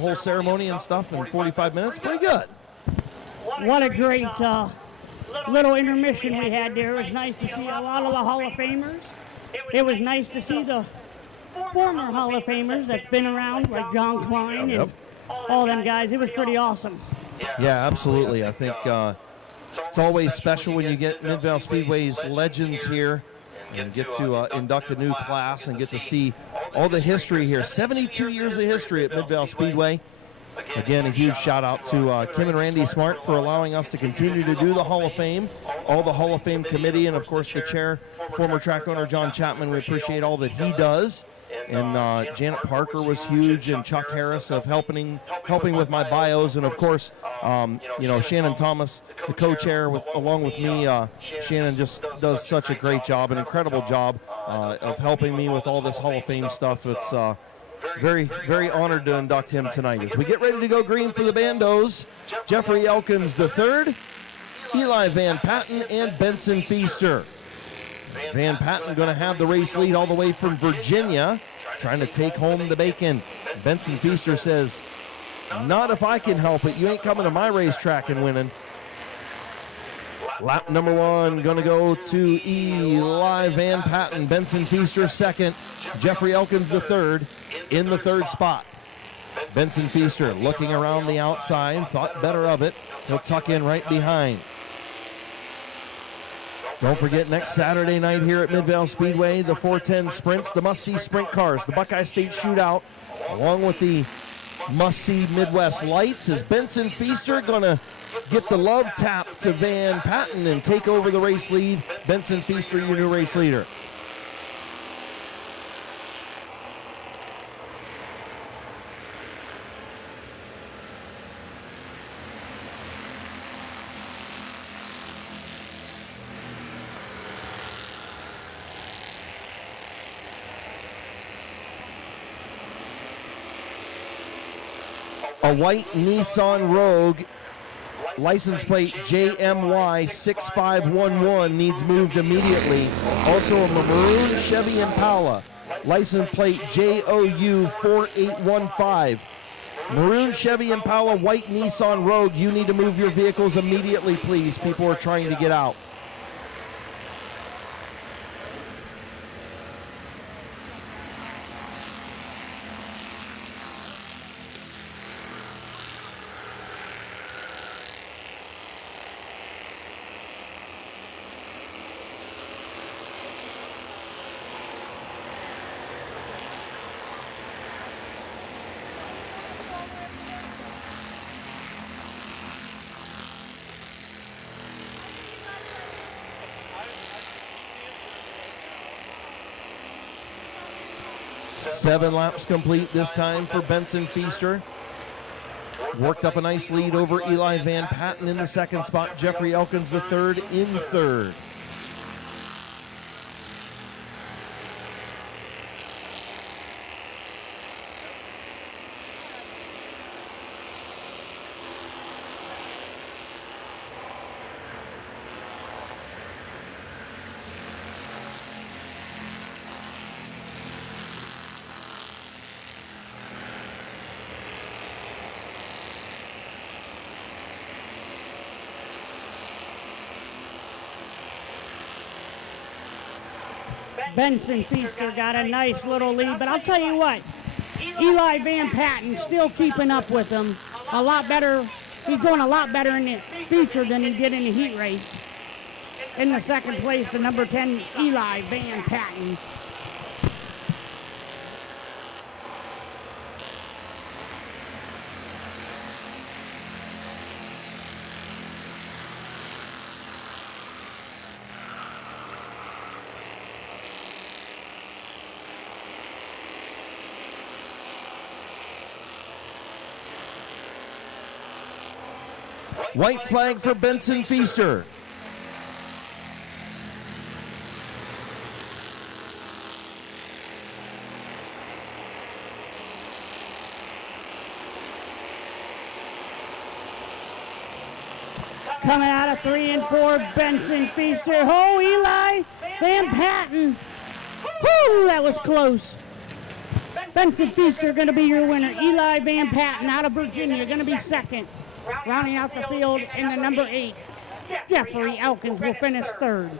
whole ceremony and stuff in 45 minutes. Pretty good. What a great little intermission we had there. It was nice to see a lot of the Hall of Famers. It was nice to see the former Hall of Famers that's been around, like John Klein and all them guys. It was pretty awesome. Yeah, absolutely. I think it's always special when you get Midvale Speedway's legends here and get to induct a new class and get to see all the history here. 72 years of history at Midvale Speedway. Again, a huge shout out to Kim and Randy Smart for allowing us to continue to do the Hall of Fame, all the Hall of Fame committee, and of course the chair, former track owner John Chapman. We appreciate all that he does. And Janet Parker was huge, and Chuck Harris of helping with my bios, and of course, Shannon Thomas, the co-chair, along with me. Shannon just does such a great job, an incredible job of helping me with all this Hall of Fame stuff. It's very, very honored to induct him tonight. As we get ready to go green for the bandos, Jeffrey Elkins III, Eli Van Patten, and Benson Feaster. Van Patten going to have the race lead all the way from Virginia, trying to take home the bacon. Benson Feaster says, not if I can help it. You ain't coming to my racetrack and winning. Lap number 1 going to go to Eli Van Patten. Benson Feaster second. Jeffrey Elkins the third in the third spot. Benson Feaster looking around the outside, thought better of it. He'll tuck in right behind. Don't forget, next Saturday night here at Midvale Speedway, the 410 sprints, the must-see sprint cars, the Buckeye State Shootout, along with the must-see Midwest lights. Is Benson Feaster going to get the love tap to Van Patten and take over the race lead? Benson Feaster, your new race leader. A white Nissan Rogue, license plate JMY 6511, needs moved immediately. Also a maroon Chevy Impala, license plate JOU 4815. Maroon Chevy Impala, white Nissan Rogue, you need to move your vehicles immediately, please. People are trying to get out. Seven laps complete this time for Benson Feaster. Worked up a nice lead over Eli Van Patten in the second spot. Jeffrey Elkins the third in third. Benson Feaster got a nice little lead, but I'll tell you what, Eli Van Patten still keeping up with him. A lot better. He's doing a lot better in the feature than he did in the heat race. In the second place, the number 10 Eli Van Patten. White flag for Benson Feaster. Coming out of 3 and 4, Benson Feaster. Oh, Eli Van Patten. Whoo, that was close. Benson Feaster going to be your winner. Eli Van Patten out of Virginia going to be second. Rounding out the field in the number 8, Jeffrey Elkins will finish third.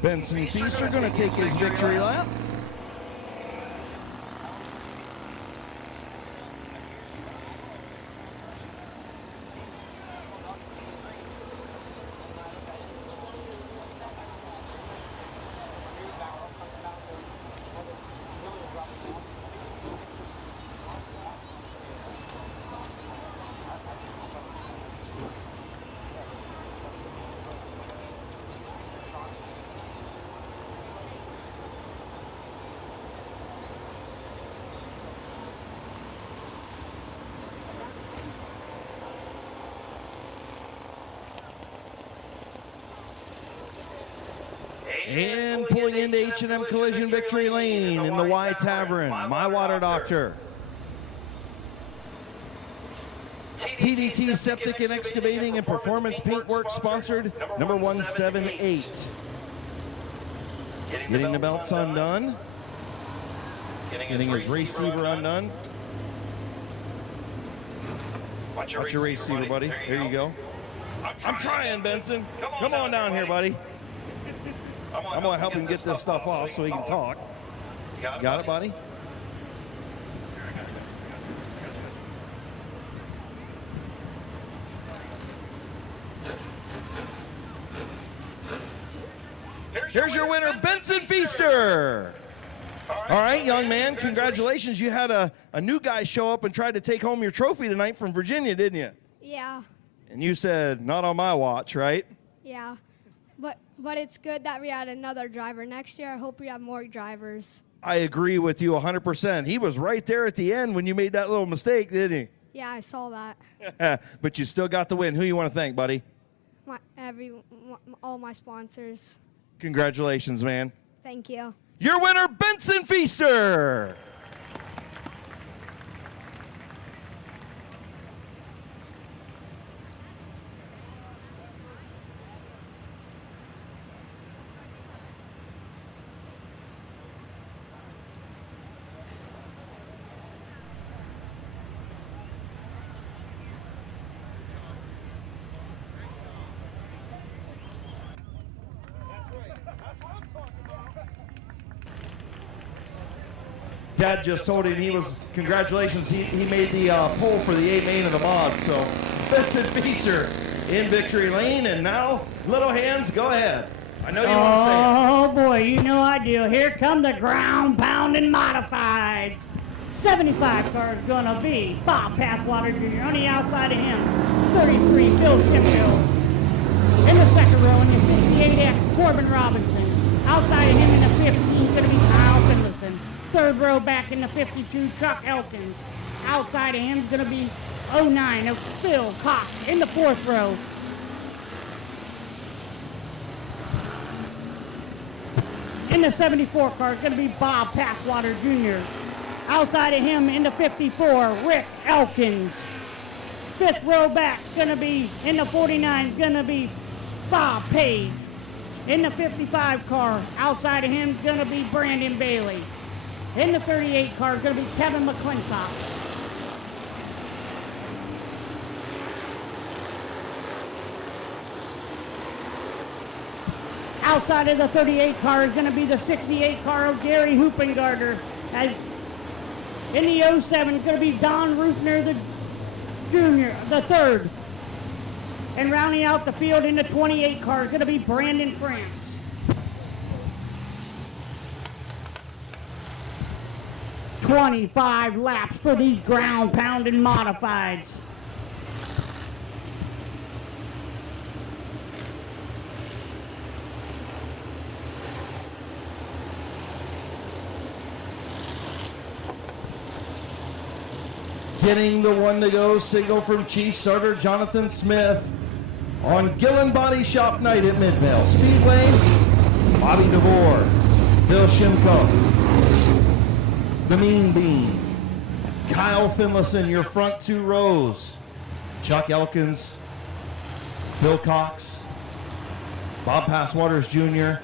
Benson Feaster going to take his victory lap. And pulling into H&M Collision Victory Lane in the Y Tavern, My Water Doctor. TDT Septic and Excavating and Performance Paintwork sponsored, number 178. Getting the belts undone. Getting his receiver undone. Watch your receiver, buddy. There you go. I'm trying, Benson. Come on down here, buddy. I'm going to help him get this stuff off so he can talk. Got it, buddy? Here's your winner, Benson Feaster. All right, young man, congratulations. You had a new guy show up and tried to take home your trophy tonight from Virginia, didn't you? Yeah. And you said, not on my watch, right? Yeah. But it's good that we had another driver. Next year, I hope we have more drivers. I agree with you 100%. He was right there at the end when you made that little mistake, didn't he? Yeah, I saw that. But you still got the win. Who you want to thank, buddy? All my sponsors. Congratulations, man. Thank you. Your winner, Benson Feaster. Dad just told him congratulations, he made the pole for the 8 main of the mod. So Benson Feaster in victory lane, and now Little Hands, go ahead. I know you want to say it. Oh boy, you know I do. Here come the ground pounding modified. 75 car is gonna be Bob Pathwater Jr. On the outside of him, 33 Phil Kimbrell. In the second row, in the 68X, Corbin Robinson. Outside of him in the 15 is gonna be Kyle Finlayson. Third row back in the 52, Chuck Elkins. Outside of him is going to be 09 of Phil Cox in the fourth row. In the 74 car is going to be Bob Pathwater Jr. Outside of him in the 54, Rick Elkins. Fifth row back is going to be, in the 49 is going to be Bob Page. In the 55 car, outside of him is going to be Brandon Bailey. In the 38 car is going to be Kevin McClintock. Outside of the 38 car is going to be the 68 car of Gary Hoopengarter. As in the 07 is going to be Don Rufner, the junior, the third. And rounding out the field in the 28 car is going to be Brandon France. 25 laps for these ground pounding modifieds. Getting the one to go signal from Chief Starter Jonathan Smith on Gillen Body Shop night at Midvale Speedway. Bobby DeVore, Bill Shimko, the Mean Bean, Kyle Finlayson, your front two rows, Chuck Elkins, Phil Cox, Bob Passwaters Jr.,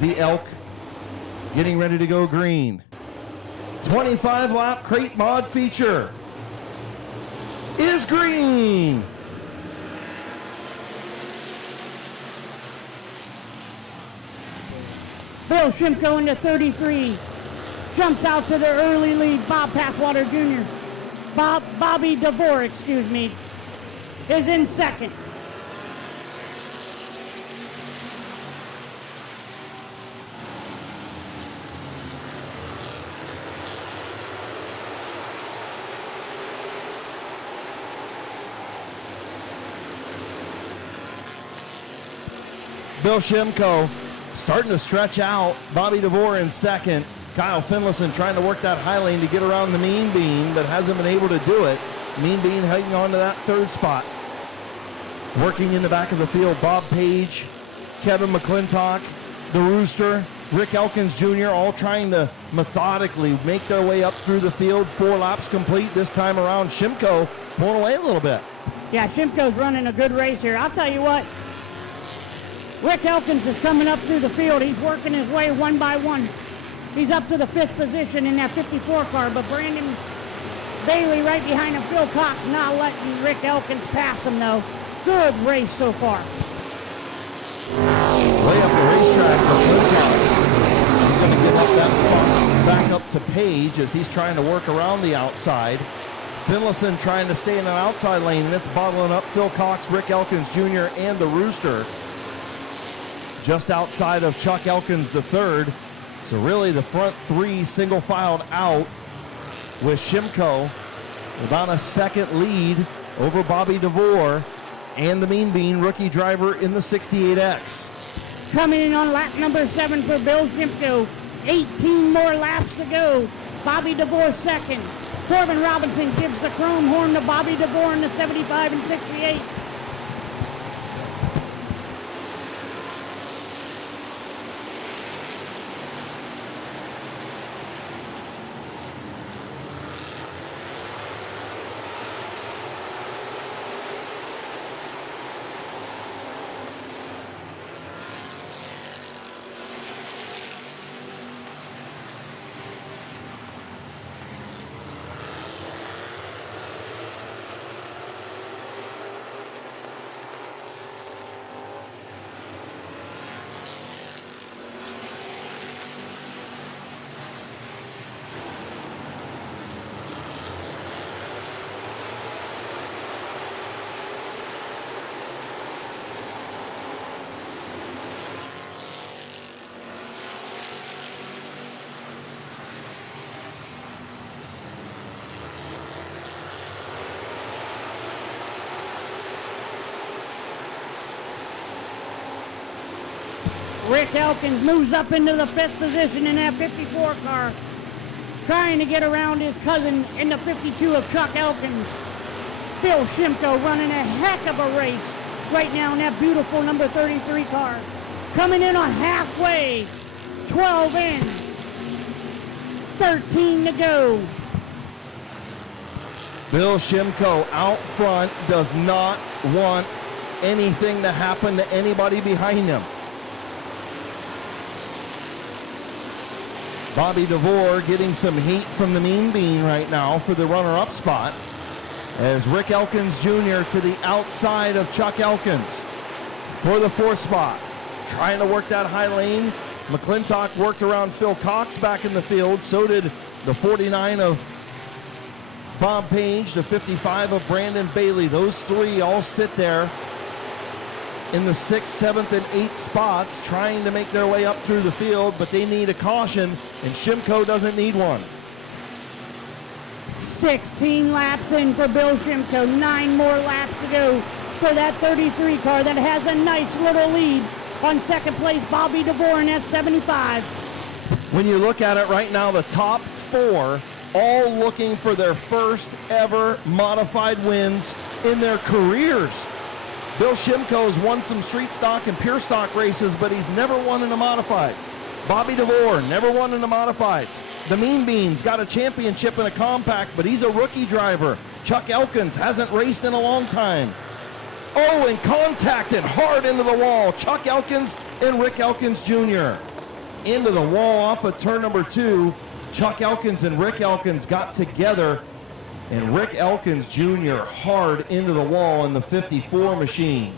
the Elk, getting ready to go green. 25 lap crate mod feature is green. Bill Shimko into 33. Jumps out to the early lead. Bob Passwater Jr. Bobby DeVore, excuse me, is in second. Bill Shimko starting to stretch out. Bobby DeVore in second. Kyle Finlayson trying to work that high lane to get around the Mean Bean, but hasn't been able to do it. Mean Bean hanging on to that third spot. Working in the back of the field, Bob Page, Kevin McClintock, the Rooster, Rick Elkins Jr., all trying to methodically make their way up through the field. 4 laps complete this time around. Shimko pulling away a little bit. Yeah, Shimko's running a good race here. I'll tell you what, Rick Elkins is coming up through the field. He's working his way one by one. He's up to the 5th position in that 54 car, but Brandon Bailey right behind him. Phil Cox not letting Rick Elkins pass him, though. Good race so far. Way up the racetrack for McClintock. He's going to give up that spot back up to Page as he's trying to work around the outside. Finlayson trying to stay in an outside lane, and it's bottling up Phil Cox, Rick Elkins Jr., and the Rooster. Just outside of Chuck Elkins the third. So really the front three single filed out with Shimko about a second lead over Bobby DeVore and the Mean Bean rookie driver in the 68X. Coming in on lap number 7 for Bill Shimko. 18 more laps to go. Bobby DeVore second. Corbin Robinson gives the chrome horn to Bobby DeVore in the 75 and 68. Rick Elkins moves up into the 5th position in that 54 car, trying to get around his cousin in the 52 of Chuck Elkins. Phil Shimko running a heck of a race right now in that beautiful number 33 car. Coming in on halfway, 12 in, 13 to go. Bill Shimko out front does not want anything to happen to anybody behind him. Bobby DeVore getting some heat from the Mean Bean right now for the runner-up spot as Rick Elkins Jr. to the outside of Chuck Elkins for the 4th spot. Trying to work that high lane. McClintock worked around Phil Cox back in the field. So did the 49 of Bob Page, the 55 of Brandon Bailey. Those three all sit there in the 6th, 7th, and 8th spots trying to make their way up through the field, but they need a caution, and Shimko doesn't need one. 16 laps in for Bill Shimko. 9 more laps to go for that 33 car that has a nice little lead on second place, Bobby DeVore in that 75. When you look at it right now, the top 4 all looking for their first ever modified wins in their careers. Bill Shimko's won some street stock and pure stock races, but he's never won in the modifieds. Bobby DeVore never won in the modifieds. The Mean Beans got a championship in a compact, but he's a rookie driver. Chuck Elkins hasn't raced in a long time. Oh, and contacted hard into the wall. Chuck Elkins and Rick Elkins Jr. Into the wall off of turn number 2. Chuck Elkins and Rick Elkins got together, and Rick Elkins Jr. hard into the wall in the 54 machine.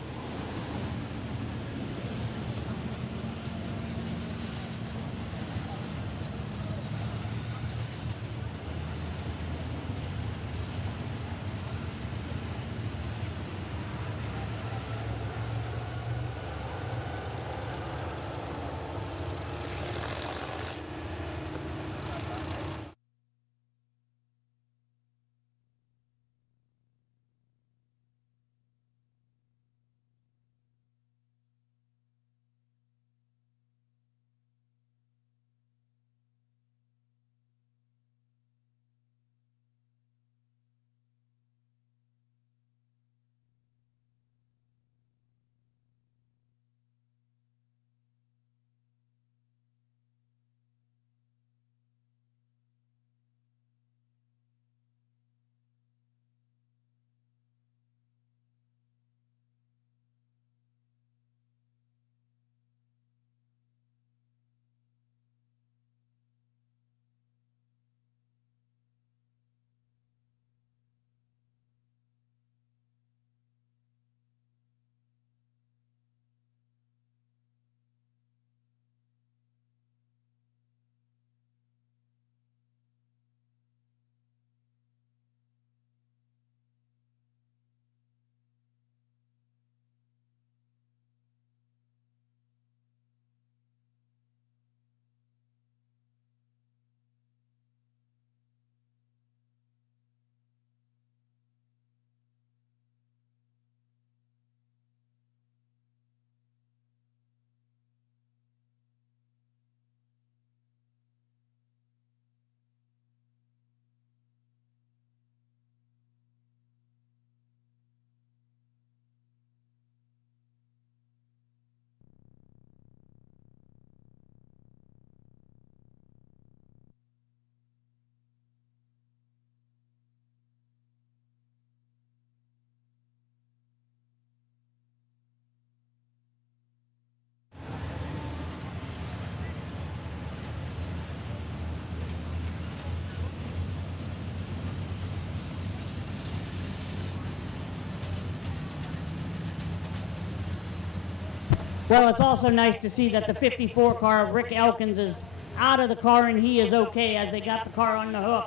Well, it's also nice to see that the 54 car, Rick Elkins, is out of the car and he is okay as they got the car on the hook.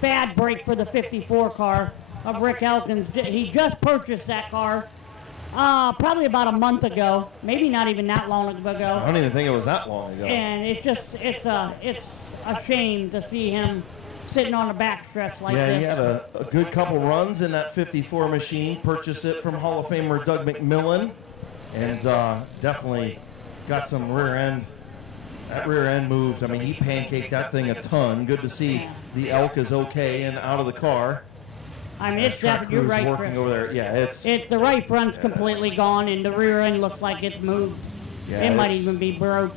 Bad break for the 54 car of Rick Elkins. He just purchased that car probably about a month ago, maybe not even that long ago. I don't even think it was that long ago. And it's a shame to see him sitting on the backstretch like this. Yeah, he had a good couple runs in that 54 machine, purchased it from Hall of Famer Doug McMillan, and definitely got some rear end. That rear end moved. I mean, he pancaked that thing a ton. Good to see the Elk is okay and out of the car. I mean, it's definitely, you're right. Working over there. Yeah, the right front's completely gone, and the rear end looks like it's moved. Yeah, it might even be broke.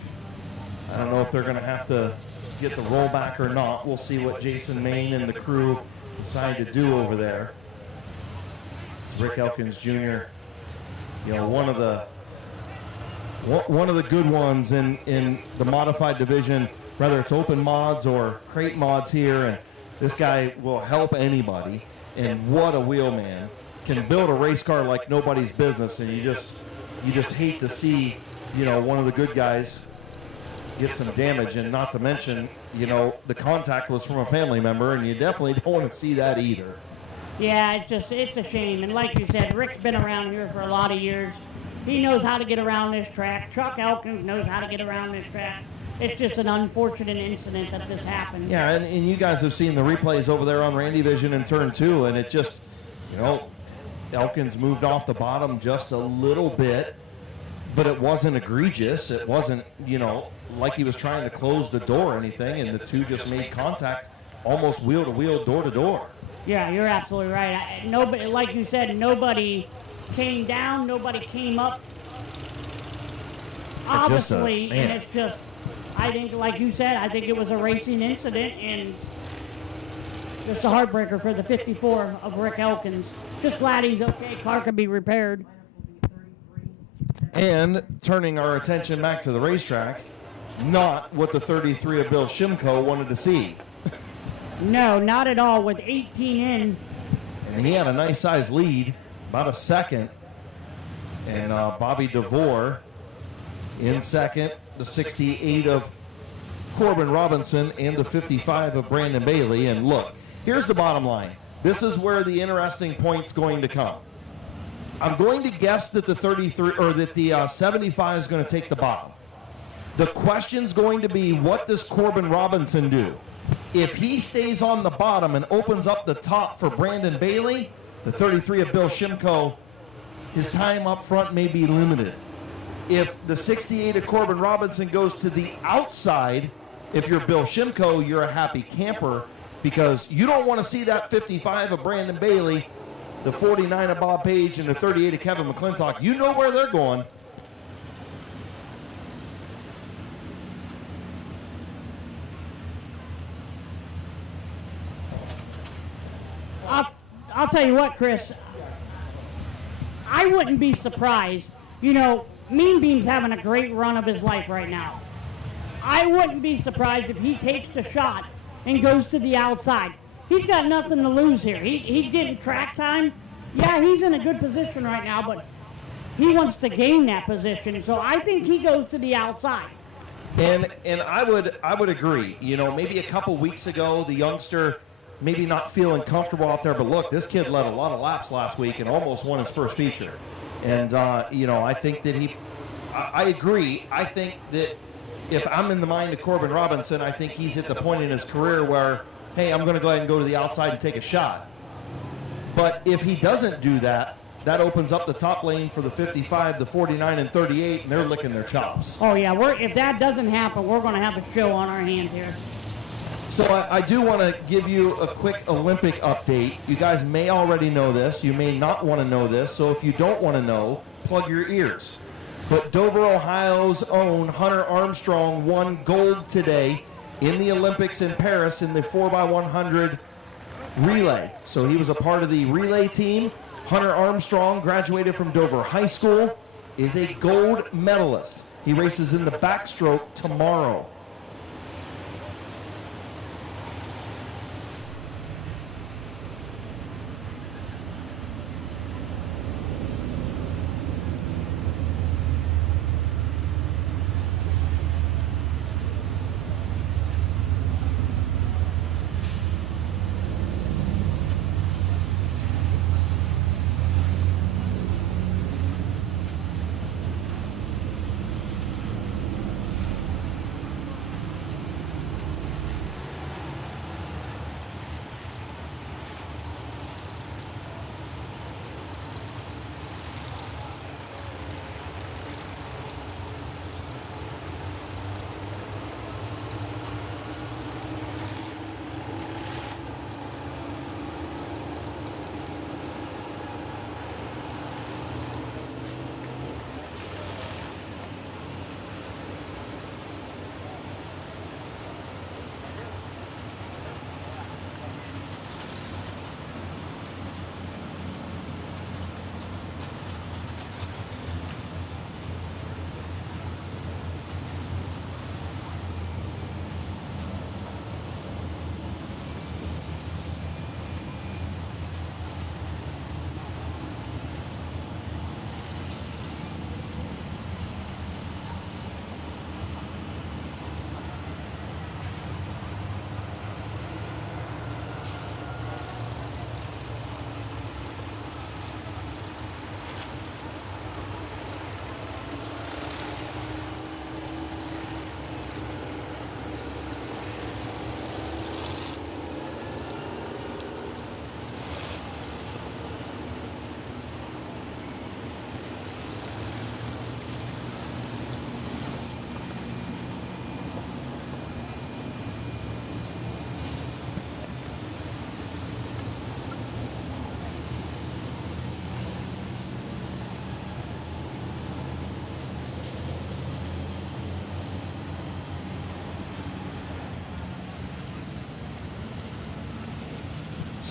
I don't know if they're going to have to get the rollback or not. We'll see what Jason Main and the crew decide to do over there. It's Rick Elkins Jr. You know, one of the good ones in the modified division, whether it's open mods or crate mods here, and this guy will help anybody. And what a wheel man. Can build a race car like nobody's business, and you just hate to see, you know, one of the good guys get some damage, and not to mention, you know, the contact was from a family member, and you definitely don't want to see that either. Yeah, it's a shame. And like you said, Rick's been around here for a lot of years. He knows how to get around this track. Chuck Elkins knows how to get around this track. It's just an unfortunate incident that this happened. Yeah, and you guys have seen the replays over there on Randy Vision in turn 2, and it just, you know, Elkins moved off the bottom just a little bit, but it wasn't egregious. It wasn't, you know, like he was trying to close the door or anything, and the two just made contact almost wheel to wheel, door to door. Yeah, you're absolutely right. Nobody, like you said, nobody came down, nobody came up. Obviously, and it's just, I think, like you said, I think it was a racing incident and just a heartbreaker for the 54 of Rick Elkins. Just glad he's okay. Car can be repaired. And turning our attention back to the racetrack, not what the 33 of Bill Shimko wanted to see. No, not at all, with 18 in. And he had a nice size lead, about a second. And Bobby DeVore in second, the 68 of Corbin Robinson and the 55 of Brandon Bailey. And look, here's the bottom line. This is where the interesting point's going to come. I'm going to guess that the 33 or that the 75 is going to take the bottom. The question's going to be, what does Corbin Robinson do? If he stays on the bottom and opens up the top for Brandon Bailey, the 33 of Bill Shimko, his time up front may be limited. If the 68 of Corbin Robinson goes to the outside, if you're Bill Shimko, you're a happy camper, because you don't want to see that 55 of Brandon Bailey, the 49 of Bob Page, and the 38 of Kevin McClintock. You know where they're going. I'll tell you what, Chris, I wouldn't be surprised. You know, Mean Bean's having a great run of his life right now. I wouldn't be surprised if he takes the shot and goes to the outside. He's got nothing to lose here. He's getting track time. Yeah, he's in a good position right now, but he wants to gain that position. So I think he goes to the outside. And I would agree. You know, maybe a couple weeks ago, the youngster maybe not feeling comfortable out there, but look, this kid led a lot of laps last week and almost won his first feature. And, you know, I think that I agree. I think that if I'm in the mind of Corbin Robinson, I think he's at the point in his career where, hey, I'm going to go ahead and go to the outside and take a shot. But if he doesn't do that, that opens up the top lane for the 55, the 49, and 38, and they're licking their chops. Oh, yeah. If that doesn't happen, we're going to have a show on our hands here. So I do want to give you a quick Olympic update. You guys may already know this. You may not want to know this. So if you don't want to know, plug your ears. But Dover, Ohio's own Hunter Armstrong won gold today in the Olympics in Paris in the 4x100 relay. So he was a part of the relay team. Hunter Armstrong graduated from Dover High School, is a gold medalist. He races in the backstroke tomorrow.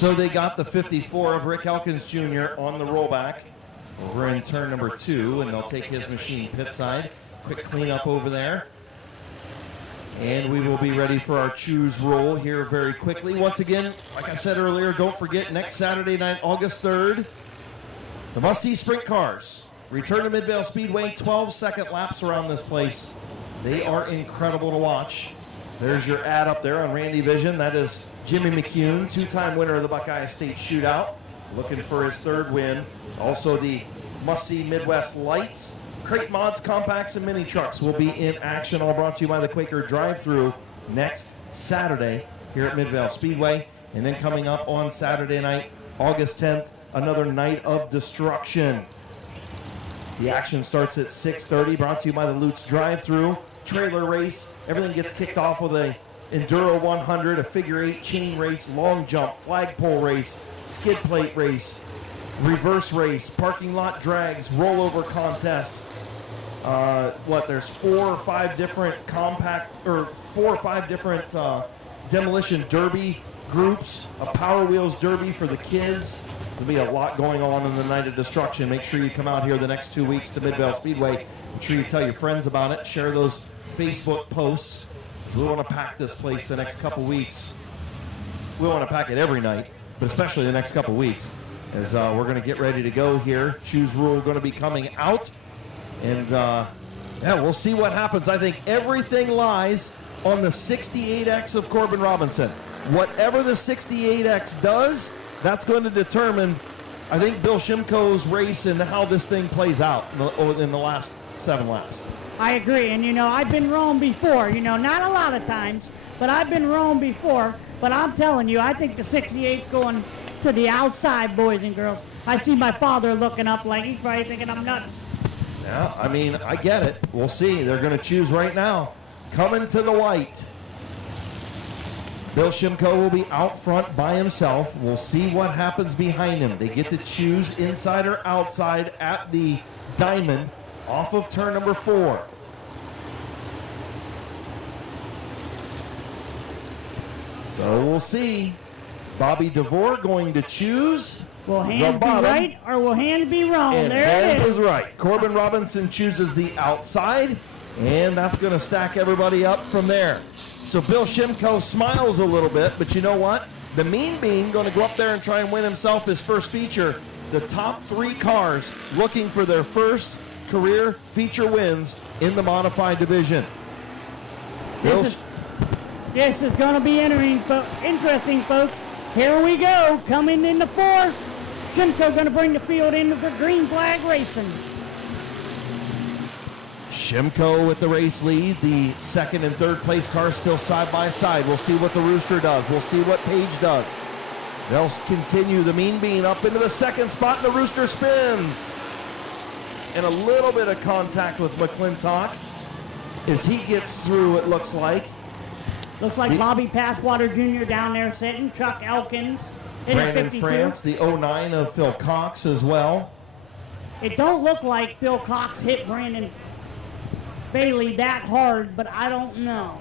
So they got the 54 of Rick Elkins Jr. on the rollback over in turn number 2, and they'll take his machine pit side. Quick cleanup over there. And we will be ready for our choose roll here very quickly. Once again, like I said earlier, don't forget next Saturday night, August 3rd, the must-see sprint cars return to Midvale Speedway. 12-second laps around this place. They are incredible to watch. There's your ad up there on Randy Vision. That is Jimmy McCune, two-time winner of the Buckeye State Shootout, looking for his 3rd win. Also the must-see Midwest Lights. Crate Mods, Compacts, and Mini Trucks will be in action, all brought to you by the Quaker Drive-Thru next Saturday here at Midvale Speedway. And then coming up on Saturday night, August 10th, another night of destruction. The action starts at 6:30, brought to you by the Lutz Drive-Thru. Trailer race, everything gets kicked off with a Enduro 100, a figure 8 chain race, long jump, flagpole race, skid plate race, reverse race, parking lot drags, rollover contest. There's 4 or 5 different demolition derby groups, a Power Wheels derby for the kids. There'll be a lot going on in the night of destruction. Make sure you come out here the next 2 weeks to Midvale Speedway. Make sure you tell your friends about it. Share those Facebook posts. We want to pack this place the next couple weeks. We want to pack it every night, but especially the next couple weeks, as we're going to get ready to go here. Choose rule going to be coming out, and yeah, we'll see what happens. I think everything lies on the 68X of Corbin Robinson. Whatever the 68X does, that's going to determine, I think, Bill Shimko's race and how this thing plays out in the last 7 laps. I agree, and I've been wrong before, not a lot of times, but I've been wrong before. But I'm telling you, I think the 68's going to the outside, boys and girls. I see my father looking up like he's probably thinking I'm nuts. Yeah, I mean, I get it. We'll see. They're going to choose right now. Coming to the white. Bill Shimko will be out front by himself. We'll see what happens behind him. They get to choose inside or outside at the diamond off of turn number 4. So we'll see. Bobby DeVore going to choose. Will hand be right or will hand be wrong? And there hand it is. is right. Corbin Robinson chooses the outside, and that's going to stack everybody up from there. So Bill Shimko smiles a little bit, but you know what? The Mean Bean going to go up there and try and win himself his first feature. The top 3 cars looking for their first career feature wins in the modified division. This is going to be interesting, folks. Here we go. Coming in the 4th. Shimko going to bring the field into the green flag racing. Shimko with the race lead. The 2nd and 3rd place cars still side by side. We'll see what the Rooster does. We'll see what Page does. They'll continue. The Mean Bean up into the 2nd spot, and the Rooster spins. And a little bit of contact with McClintock as he gets through, it looks like. Looks like Bobby Passwater Jr. down there sitting. Chuck Elkins. Brandon France, the 09 of Phil Cox as well. It don't look like Phil Cox hit Brandon Bailey that hard, but I don't know.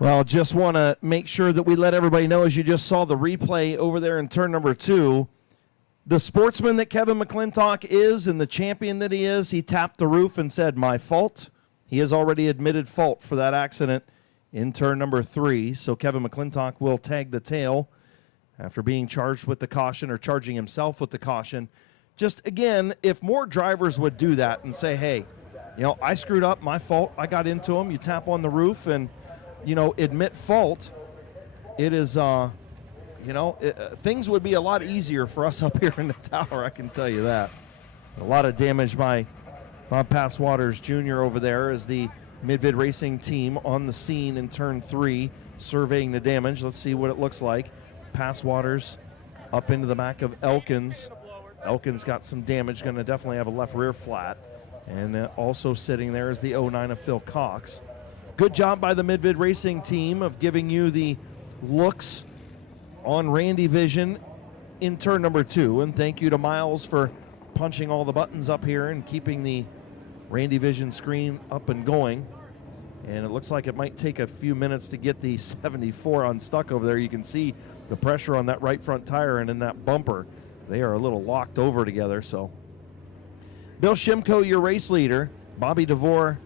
Well, just want to make sure that we let everybody know, as you just saw the replay over there in turn number 2, the sportsman that Kevin McClintock is and the champion that he is, he tapped the roof and said, "My fault." He has already admitted fault for that accident in turn number 3. So Kevin McClintock will tag the tail after being charged with the caution, or charging himself with the caution. Just, again, if more drivers would do that and say, hey, you know, I screwed up, my fault. I got into them. You tap on the roof and, you know, admit fault. It is, you know, things would be a lot easier for us up here in the tower, I can tell you that. A lot of damage by Bob Passwaters Jr. over there as the Mid-Vid Racing team on the scene in turn 3, surveying the damage. Let's see what it looks like. Passwaters up into the back of Elkins. Elkins got some damage, going to definitely have a left rear flat. And also sitting there is the 09 of Phil Cox. Good job by the Mid-Vid Racing team of giving you the looks on Randy Vision in turn number 2. And thank you to Miles for punching all the buttons up here and keeping the Randy Vision screen up and going. And it looks like it might take a few minutes to get the 74 unstuck over there. You can see the pressure on that right front tire and in that bumper. They are a little locked over together. So Bill Shimko, your race leader. Bobby DeVore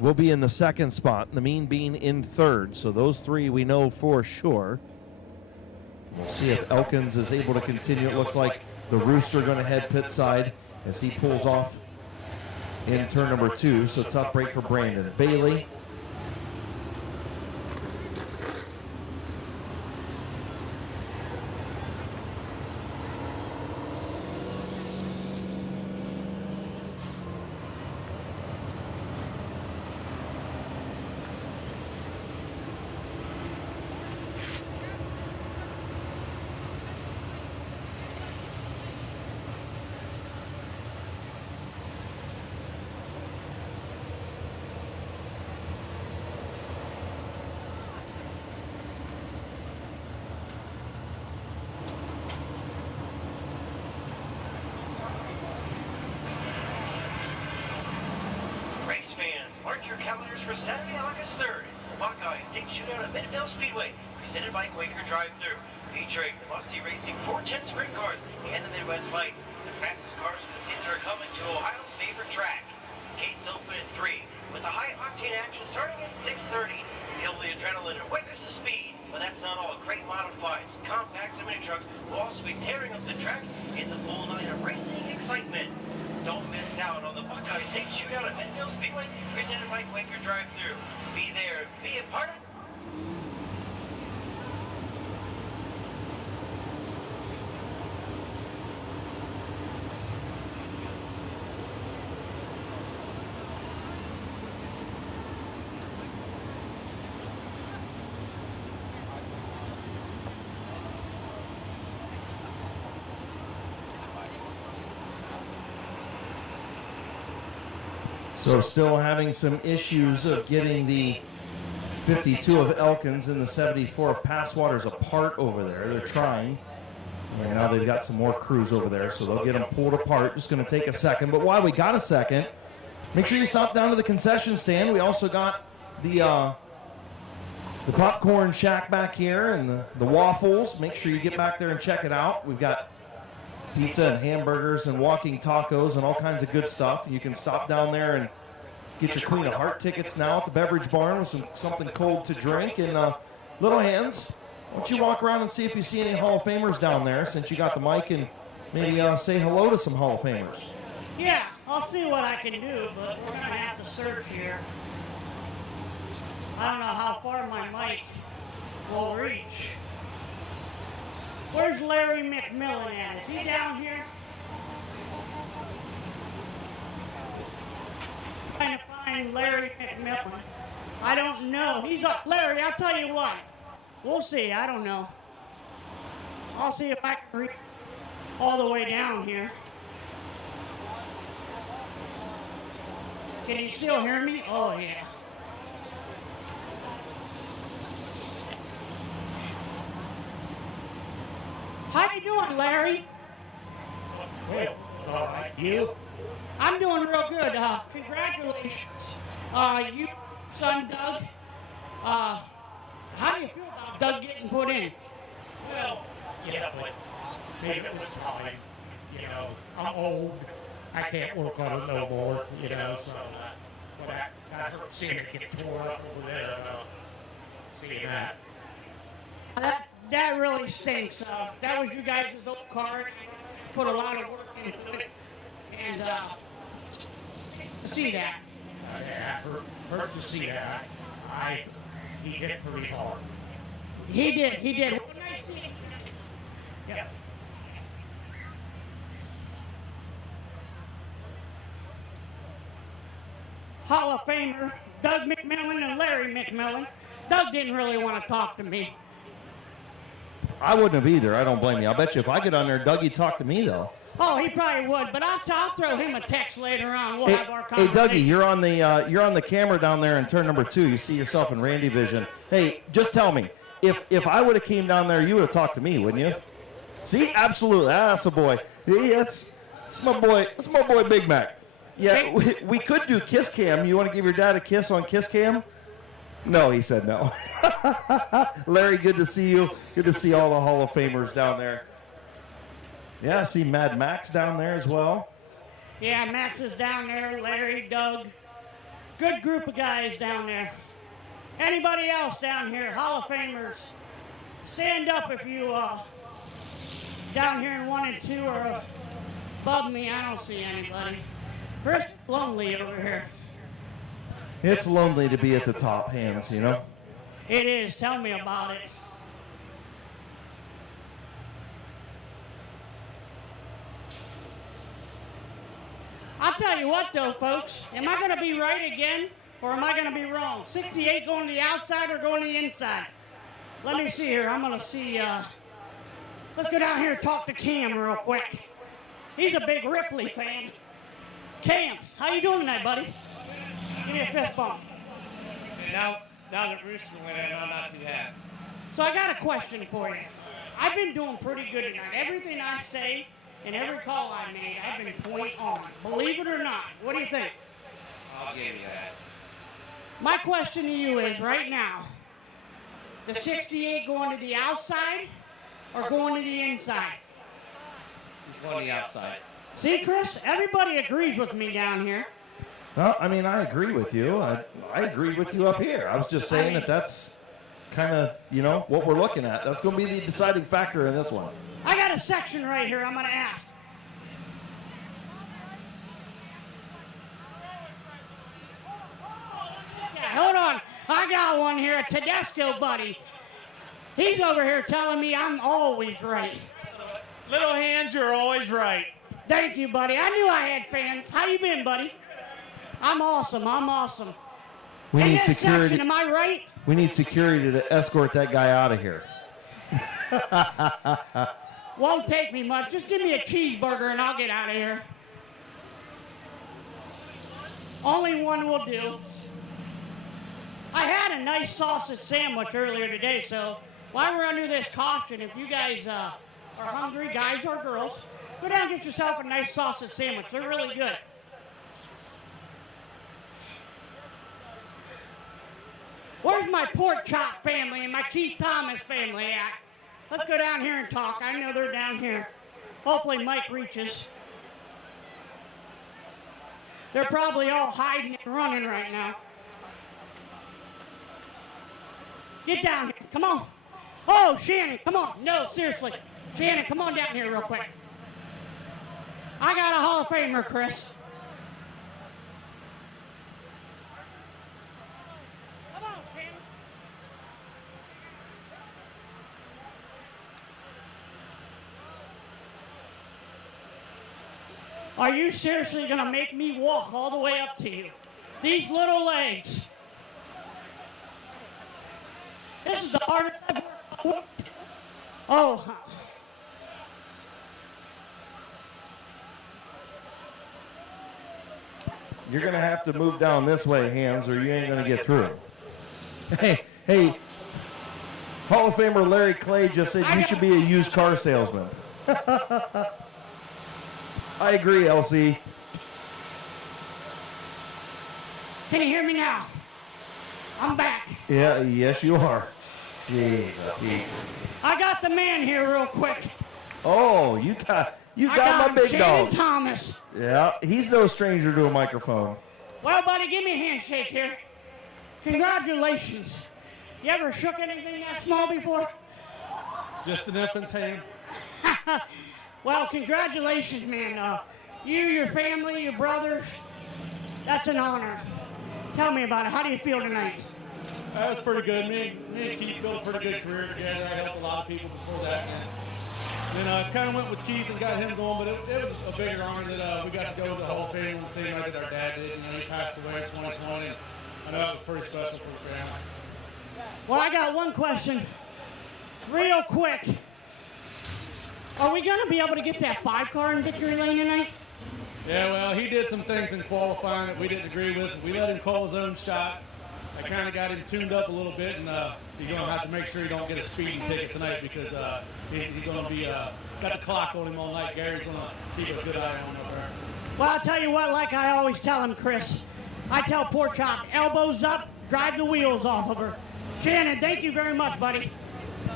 will be in the 2nd spot, the Mean Bean in 3rd. So those 3 we know for sure. We'll see if Elkins is able to continue. It looks like the Rooster going to head pit side as he pulls off in turn number 2. So tough break for Brandon Bailey. Mark your calendars for Saturday, August 3rd. Buckeyes State Shootout at Midvale Speedway, presented by Quaker Drive-Thru. Featuring the Must-See Racing 410 sprint cars and the Midwest Lights. The fastest cars of the season are coming to Ohio's favorite track. Gates open at 3, with the high-octane action starting at 6:30. Feel the adrenaline and witness the speed. But that's not all. Great modifieds, compacts, and mini trucks will also be tearing up the track. It's a full night of racing excitement. Don't miss out on the Buckeye State Shootout at Midvale Speedway, presented by Quaker Drive-Thru. Be there, be a part of it. So still having some issues of getting the 52 of Elkins and the 74 of Passwaters apart over there. They're trying. And now they've got some more crews over there, so they'll get them pulled apart. Just going to take a second. But while we got a second, make sure you stop down to the concession stand. We also got the popcorn shack back here and the waffles. Make sure you get back there and check it out. We've got pizza and hamburgers and walking tacos and all kinds of good stuff. You can stop down there and get your Queen of Heart tickets now at the Beverage Barn with something cold to drink. And Little Hands, why don't you walk around and see if you see any Hall of Famers down there since you got the mic, and maybe say hello to some Hall of Famers. Yeah, I'll see what I can do, but we're going to have to search here. I don't know how far my mic will reach. Where's Larry McMillan at? Is he down here? Trying to find Larry McMillan. I don't know. He's up. Larry, I'll tell you what. We'll see. I don't know. I'll see if I can reach all the way down here. Can you still hear me? Oh, yeah. How you doing, Larry? Well, all right, you? I'm doing real good. Congratulations. You, son Doug. How do you feel about Doug getting put in? Well, yeah, but maybe it was time. You know, I'm old. I can't work on it no more, you know, so but I hurt seeing it get tore up over there, seeing that. That really stinks. That was you guys' old car. Put a lot of work into it. And to see that. Yeah, hurt to see that. He hit pretty hard. He did. Yeah. Hall of Famer Doug McMillan and Larry McMillan. Doug didn't really want to talk to me. I wouldn't have either. I don't blame you. I'll bet you if I get on there, Dougie talk to me though. Oh, he probably would, but I'll throw him a text later on. We'll Hey, have our hey, conversation. Dougie, you're on the camera down there in turn number 2. You see yourself in Randy Vision. Hey, just tell me, if I would have came down there, you would have talked to me, wouldn't you? See, absolutely. That's a boy. Yeah, that's my boy. That's my boy, Big Mac. Yeah, we could do Kiss Cam. You want to give your dad a kiss on Kiss Cam? No, he said no. Larry, good to see you. Good to see all the Hall of Famers down there. Yeah, I see Mad Max down there as well. Yeah, Max is down there, Larry, Doug. Good group of guys down there. Anybody else down here, Hall of Famers, stand up if you down here in 1 and 2 or above me. I don't see anybody. Chris, lonely over here. It's lonely to be at the top, Hands, you know? It is. Tell me about it. I'll tell you what, though, folks. Am I going to be right again, or am I going to be wrong? 68 going to the outside or going to the inside? Let me see here. I'm going to see. Let's go down here and talk to Cam real quick. He's a big Ripley fan. Cam, how you doing tonight, buddy? Give me a fist bump. Now that Rooster went in, I'm not too happy. So I got a question for you. I've been doing pretty good tonight. Everything I say and every call I made, I've been point on. Believe it or not. What do you think? I'll give you that. My question to you is right now, the 68 going to the outside or going to the inside? He's going to the outside. See, Chris, everybody agrees with me down here. Well, I mean, I agree with you. I agree with you up here. I was just saying that that's kind of, you know, what we're looking at. That's going to be the deciding factor in this one. I got a section right here I'm going to ask. Yeah, hold on. I got one here, a Tedesco buddy. He's over here telling me I'm always right. Little Hands, you're always right. Thank you, buddy. I knew I had fans. How you been, buddy? I'm awesome. I'm awesome. We In need this security. section, am I right? We need security to escort that guy out of here. Won't take me much. Just give me a cheeseburger and I'll get out of here. Only one will do. I had a nice sausage sandwich earlier today, so while we're under this caution, if you guys are hungry, guys or girls, go down and get yourself a nice sausage sandwich. They're really good. Where's my pork chop family and my Keith Thomas family at? Let's go down here and talk. I know they're down here. Hopefully Mike reaches. They're probably all hiding and running right now. Get down here. Come on. Oh, Shannon, come on. No, seriously. Shannon, come on down here real quick. I got a Hall of Famer, Chris. Come on, Shannon. Are you seriously going to make me walk all the way up to you? These little legs. This is the hardest I've ever worked. Oh. You're going to have to move down this way, Hands, or you ain't going to get through. Hey, Hall of Famer Larry Clay just said you should be a used car salesman. I agree, LC. Can you hear me now? I'm back. Yeah, yes you are. Jeez, Pete. I got the man here real quick. Oh, you got my big Shannon dog. Thomas. Yeah, he's no stranger to a microphone. Well, buddy, give me a handshake here. Congratulations. You ever shook anything that small before? Just an infant's hand. Well, congratulations, man. You, your family, your brothers, That's an honor. Tell me about it. How do you feel tonight? That was pretty good. Me and Keith built a pretty good career together. I helped a lot of people before that. And I kind of went with Keith and got him going, but it was a bigger honor that we got to go to the Hall of Fame and the same night that our dad did. He passed away in 2020. And I know it was pretty special for the family. Well, I got one question. Real quick. Are we going to be able to get that 5-car in victory lane tonight? Yeah, well, he did some things in qualifying that we didn't agree with. We let him call his own shot. I kind of got him tuned up a little bit, and he's going to have to make sure he don't get a speeding ticket tonight because he's going to be got the clock on him all night. Gary's going to keep a good eye on him over there. Well, I'll tell you what, like I always tell him, Chris, I tell Pork Chop, elbows up, drive the wheels off of her. Shannon, thank you very much, buddy.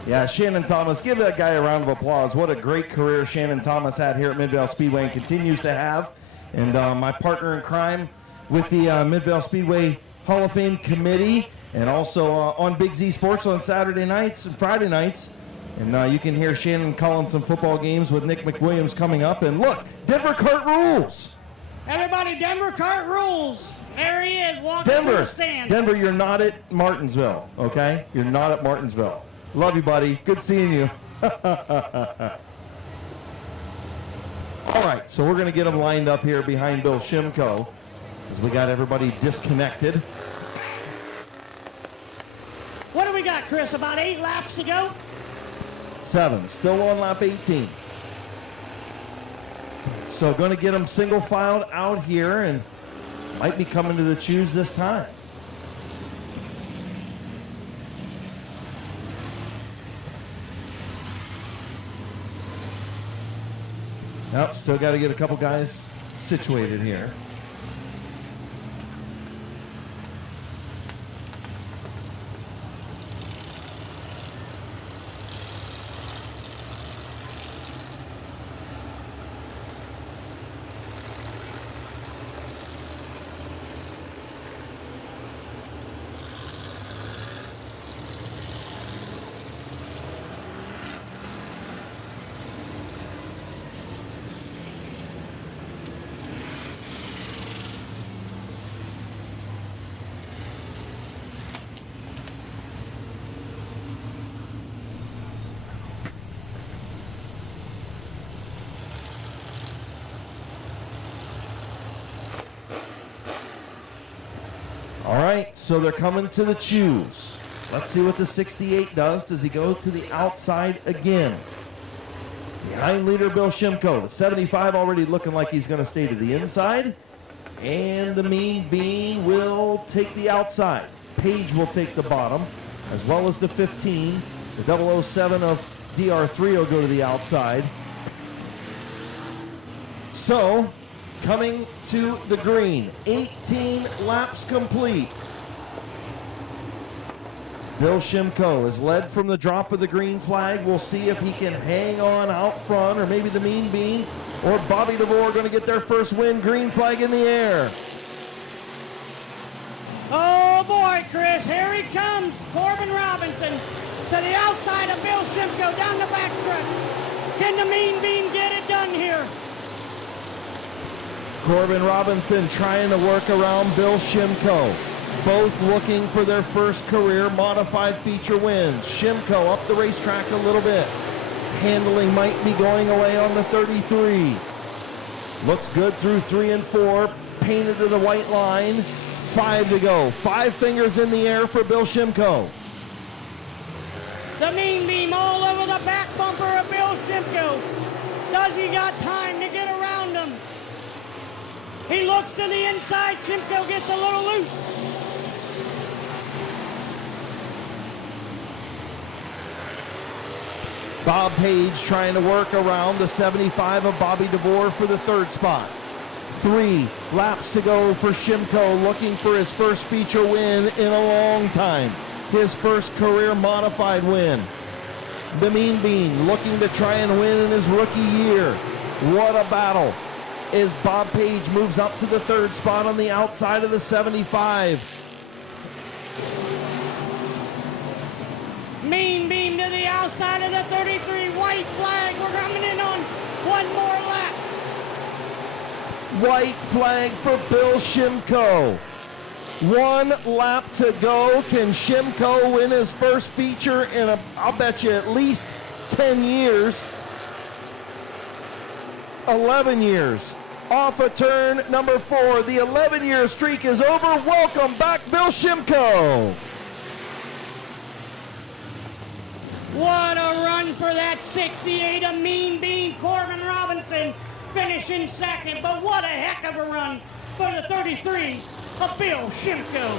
Yeah, Shannon Thomas, give that guy a round of applause. What a great career Shannon Thomas had here at Midvale Speedway and continues to have. And my partner in crime with the Midvale Speedway Hall of Fame committee, and also on Big Z Sports on Saturday nights and Friday nights. And you can hear Shannon calling some football games with Nick McWilliams coming up. And look, Denver Kart rules. Everybody, Denver Kart rules. There he is, walking through the stand. Denver, you're not at Martinsville, okay? You're not at Martinsville. Love you, buddy. Good seeing you. All right, so we're going to get them lined up here behind Bill Shimko as we got everybody disconnected. What do we got, Chris? About 8 laps to go? 7, still on lap 18. So going to get them single filed out here and might be coming to the choose this time. Nope, still got to get a couple guys situated here. All right, so they're coming to the choose. Let's see what the 68 does. Does he go to the outside again? Behind leader Bill Shimko. The 75 already looking like he's going to stay to the inside. And the Mean Bean will take the outside. Page will take the bottom, as well as the 15. The 007 of DR3 will go to the outside. So, coming to the green, 18 laps complete. Bill Shimko is led from the drop of the green flag. We'll see if he can hang on out front, or maybe the Mean Bean or Bobby DeVore going to get their first win. Green flag in the air. Oh boy, Chris, here he comes. Corbin Robinson to the outside of Bill Shimko down the backstretch. Can the Mean Bean get it done here? Corbin Robinson trying to work around Bill Shimko. Both looking for their first career modified feature wins. Shimko up the racetrack a little bit. Handling might be going away on the 33. Looks good through 3 and 4. Painted to the white line. 5 to go. 5 fingers in the air for Bill Shimko. The Mean Bean all over the back bumper of Bill Shimko. Does he got time to get around him? He looks to the inside. Shimko gets a little loose. Bob Page trying to work around the 75 of Bobby DeVore for the 3rd spot. 3 laps to go for Shimko, looking for his first feature win in a long time. His first career modified win. The Mean Bean looking to try and win in his rookie year. What a battle as Bob Page moves up to the 3rd spot on the outside of the 75. Mean Bean to the outside of the 33. White flag. We're coming in on one more lap. White flag for Bill Shimko. 1 lap to go. Can Shimko win his first feature in I'll bet you at least 10 years. 11 years. Off of turn number 4. The 11-year streak is over. Welcome back, Bill Shimko. What a run for that 68, a mean bean Corbin Robinson finishing second, but what a heck of a run for the 33 of Bill Shimko.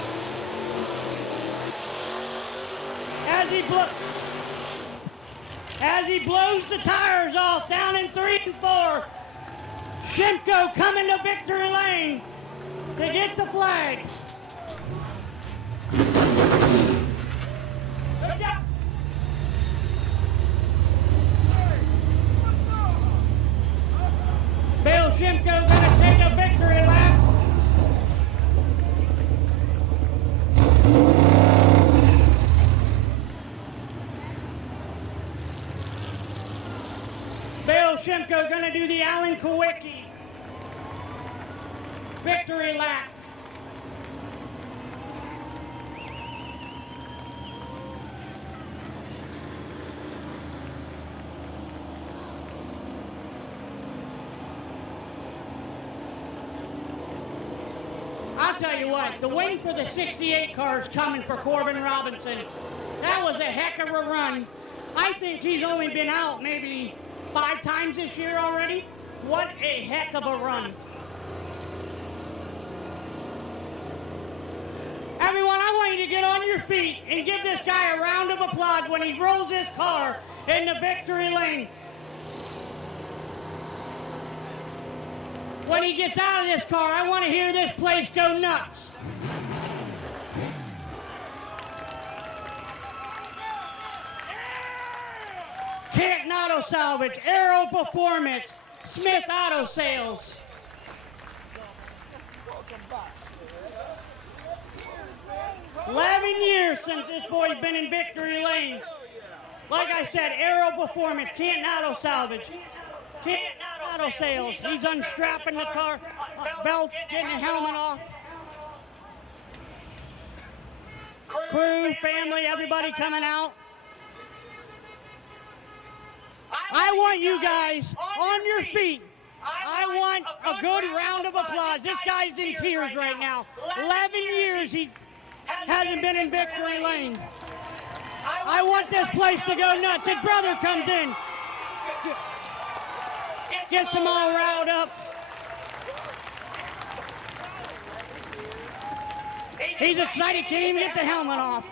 As he blows the tires off down in 3 and 4, Shimko coming to victory lane to get the flag. Bill Shimko's gonna take a victory lap. Bill Shimko gonna do the Alan Kowicki victory lap. I'll tell you what, the win for the 68 car is coming for Corbin Robinson. That was a heck of a run. I think he's only been out maybe 5 times this year already. What a heck of a run. Everyone, I want you to get on your feet and give this guy a round of applause when he rolls his car in the victory lane. When he gets out of this car, I want to hear this place go nuts. Canton Auto Salvage, Aero Performance, Smith Auto Sales. 11 years since this boy's been in victory lane. Like I said, Aero Performance, Canton Auto Salvage, Canton Auto Sales. He's unstrapping the car, belt, getting the helmet off. Crew, family, everybody coming out. I want you guys on your feet. I want a good round of applause. This guy's in tears right now. 11 years he hasn't been in victory lane. I want this place to go nuts. His brother comes in, gets them all riled up. He's excited, can't even get the helmet off.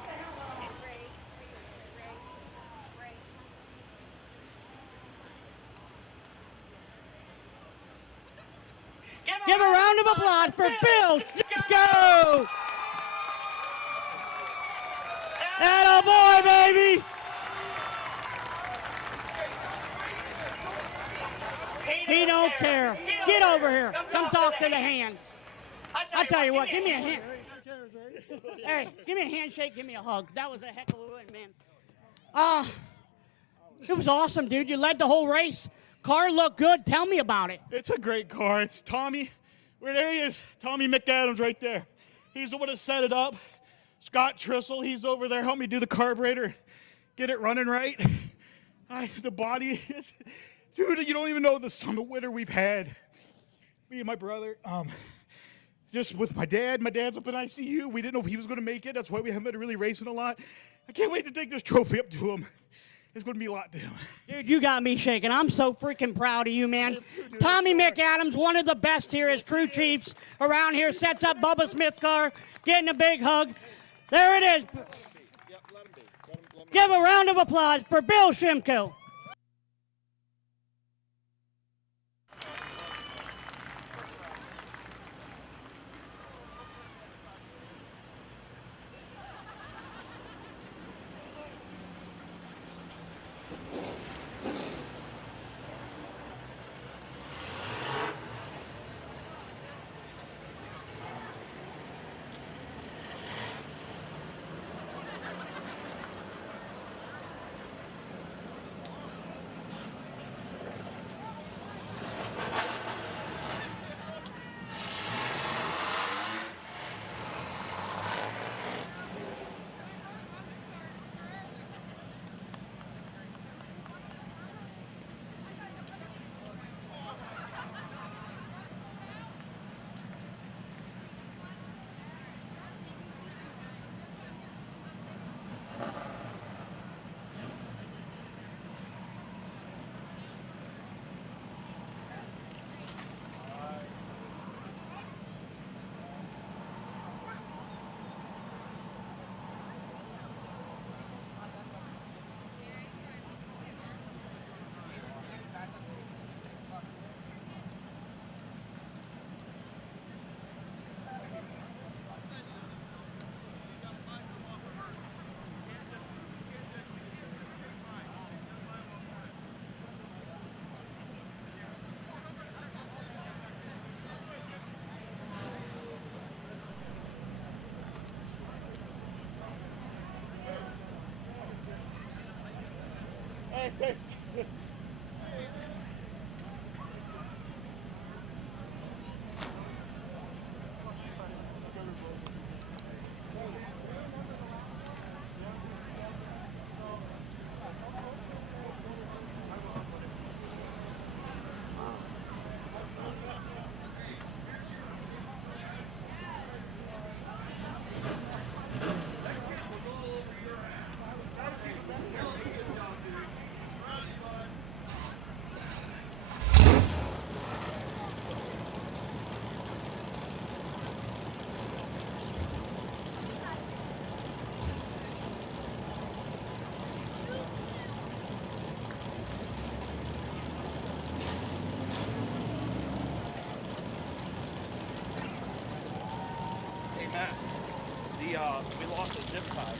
Give a round of applause for Bill Shimko. Atta boy, baby. He don't care. Get over here. Come talk to the hands. I tell you what, give me a hand. Hey, give me a handshake, give me a hug. That was a heck of a win, man. It was awesome, dude. You led the whole race. Car looked good. Tell me about it. It's a great car. It's Tommy. Where there he is. Tommy McAdams right there. He's the one that set it up. Scott Trissel, he's over there. Helped me do the carburetor. Get it running right. The body is... Dude, you don't even know the summit winner we've had. Me and my brother. Just with my dad. My dad's up in ICU. We didn't know if he was going to make it. That's why we haven't been really racing a lot. I can't wait to take this trophy up to him. It's going to be a lot to him. Dude, you got me shaking. I'm so freaking proud of you, man. Tommy McAdams, one of the best here as crew chiefs around here, sets up Bubba Smith's car, getting a big hug. There it is. Give a round of applause for Bill Shimko. right, thanks. Matt, we lost a zip tie.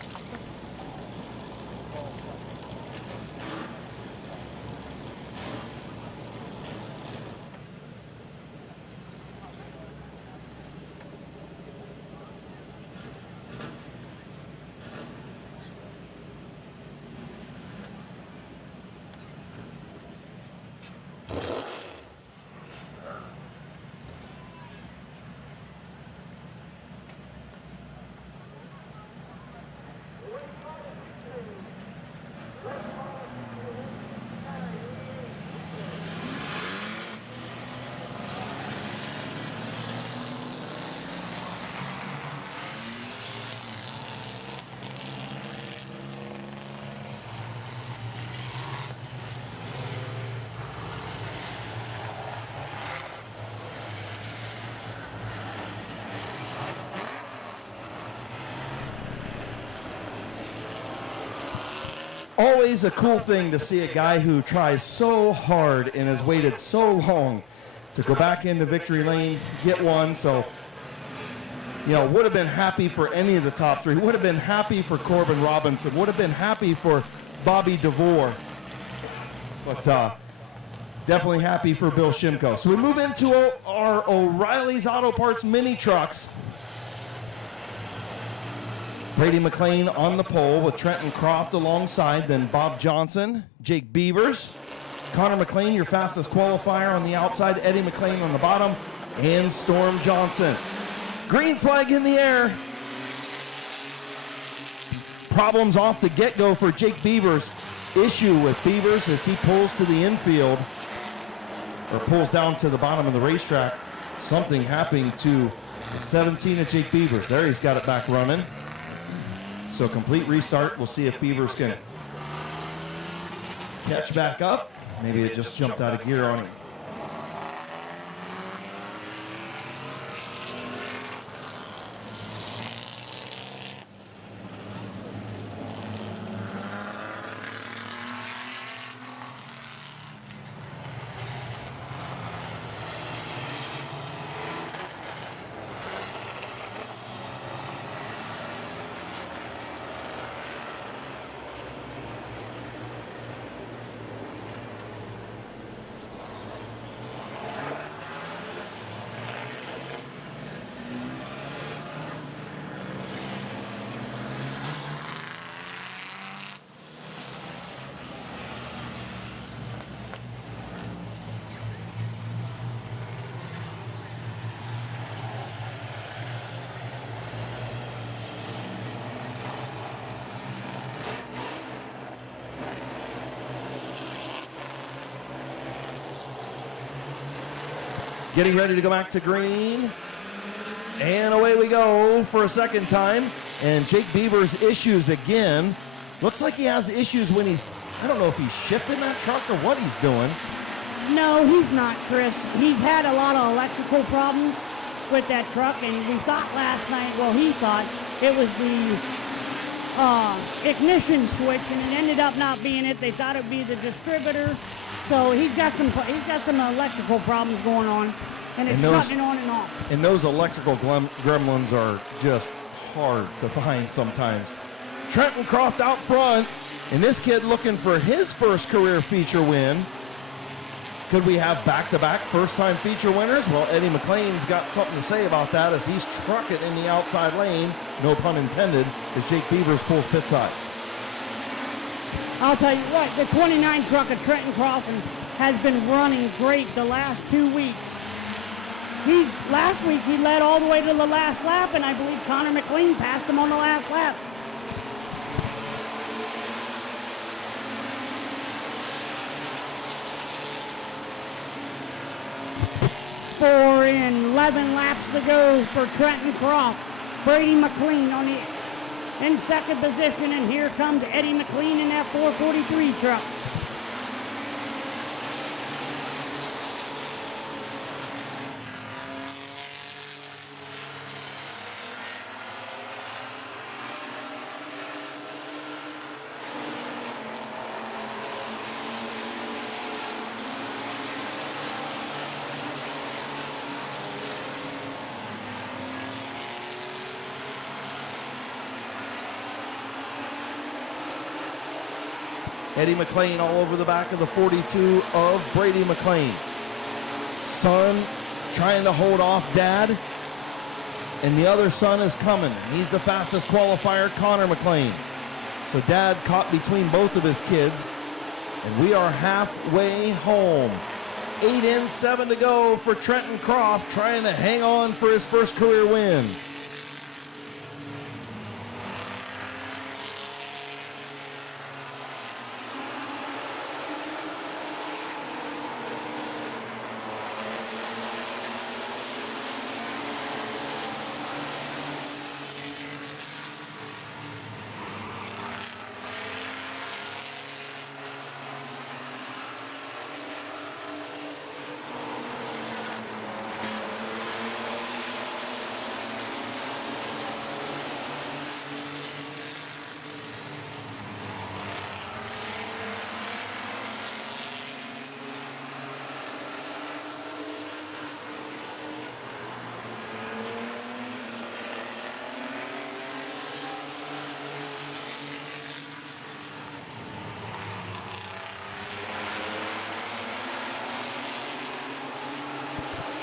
Always a cool thing to see a guy who tries so hard and has waited so long to go back into victory lane, get one. So, you know, would have been happy for any of the top three. Would have been happy for Corbin Robinson. Would have been happy for Bobby DeVore. But definitely happy for Bill Shimko. So we move into our O'Reilly's Auto Parts mini trucks. Brady McLean on the pole with Trenton Croft alongside, then Bob Johnson, Jake Beavers, Connor McLean, your fastest qualifier on the outside, Eddie McLean on the bottom, and Storm Johnson. Green flag in the air. Problems off the get-go for Jake Beavers. Issue with Beavers as he pulls to the infield, or pulls down to the bottom of the racetrack. Something happening to the 17 of Jake Beavers. There, he's got it back running. So complete restart. We'll see if Beavers can catch back up. Maybe it just jumped out of gear on him. Getting ready to go back to green. And away we go for a second time. And Jake Beavers issues again. Looks like he has issues when he's, I don't know if he's shifting that truck or what he's doing. No, he's not, Chris. He's had a lot of electrical problems with that truck, and we thought last night, well, he thought it was the ignition switch, and it ended up not being it. They thought it would be the distributor. So he's got some electrical problems going on, and it's shutting on and off. And those electrical gremlins are just hard to find sometimes. Trenton Croft out front, and this kid looking for his first career feature win. Could we have back-to-back first-time feature winners? Well, Eddie McLean's got something to say about that as he's trucking in the outside lane, no pun intended, as Jake Beavers pulls pit side. I'll tell you what, the 29 truck at Trenton Crossing has been running great the last 2 weeks. Last week he led all the way to the last lap, and I believe Connor McLean passed him on the last lap. Four and 11 laps to go for Trenton Croft. Brady McLean in second position, and here comes Eddie McLean in that 443 truck. Eddie McLean all over the back of the 42 of Brady McLean. Son trying to hold off Dad, and the other son is coming. He's the fastest qualifier, Connor McLean. So Dad caught between both of his kids, and we are halfway home. 8 in, 7 to go for Trenton Croft, trying to hang on for his first career win.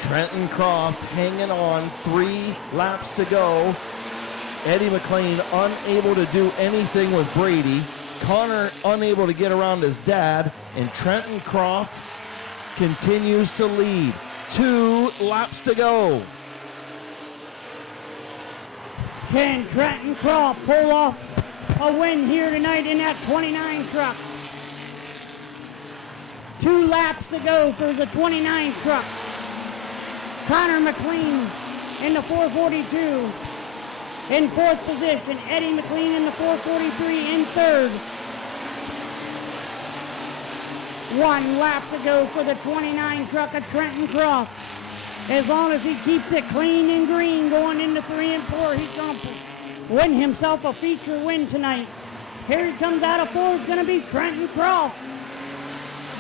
Trenton Croft hanging on, 3 laps to go. Eddie McLean unable to do anything with Brady. Connor unable to get around his dad, and Trenton Croft continues to lead. 2 laps to go. Can Trenton Croft pull off a win here tonight in that 29 truck? 2 laps to go for the 29 truck. Connor McLean in the 442 in 4th position. Eddie McLean in the 443 in 3rd. 1 lap to go for the 29 truck of Trenton Croft. As long as he keeps it clean and green going into 3 and 4, he's going to win himself a feature win tonight. Here he comes out of 4. It's going to be Trenton Croft,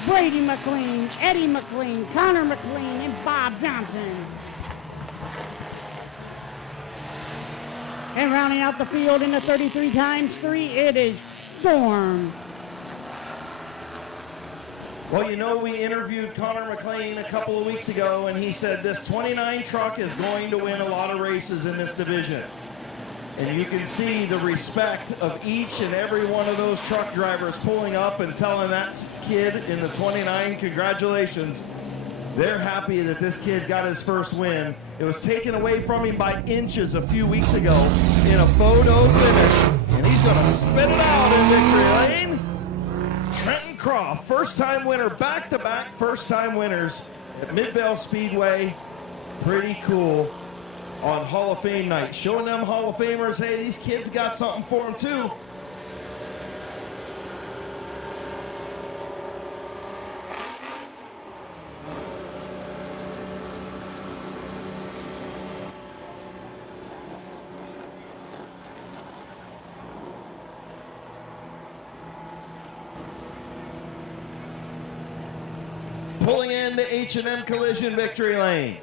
Brady McLean, Eddie McLean, Connor McLean, and Bob Johnson. And rounding out the field in the 33 times 3, it is Storm. Well, you know, we interviewed Connor McLean a couple of weeks ago, and he said this 29 truck is going to win a lot of races in this division. And you can see the respect of each and every one of those truck drivers pulling up and telling that kid in the 29, congratulations. They're happy that this kid got his first win. It was taken away from him by inches a few weeks ago in a photo finish, and he's going to spit it out in victory lane. Trenton Croft, first-time winner, back-to-back first-time winners at Midvale Speedway. Pretty cool on Hall of Fame night. Showing them Hall of Famers, hey, these kids got something for them too. Pulling into H&M Collision victory lane.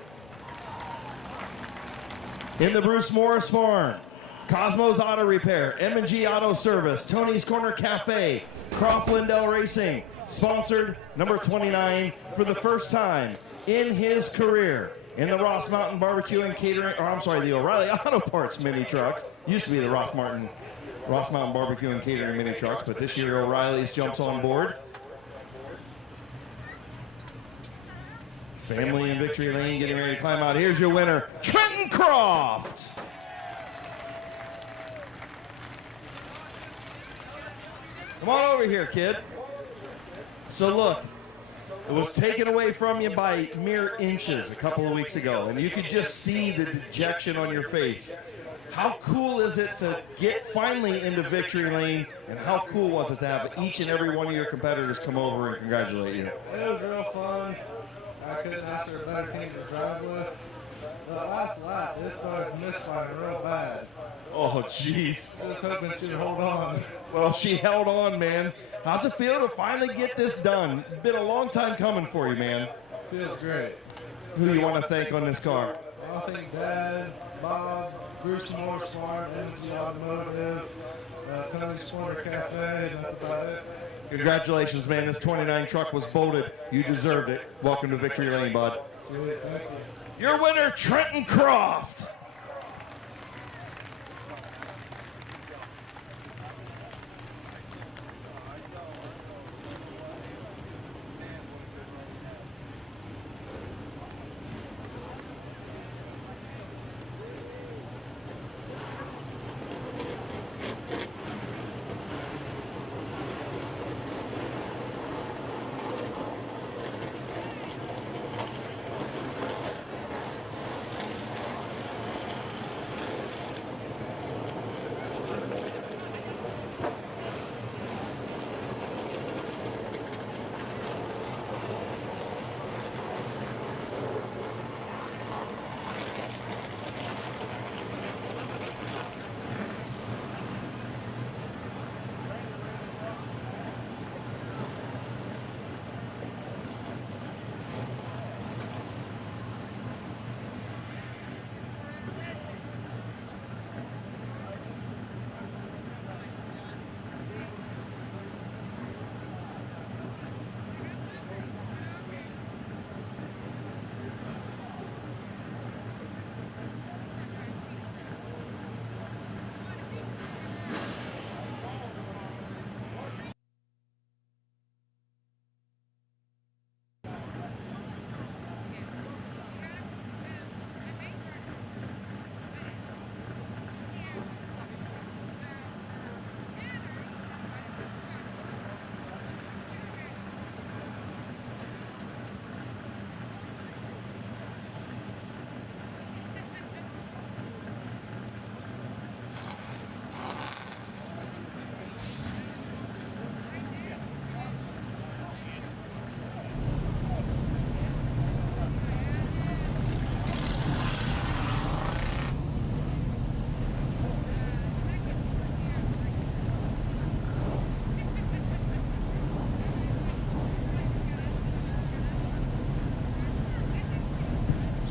In the Bruce Morris Farm, Cosmos Auto Repair, M&G Auto Service, Tony's Corner Cafe, Croft Lindell Racing, sponsored number 29 for the first time in his career in the Ross Mountain Barbecue and Catering, or I'm sorry, the O'Reilly Auto Parts mini trucks. Used to be the Ross Martin Ross Mountain Barbecue and Catering mini trucks, but this year O'Reilly's jumps on board. Family in Victory Lane getting ready to climb out. Here's your winner, Trenton Croft. Come on over here, kid. So look, it was taken away from you by mere inches a couple of weeks ago, and you could just see the dejection on your face. How cool is it to get finally into Victory Lane, and how cool was it to have each and every one of your competitors come over and congratulate you? It was real fun. I couldn't ask for a better team to drive with. The last lap, this started misfiring real bad. Oh, jeez. I was hoping she'd hold on. Well, she held on, man. How's it feel to finally get this done? Been a long time coming for you, man. Feels great. Who do you want to thank on this car? I think Dad, Bob, Bruce Moore, Smart, MG Automotive, Tony Splinter Cafe, and that's about it. Congratulations, man. This 29 truck was bolted. You deserved it. Welcome to Victory Lane, bud. Sweet, thank you. Your winner, Trenton Croft.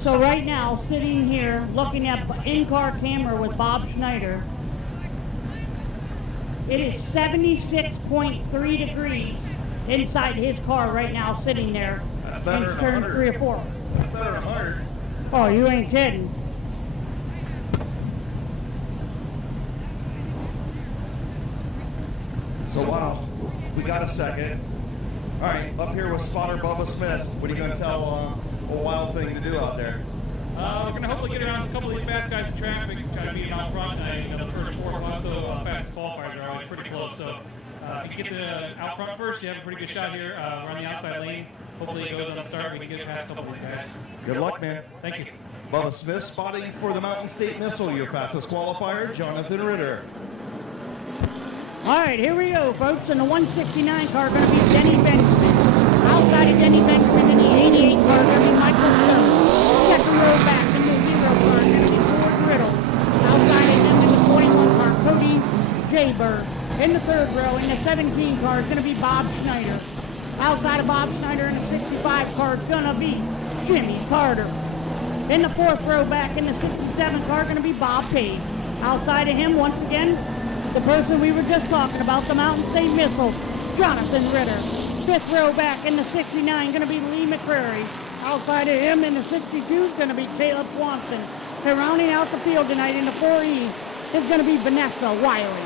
So right now, sitting here, looking at in-car camera with Bob Schneider, it is 76.3 degrees inside his car right now, sitting there. That's better than turn 100. 3 or 4. That's better than 100. Oh, you ain't kidding. So, wow, we got a second. All right, up here with spotter Bubba Smith. What are you going to tell a wild thing to do out there? We're going to hopefully get around a couple of these fast guys in traffic, try to beat them out front. The first 4 also fastest qualifiers are always pretty close. So if you get out front first, you have a pretty good shot here. We're on the outside lane. Hopefully it goes on the start. We can get past a couple of these guys. Good luck, man. Thank you. Bubba Smith spotting for the Mountain State Missile, your fastest qualifier, Jonathan Ritter. All right, here we go, folks. In the 169 car, going to be Denny Benjamin. Outside of Denny Benjamin in the 88 car, going to be Michael Stone. Second row back in the 0 car, going to be Ford Riddle. Outside of him in the 41 car, Cody Jaber. In the 3rd row, in the 17 car, is going to be Bob Schneider. Outside of Bob Schneider in the 65 car, is going to be Jimmy Carter. In the 4th row back in the 67 car, going to be Bob Page. Outside of him, once again, the person we were just talking about, the Mountain State Missile, Jonathan Ritter. 5th row back in the 69, going to be Lee McCrary. Outside of him in the 62 is going to be Caleb Swanson. And rounding out the field tonight in the 4E is going to be Vanessa Wiley.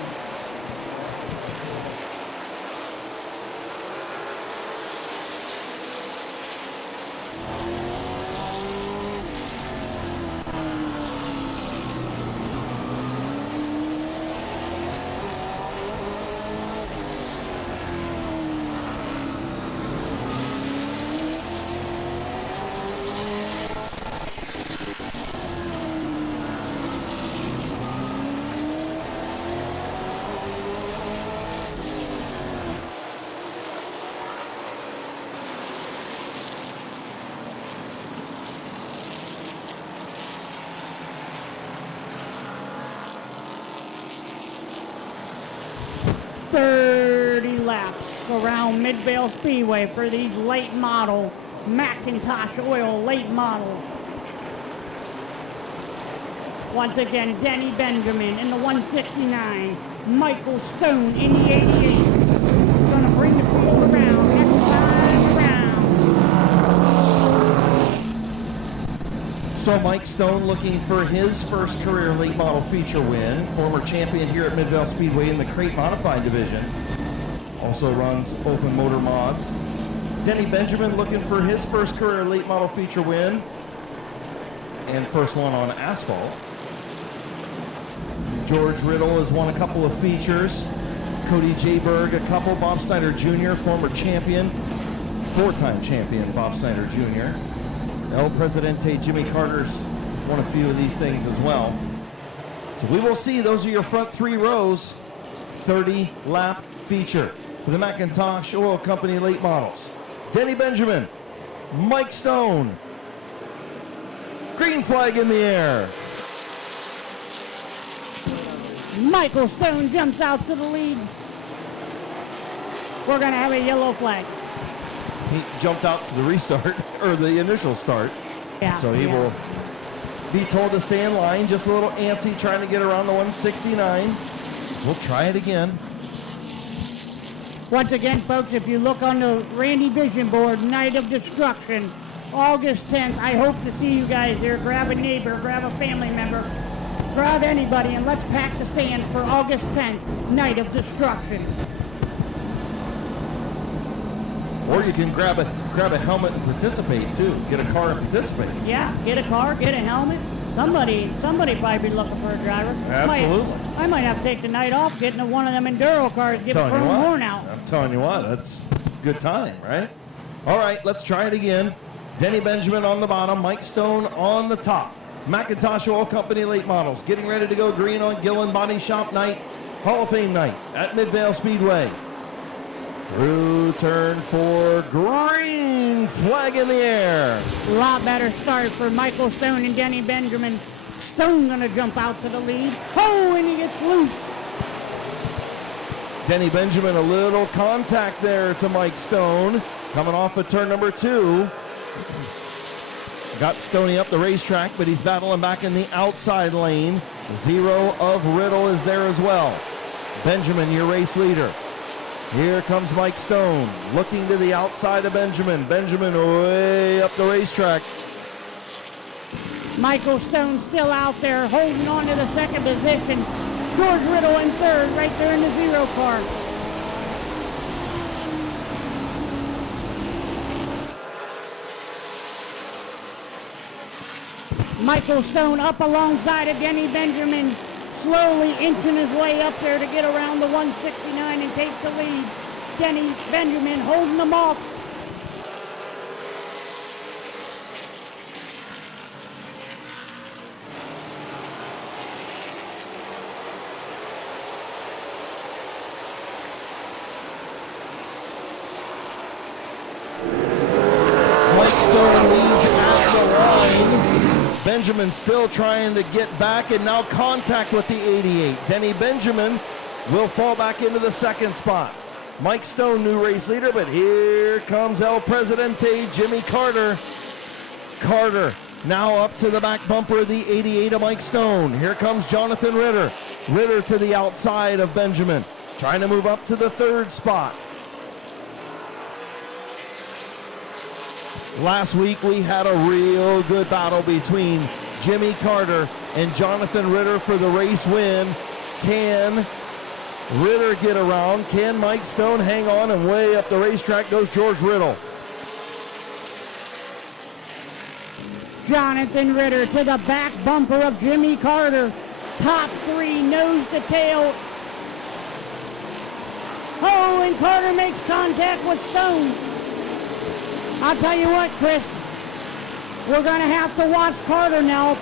30 laps around Midvale Speedway for these late model Macintosh oil late models. Once again, Denny Benjamin in the 169, Michael Stone in the 88. Going to bring the field around next time around. So Mike Stone looking for his first career late model feature win. Former champion here at Midvale Speedway in the crate modified division. Also runs open motor mods. Denny Benjamin looking for his first career late model feature win. And first one on asphalt. George Riddle has won a couple of features. Cody J. Berg a couple. Bob Snyder Jr., former champion. Four-time champion Bob Snyder Jr. El Presidente Jimmy Carter's won a few of these things as well. So we will see. Those are your front three rows. 30-lap feature for the Macintosh Oil Company late models. Denny Benjamin, Mike Stone. Green flag in the air. Michael Stone jumps out to the lead. We're going to have a yellow flag. He jumped out to the restart, or the initial start. Yeah, so he will be told to stay in line. Just a little antsy trying to get around the 169. We'll try it again. Once again, folks, if you look on the Randy Vision Board, Night of Destruction, August 10th, I hope to see you guys there. Grab a neighbor, grab a family member, grab anybody, and let's pack the stand for August 10th, Night of Destruction. Or you can grab a helmet and participate too. Get a car and participate. Yeah, get a car, get a helmet. Somebody probably be looking for a driver. Absolutely. I might have to take the night off, get into one of them enduro cars, get the chrome horn out. I'm telling you what, that's a good time, right? All right, let's try it again. Denny Benjamin on the bottom, Mike Stone on the top. Macintosh Oil Company late models getting ready to go green on Gillen Body Shop night, Hall of Fame night at Midvale Speedway. Through turn 4, green flag in the air. A lot better start for Michael Stone and Denny Benjamin. Stone gonna jump out to the lead. Oh, and he gets loose. Denny Benjamin, a little contact there to Mike Stone. Coming off of turn number 2. Got Stoney up the racetrack, but he's battling back in the outside lane. Zero of Riddle is there as well. Benjamin, your race leader. Here comes Mike Stone, looking to the outside of Benjamin. Benjamin way up the racetrack. Michael Stone still out there, holding on to the second position. George Riddle in third, right there in the zero car. Michael Stone up alongside of Denny Benjamin, slowly inching his way up there to get around the 169 and take the lead. Denny Benjamin holding them off. Mike Stone leads at the line. Benjamin still trying to get back, and now contact with the 88. Denny Benjamin will fall back into the second spot. Mike Stone, new race leader, but here comes El Presidente, Jimmy Carter. Carter now up to the back bumper of the 88 of Mike Stone. Here comes Jonathan Ritter. Ritter to the outside of Benjamin, trying to move up to the third spot. Last week we had a real good battle between Jimmy Carter and Jonathan Ritter for the race win. Can Ritter get around? Can Mike Stone hang on? And way up the racetrack goes George Riddle. Jonathan Ritter to the back bumper of Jimmy Carter. Top three, nose to tail. Oh, and Carter makes contact with Stone. I'll tell you what, Chris, we're going to have to watch Carter now.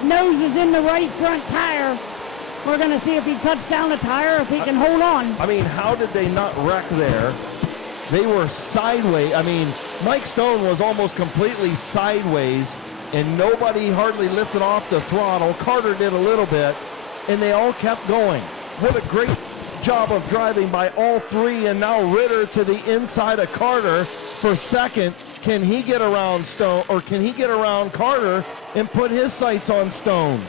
The nose is in the right front tire. We're going to see if he cuts down the tire, if he can hold on. I mean, how did they not wreck there? They were sideways. I mean, Mike Stone was almost completely sideways, and nobody hardly lifted off the throttle. Carter did a little bit, and they all kept going. What a great job of driving by all three, and now Ritter to the inside of Carter for second. Can he get around Stone, or can he get around Carter and put his sights on Stone?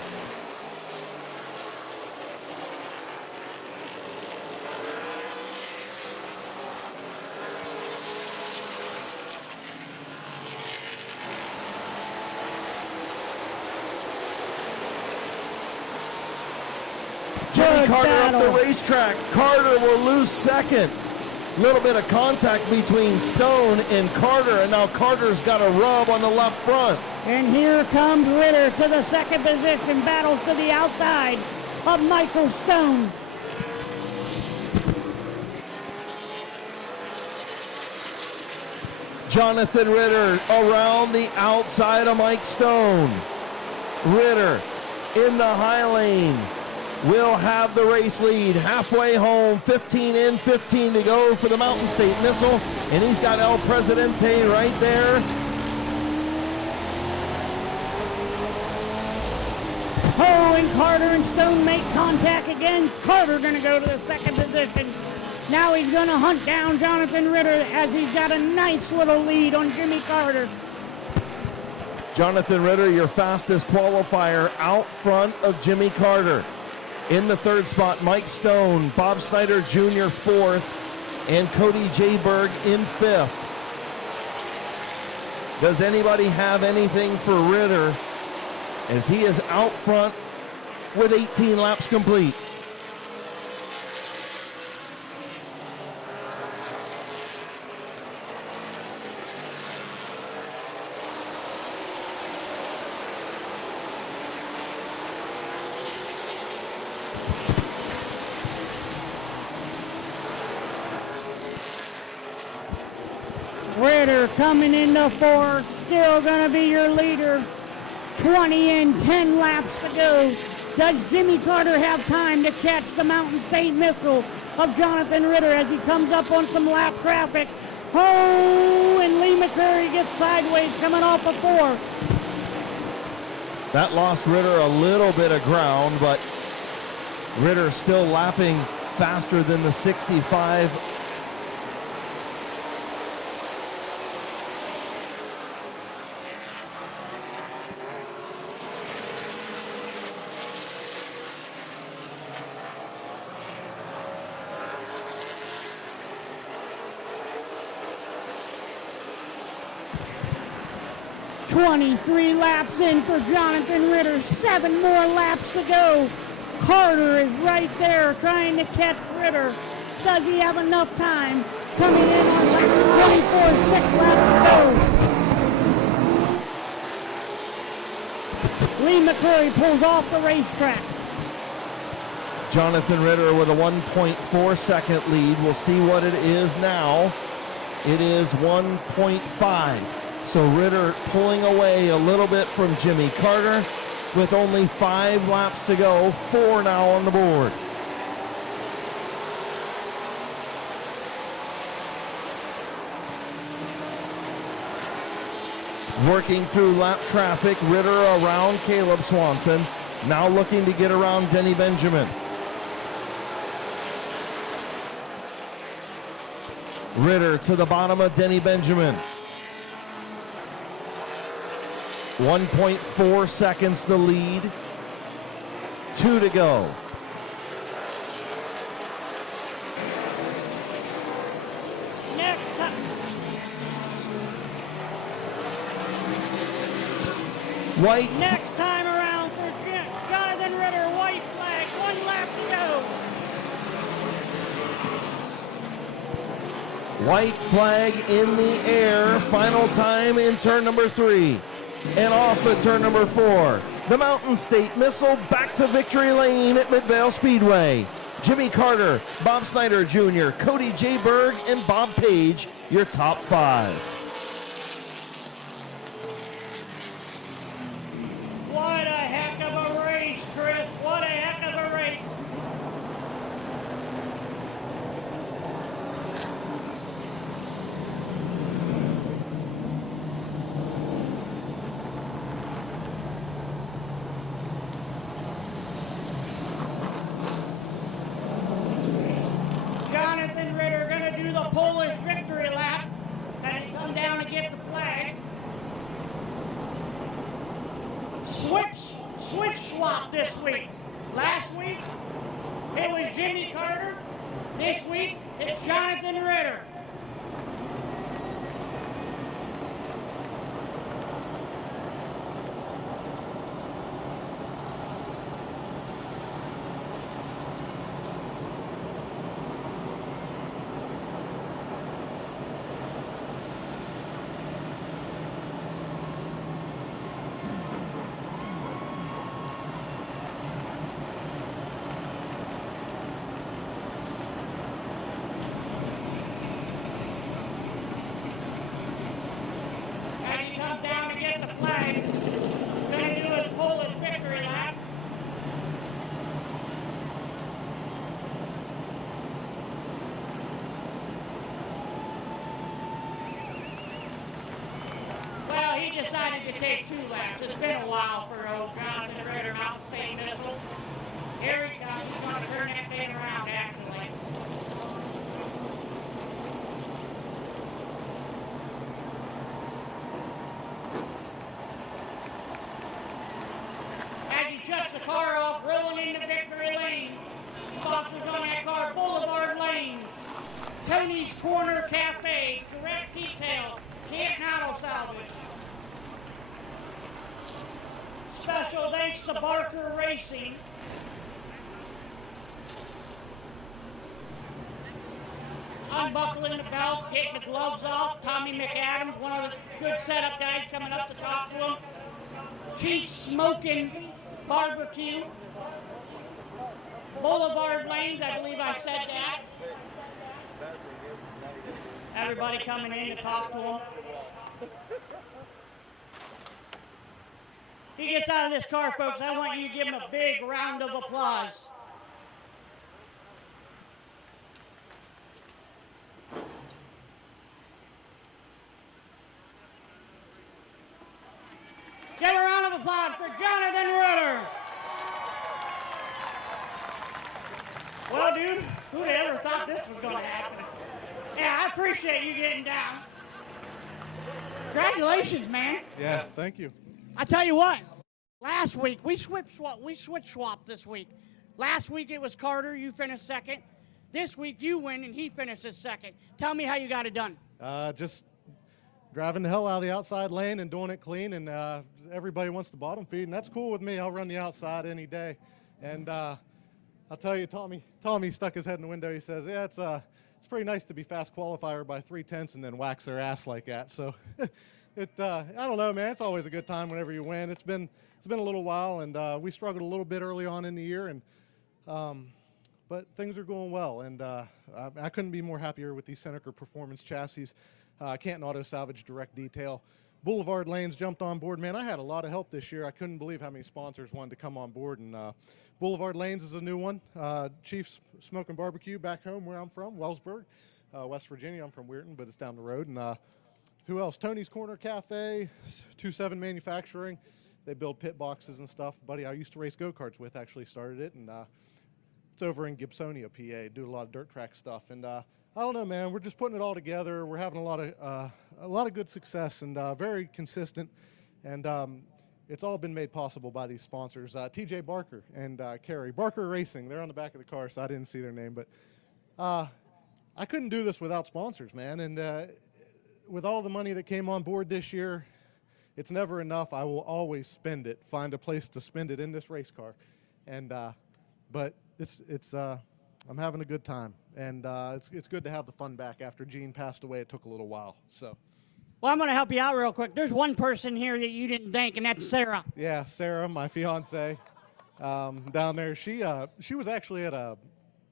Jimmy Carter up the racetrack. Carter will lose second. Little bit of contact between Stone and Carter, and now Carter's got a rub on the left front. And here comes Ritter to the second position. Battles to the outside of Michael Stone. Jonathan Ritter around the outside of Mike Stone. Ritter in the high lane will have the race lead. Halfway home, 15 in, 15 to go for the Mountain State Missile, and he's got El Presidente right there. Oh, and Carter and Stone make contact again. Carter going to go to the second position. Now he's going to hunt down Jonathan Ritter as he's got a nice little lead on Jimmy Carter. Jonathan Ritter, your fastest qualifier, out front of Jimmy Carter. In the third spot, Mike Stone, Bob Snyder Jr. fourth, and Cody J. Berg in fifth. Does anybody have anything for Ritter as he is out front with 18 laps complete? Ritter coming into fourth, still going to be your leader. 20 and 10 laps to go. Does Jimmy Carter have time to catch the Mountain State Missile of Jonathan Ritter as he comes up on some lap traffic? Oh, and Lee McCurry gets sideways coming off of fourth. That lost Ritter a little bit of ground, but Ritter still lapping faster than the 65. Three laps in for Jonathan Ritter. 7 more laps to go. Carter is right there trying to catch Ritter. Does he have enough time? Coming in on lap 24, 6 laps to go. Lee McCurry pulls off the racetrack. Jonathan Ritter with a 1.4 second lead. We'll see what it is now. It is 1.5. So Ritter pulling away a little bit from Jimmy Carter with only 5 laps to go. 4 now on the board. Working through lap traffic, Ritter around Caleb Swanson. Now looking to get around Denny Benjamin. Ritter to the bottom of Denny Benjamin. 1.4 seconds the lead. 2 to go. White. Next time around for Jonathan Ritter, white flag, 1 lap to go. White flag in the air. Final time in turn number 3. And off at turn number 4. The Mountain State Missile back to victory lane at Midvale Speedway. Jimmy Carter, Bob Snyder Jr., Cody J. Berg, and Bob Page, your top 5. What a heck of a race, Chris. What a heck of a race. get the flag. Switch swap this week. Last week, it was Jimmy Carter. This week, it's Jonathan Ritter. Decided to take 2 laps. It's been a while for old Jonathan Ritter out in St. Midvale. Here he comes. He's going to turn that thing around, actually. As he shuts the car off, rolling into victory lane. Sponsors on that car, Boulevard Lanes, Tony's Corner Cafe, Direct Detail, Canton Auto Salvage. Special thanks to Barker Racing. Unbuckling the belt, getting the gloves off. Tommy McAdams, one of the good setup guys coming up to talk to him. Chief Smoking Barbecue. Boulevard Lanes, I believe I said that. Everybody coming in to talk to him. He gets out of this car, folks. I want you to give him a big round of applause. Give a round of applause for Jonathan Ritter. Well, dude, who'd have ever thought this was going to happen? Yeah, I appreciate you getting down. Congratulations, man. Yeah, thank you. I tell you what, last week we switch swapped this week. Last week it was Carter, you finished second. This week you win and he finishes second. Tell me how you got it done. Just driving the hell out of the outside lane and doing it clean, and everybody wants the bottom feed, and that's cool with me. I'll run the outside any day. And I'll tell you, Tommy stuck his head in the window. He says, yeah, it's pretty nice to be fast qualifier by 3/10 and then wax their ass like that. So I don't know, man. It's always a good time whenever you win. It's been a little while, and we struggled a little bit early on in the year, and but things are going well, and I couldn't be more happier with these Seneca Performance chassis. Canton Auto Salvage Direct Detail. Boulevard Lanes jumped on board. Man, I had a lot of help this year. I couldn't believe how many sponsors wanted to come on board, and Boulevard Lanes is a new one. Chief's Smoking Barbecue back home where I'm from, Wellsburg, West Virginia. I'm from Weirton, but it's down the road. And who else? Tony's Corner Cafe, 27 Manufacturing. They build pit boxes and stuff. Buddy I used to race go-karts with actually started it, and it's over in Gibsonia, PA. Do a lot of dirt track stuff, and I don't know, man. We're just putting it all together. We're having a lot of good success, and very consistent, and it's all been made possible by these sponsors. TJ Barker and Carrie Barker Racing. They're on the back of the car, so I didn't see their name, but I couldn't do this without sponsors, man. And with all the money that came on board this year, it's never enough. I will always spend it. Find a place to spend it in this race car, and but it's I'm having a good time, and it's good to have the fun back. After Gene passed away, it took a little while. So, well, I'm going to help you out real quick. There's one person here that you didn't thank, and that's Sarah. Yeah, Sarah, my fiance, down there. She was actually at a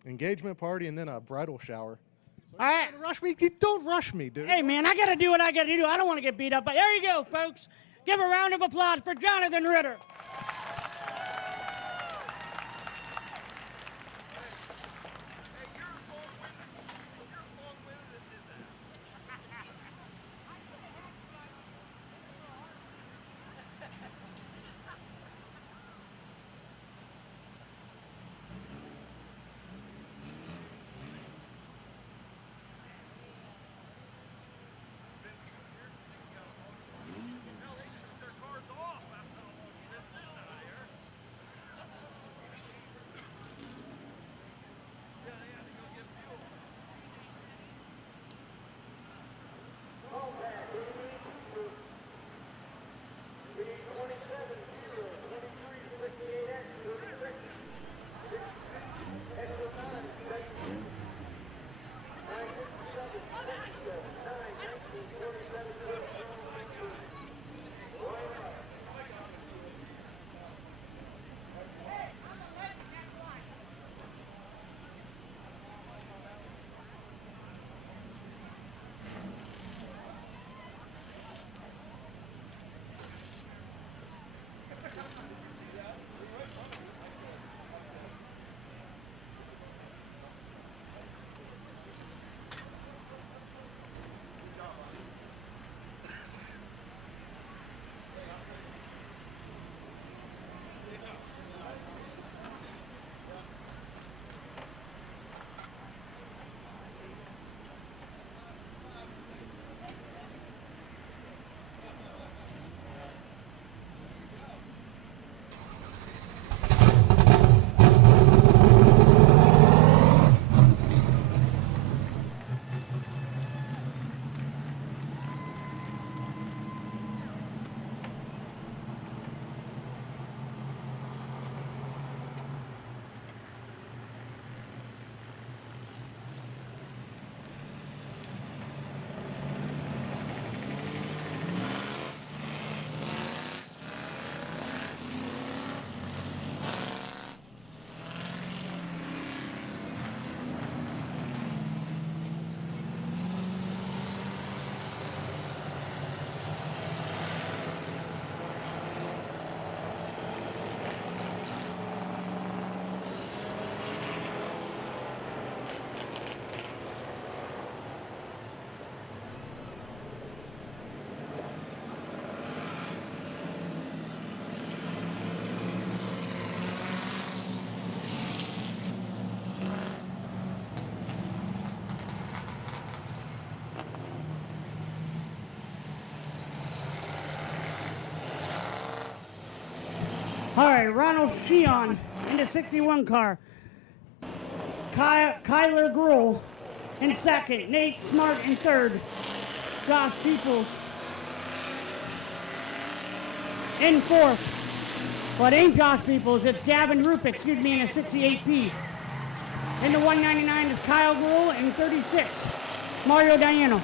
engagement party and then a bridal shower. So all right, rush me? Don't rush me, dude. Hey, man, I got to do what I got to do. I don't want to get beat up. But there you go, folks. Give a round of applause for Jonathan Ritter. All right, Ronald Sheon in the 61 car. Kyler Gruhl in second. Nate Smart in third. Josh Peoples in fourth. But ain't Josh Peoples, it's Gavin Roop, excuse me, in a 68P. In the 199 is Kyle Gruhl, in 36, Mario Diano.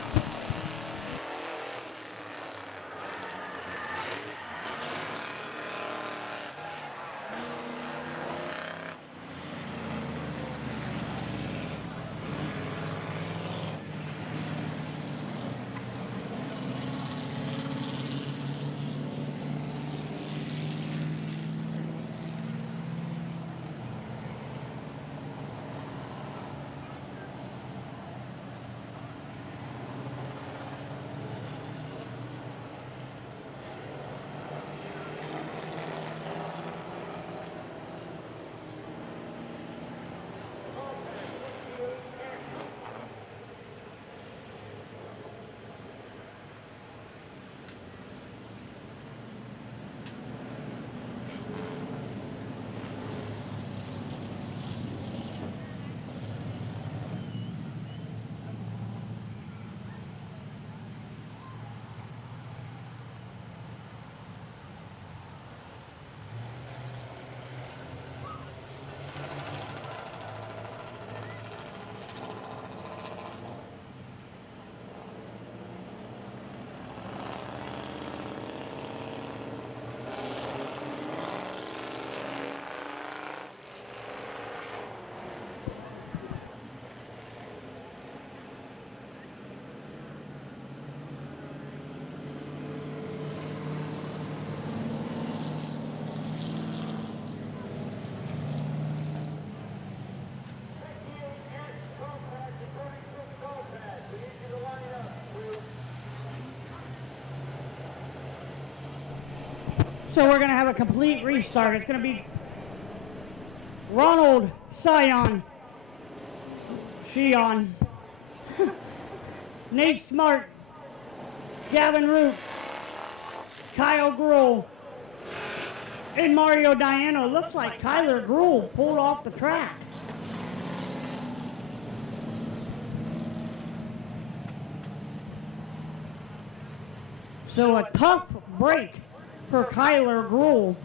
So we're going to have a complete restart. It's going to be Ronald Sheon, Nate Smart, Gavin Root, Kyle Gruhl, and Mario Diano. Looks like Kyler Gruhl pulled off the track. So a tough break for Kyler Gruhl.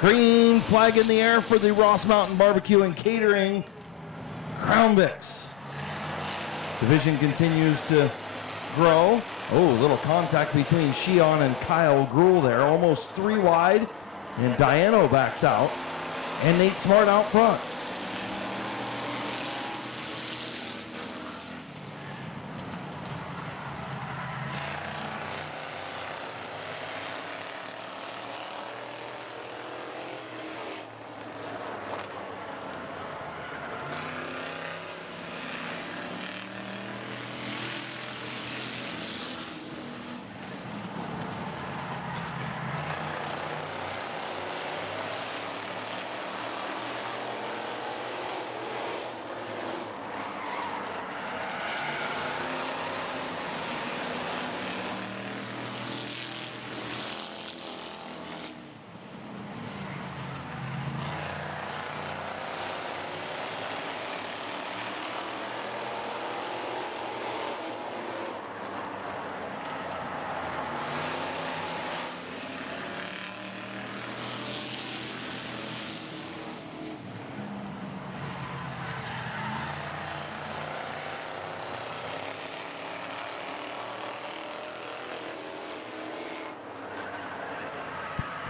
Green flag in the air for the Ross Mountain Barbecue and Catering Crown Vics. Division continues to grow. Oh, a little contact between Sheon and Kyle Gruhl there. Almost three wide. And Diano backs out. And Nate Smart out front.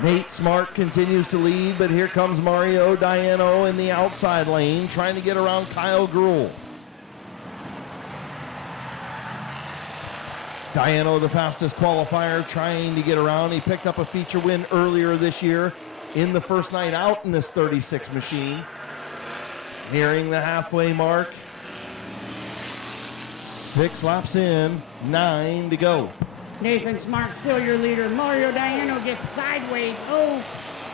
Nate Smart continues to lead, but here comes Mario Diano in the outside lane, trying to get around Kyle Gruhl. Diano, the fastest qualifier, trying to get around. He picked up a feature win earlier this year in the first night out in this 36 machine. Nearing the halfway mark. 6 laps in, 9 to go. Nathan Smart still your leader. Mario Diano gets sideways. Oh,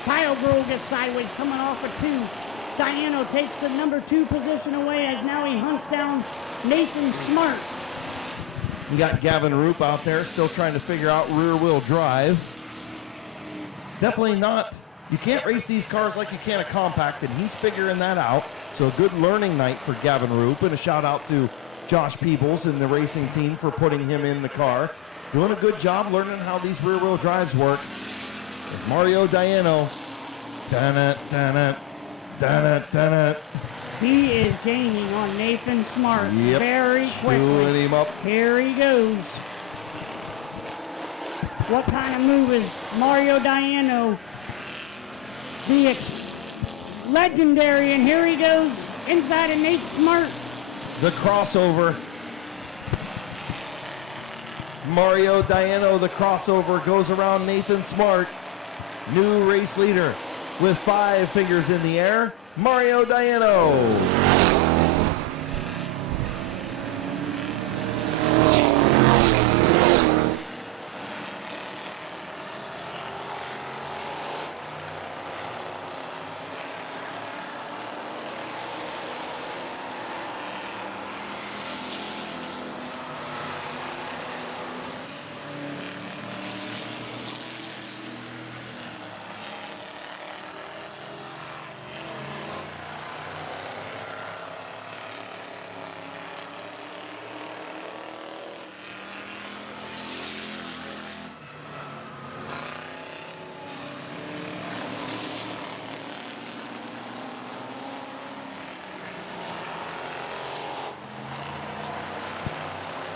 Kyle Grohl gets sideways coming off of 2. Diano takes the number 2 position away as now he hunts down Nathan Smart. You got Gavin Roop out there still trying to figure out rear-wheel drive. It's definitely not, you can't race these cars like you can a compact, and he's figuring that out. So a good learning night for Gavin Roop, and a shout out to Josh Peebles and the racing team for putting him in the car. Doing a good job learning how these rear-wheel drives work. It's Mario Diano. Dun-it, dun-it, dun-it, dun-it. He is gaining on Nathan Smart very quickly. Chewing him up. Here he goes. What kind of move is Mario Diano? The legendary, and here he goes inside of Nate Smart. The crossover. Mario Diano, the crossover, goes around Nathan Smart. New race leader with 5 fingers in the air, Mario Diano.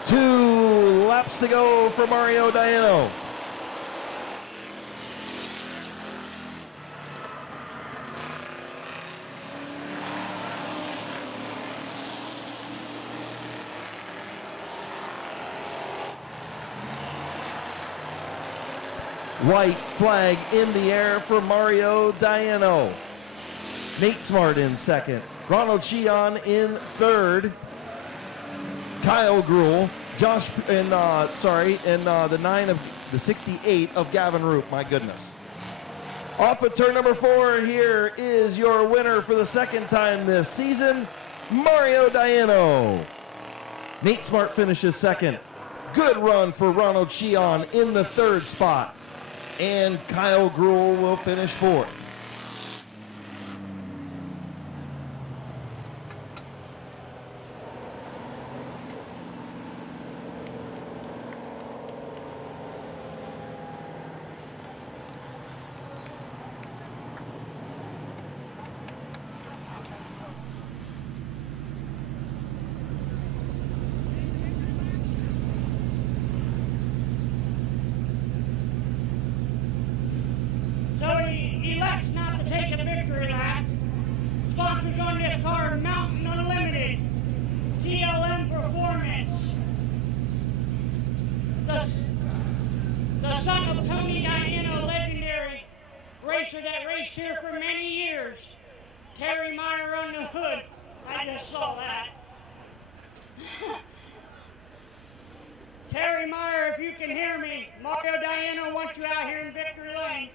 Two laps to go for Mario Diano. White flag in the air for Mario Diano. Nate Smart in second. Ronald Sheehan in third. Kyle Gruhl, Josh, and the 9 of the 68 of Gavin Roop. My goodness. Off at turn number 4, here is your winner for the second time this season, Mario Diano. Nate Smart finishes second. Good run for Ronald Sheehan in the third spot. And Kyle Gruhl will finish fourth. So he elects not to take a victory lap. Sponsors on this car, Mountain Unlimited, TLM Performance, the son of Tony Diano, legendary racer that raced here for many years. Terry Meyer on the hood. I just saw that. Terry Meyer, if you can hear me, Mario Diano wants you out here in Victory Lane.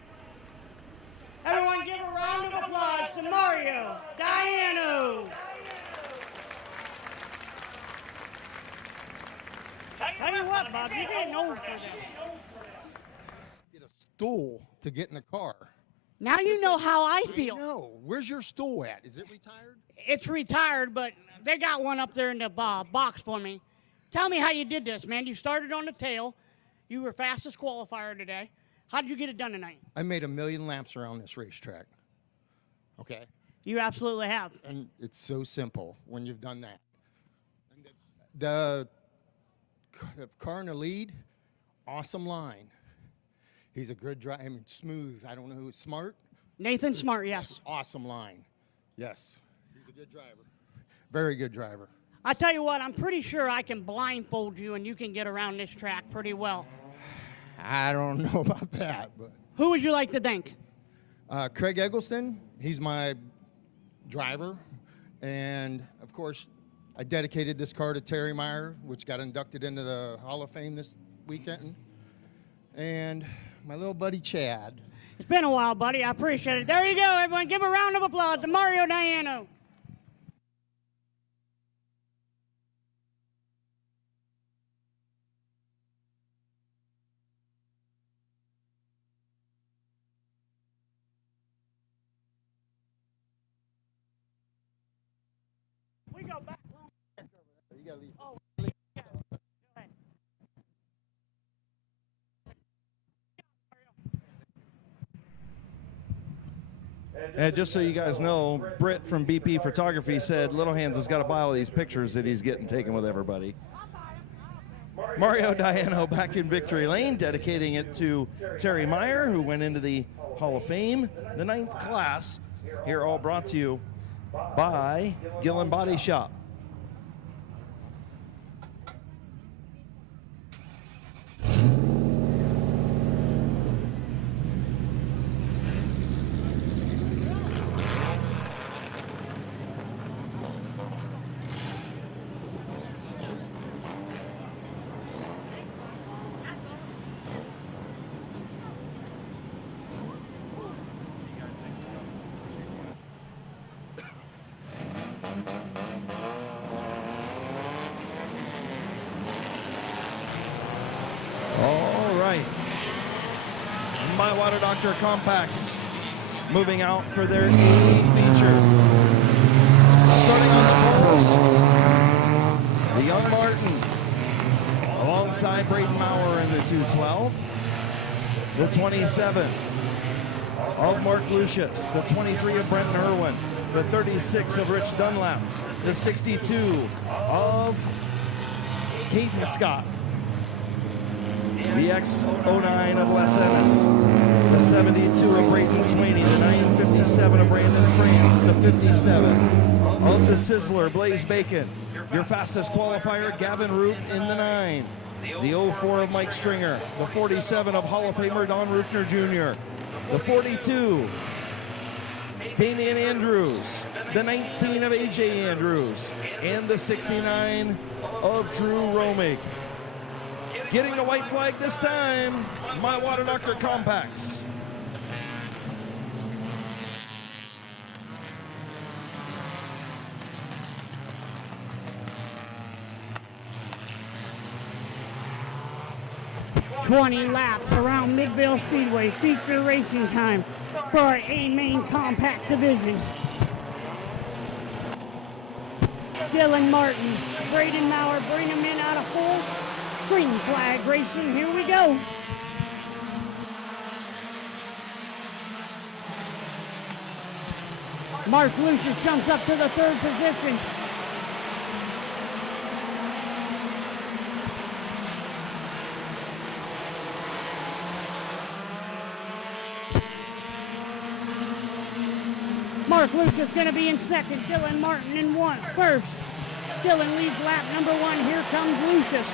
Everyone give a round of applause to Mario Diano. Tell you what, Bob, you didn't know for this. Get a stool to get in the car. Now you know how I feel. No, where's your stool at? Is it retired? It's retired, but they got one up there in the box for me. Tell me how you did this, man. You started on the tail. You were fastest qualifier today. How did you get it done tonight? I made 1 million laps around this racetrack. Okay? You absolutely have. And it's so simple when you've done that. And the car in the lead, awesome line. He's a good driver. I mean, smooth. I don't know who. Smart? Nathan Smart, yes. Awesome line. Yes. He's a good driver. Very good driver. I tell you what, I'm pretty sure I can blindfold you and you can get around this track pretty well. I don't know about that, but. Who would you like to thank? Craig Eggleston. He's my driver. And, of course, I dedicated this car to Terry Meyer, which got inducted into the Hall of Fame this weekend. and my little buddy Chad. It's been a while, buddy. I appreciate it. There you go, everyone. Give a round of applause to Mario Diano. We go back long. You gotta leave. Oh, yeah. Go ahead. And just so you guys know, Britt from BP Photography said Little Hands has got to buy all these pictures that he's getting taken with everybody. Mario Diano back in victory lane, dedicating it to Terry Meyer, who went into the Hall of Fame, the 9th class. Here, all brought to you by Gillen Body Shop. All right. My Water Doctor Compacts moving out for their 8th feature. Starting on the pole, the Young Martin alongside Braden Maurer in the 212. The 27 of Mark Lucius. The 23 of Brenton Irwin. The 36 of Rich Dunlap. The 62 of Caden Scott. The X09 of Wes Ennis, the 72 of Brayton Sweeney, the 957 of Brandon France, the 57 of the Sizzler, Blaze Bacon, your fastest qualifier, Gavin Roop in the 9, the 04 of Mike Stringer, the 47 of Hall of Famer Don Rufner Jr., the 42, Damian Andrews, the 19 of AJ Andrews, and the 69 of Drew Romig. Getting the white flag this time, My Water Doctor Compacts. "20 laps around Midvale Speedway, feature racing time for our A main compact division. Dylan Martin, Braden Maurer, bring him in out of full. Green flag racing, here we go. Mark Lucius jumps up to the 3rd position. Mark Lucius going to be in 2nd, Dylan Martin in 1st. Dylan leads lap number 1, here comes Lucius.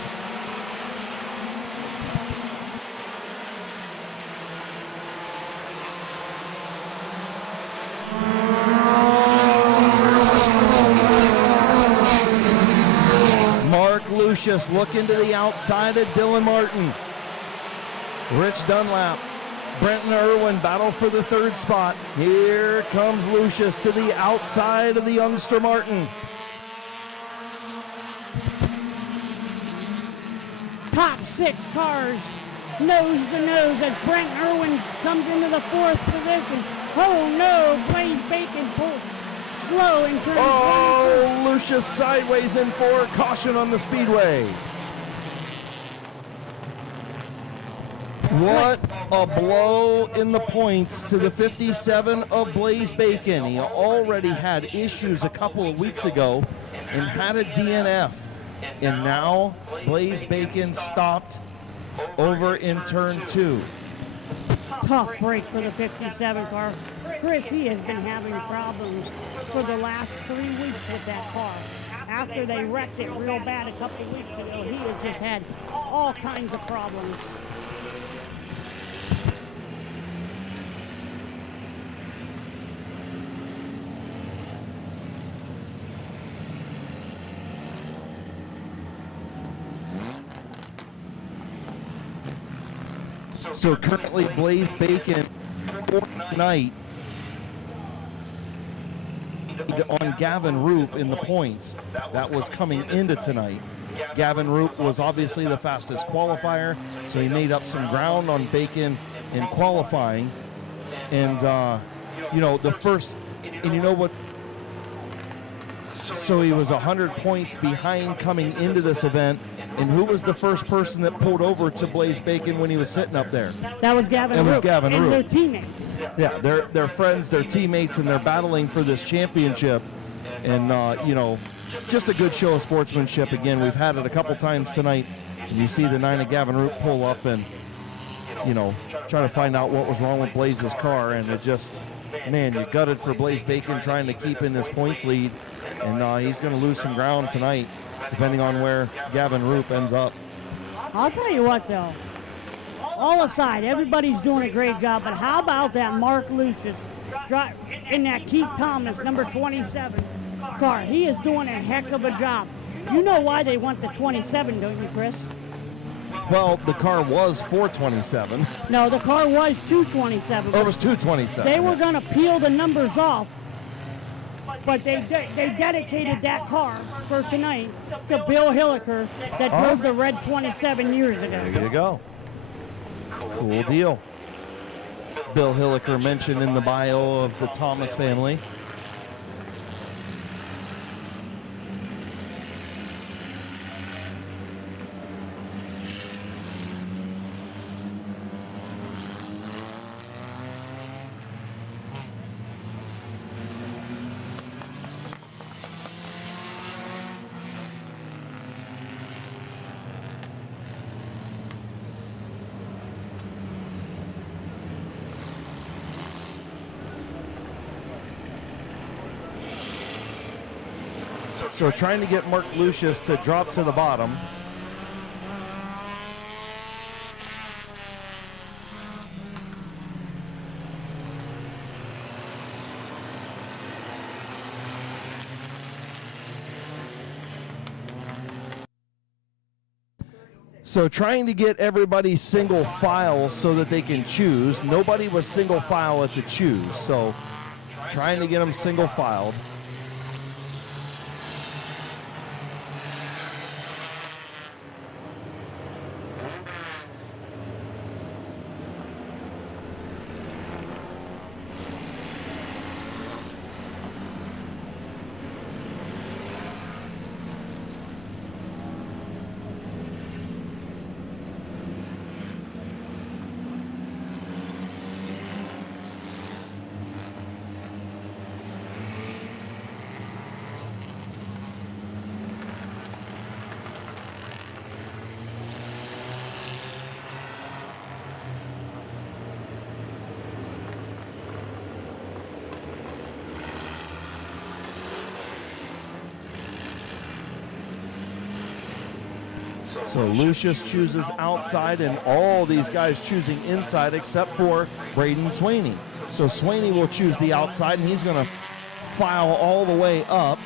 Mark Lucius looking to the outside of Dylan Martin. Rich Dunlap, Brenton Irwin battle for the 3rd spot. Here comes Lucius to the outside of the youngster Martin. Top 6 cars, nose to nose as Brent Irwin comes into the 4th position. Oh no, Blaze Bacon pulls slow in turn. Oh, Lucius sideways in 4, caution on the speedway. What a blow in the points to the 57 of Blaze Bacon. He already had issues a couple of weeks ago and had a DNF. And now Blaze Bacon stopped over in turn 2. Tough break for the 57 car. Chris, he has been having problems for the last 3 weeks with that car. After they wrecked it real bad a couple of weeks ago, he has just had all kinds of problems. So currently Blaze Bacon night on Gavin Roop in the points. That was coming into tonight. Gavin Roop was obviously the fastest qualifier, so he made up some ground on Bacon in qualifying. And, you know, the first, and you know what? So he was 100 points behind coming into this event. And who was the first person that pulled over to Blaze Bacon when he was sitting up there? That was Gavin Roop. It was Gavin and Roop. their teammates. Yeah, they're friends, they're teammates, and they're battling for this championship. And, you know, just a good show of sportsmanship. Again, we've had it a couple times tonight. And you see the 9 of Gavin Roop pull up and, you know, try to find out what was wrong with Blaze's car. And it just, man, you gutted for Blaze Bacon trying to keep in this points lead. And he's going to lose some ground tonight, depending on where Gavin Roop ends up. I'll tell you what, though. All aside, everybody's doing a great job, but how about that Mark Lucius in that Keith Thomas, number 27 car? He is doing a heck of a job. You know why they want the 27, don't you, Chris? Well, the car was 427. No, the car was 227. Or it was 227. They were going to peel the numbers off, but they dedicated that car for tonight to Bill Hilliker that drove the red 27 years ago. There you go. Cool deal. Bill Hilliker mentioned in the bio of the Thomas family. So trying to get Mark Lucius to drop to the bottom. So trying to get everybody single file so that they can choose. Nobody was single file at the choose. So trying to get them single filed. So Lucius chooses outside, and all these guys choosing inside except for Braden Swaney. So Swaney will choose the outside, and he's going to file all the way up.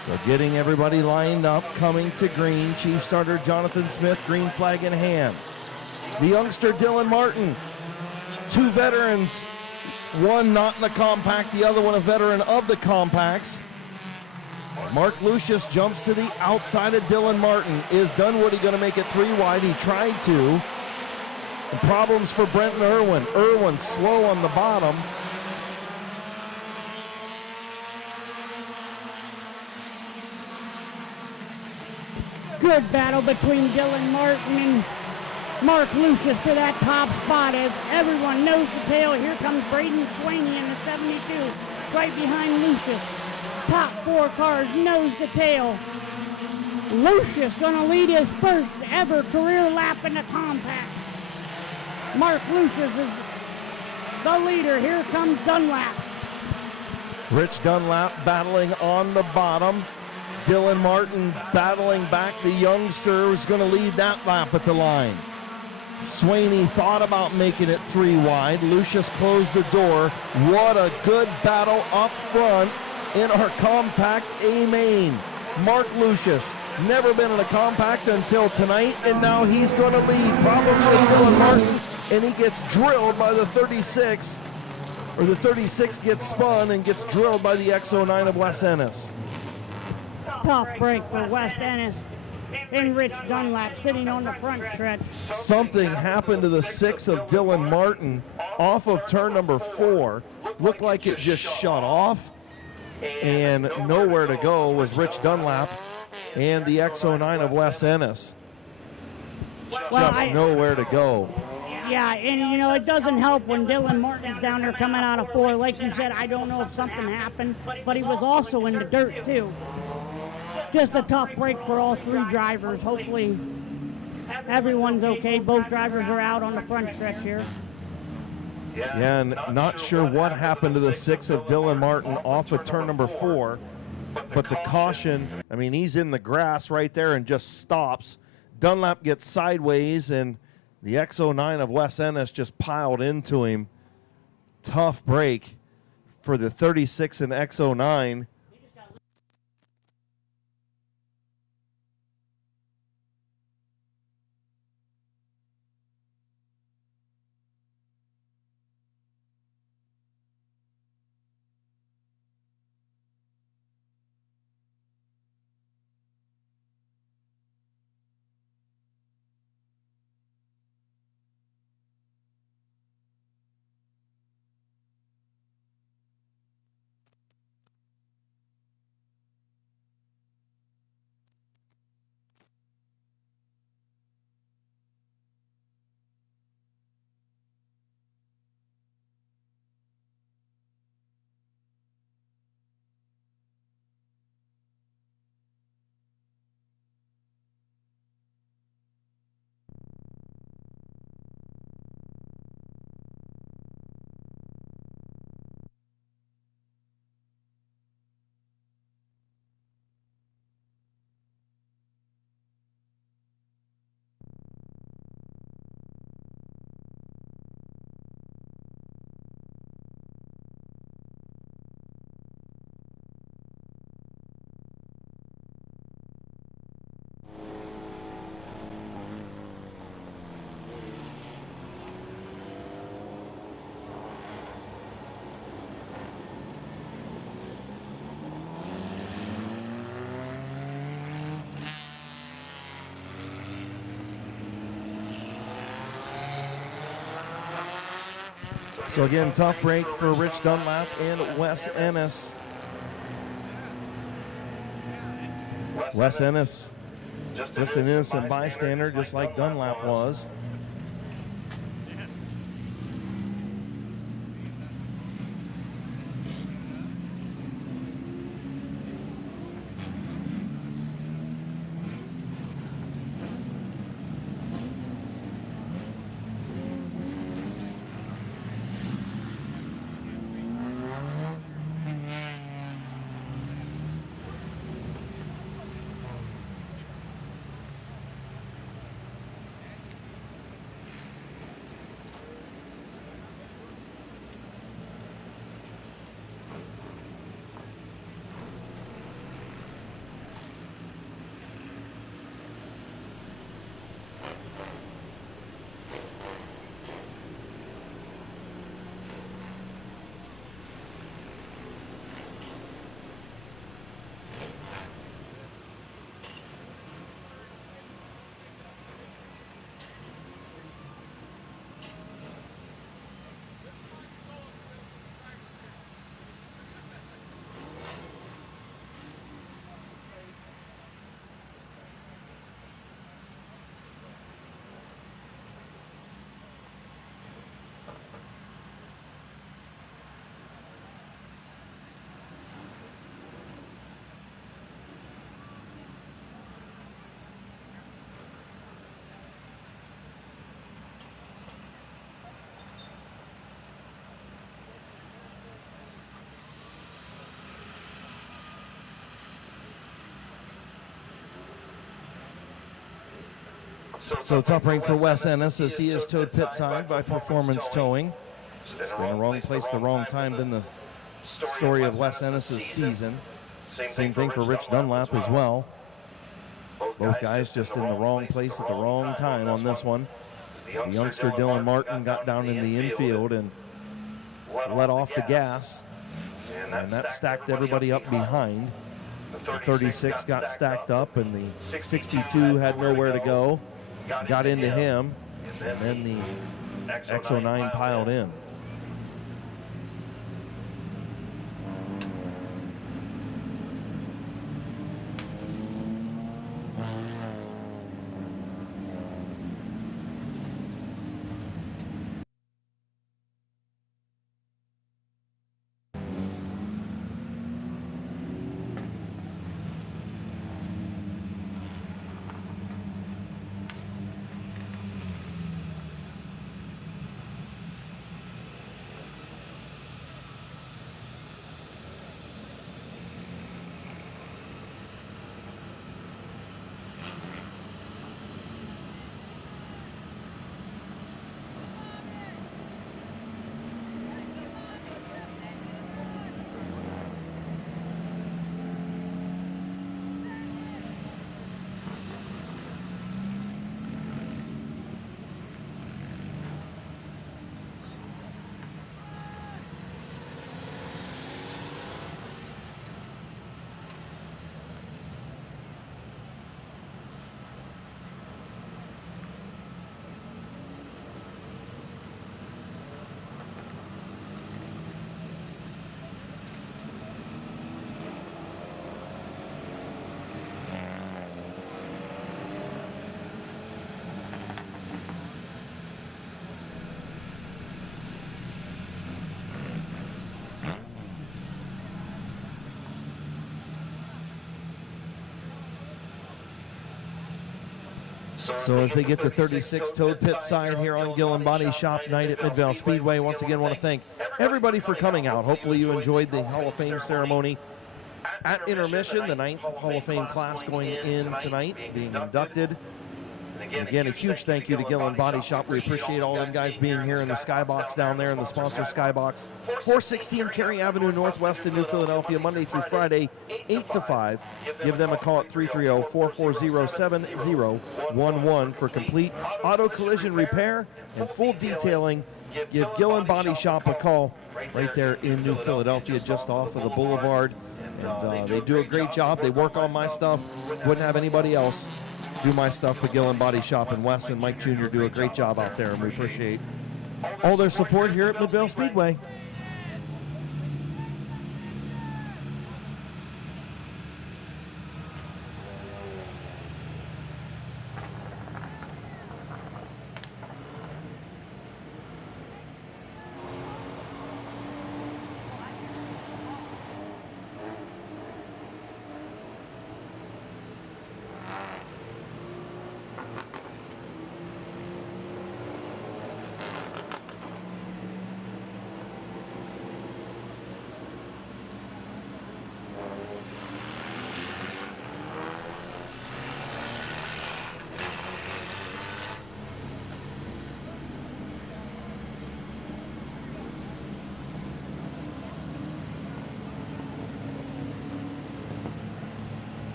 So getting everybody lined up, coming to green. Chief starter Jonathan Smith, green flag in hand. The youngster Dylan Martin. Two veterans, one not in the compact, the other one a veteran of the compacts. Mark Lucius jumps to the outside of Dylan Martin. Is Dunwoody going to make it 3 wide? He tried to. And problems for Brenton Irwin. Irwin slow on the bottom. Good battle between Dylan Martin and Mark Lucius to that top spot as everyone knows the tail. Here comes Braden Swaney in the 72, right behind Lucius. Top 4 cars nose to tail. Lucius gonna lead his first ever career lap in the compact. Mark Lucius is the leader. Here comes Dunlap. Rich Dunlap battling on the bottom. Dylan Martin battling back. The youngster who's going to lead that lap at the line. Swaney thought about making it 3 wide. Lucius closed the door. What a good battle up front in our compact A main. Mark Lucius, never been in a compact until tonight, and now he's going to lead, probably with Dylan Martin, and he gets drilled by the 36, or the 36 gets spun and gets drilled by the X09 of Wes Ennis. Tough break for Wes Ennis and Rich Dunlap sitting on the front stretch. Something happened to the 6 of Dylan Martin off of turn number 4. Looked like it just shut off, and nowhere to go was Rich Dunlap and the X09 of Wes Ennis. Just nowhere to go. Yeah, and you know, it doesn't help when Dylan Martin's down there coming out of 4. Like you said, I don't know if something happened, but he was also in the dirt too. Just a tough break for all 3 drivers. Hopefully everyone's okay. Both drivers are out on the front stretch here. Yeah, and not sure what happened to the 6 of Dylan Martin off of turn number 4, but the caution, I mean, he's in the grass right there and just stops. Dunlap gets sideways, and the X09 of Wes Ennis just piled into him. Tough break for the 36 and X09. So again, tough break for Rich Dunlap and Wes Ennis. Wes Ennis, just an innocent bystander, just like Dunlap was. So tough break for Wes Ennis as he is towed pit side by Performance Towing. Just in the wrong place, the wrong time, been the story of Wes Ennis's season. Same thing for Rich Dunlap as well. Both guys just in the wrong place at the wrong time on this one. The youngster Dylan Martin got down in the infield and let off the gas, and that stacked everybody up behind. The 36 got stacked up, and the 62 had nowhere to go. Got into him, and then the X09 piled in. So as they get the 36 towed pit side here on Gillen Body Shop night at Midvale Speedway, once again want to thank everybody for coming out. Hopefully you enjoyed the Hall of Fame ceremony at intermission, the 9th Hall of Fame class going in tonight, being inducted. And again, a huge thank you to Gillen Body Shop. We appreciate all them guys being here in the skybox down there in the sponsor skybox. 416 Cary Avenue Northwest in New Philadelphia, Monday through Friday, 8 to 5. Give them a call at 330-440-7011 for complete auto collision repair and full detailing. Give Gillen Body Shop a call right there in New Philadelphia, just off of the boulevard. And they do a great job. They work on my stuff. Wouldn't have anybody else do my stuff but Gillen Body Shop, and Wes and Mike Jr. do a great job out there, and we appreciate all their support here at Midvale Speedway.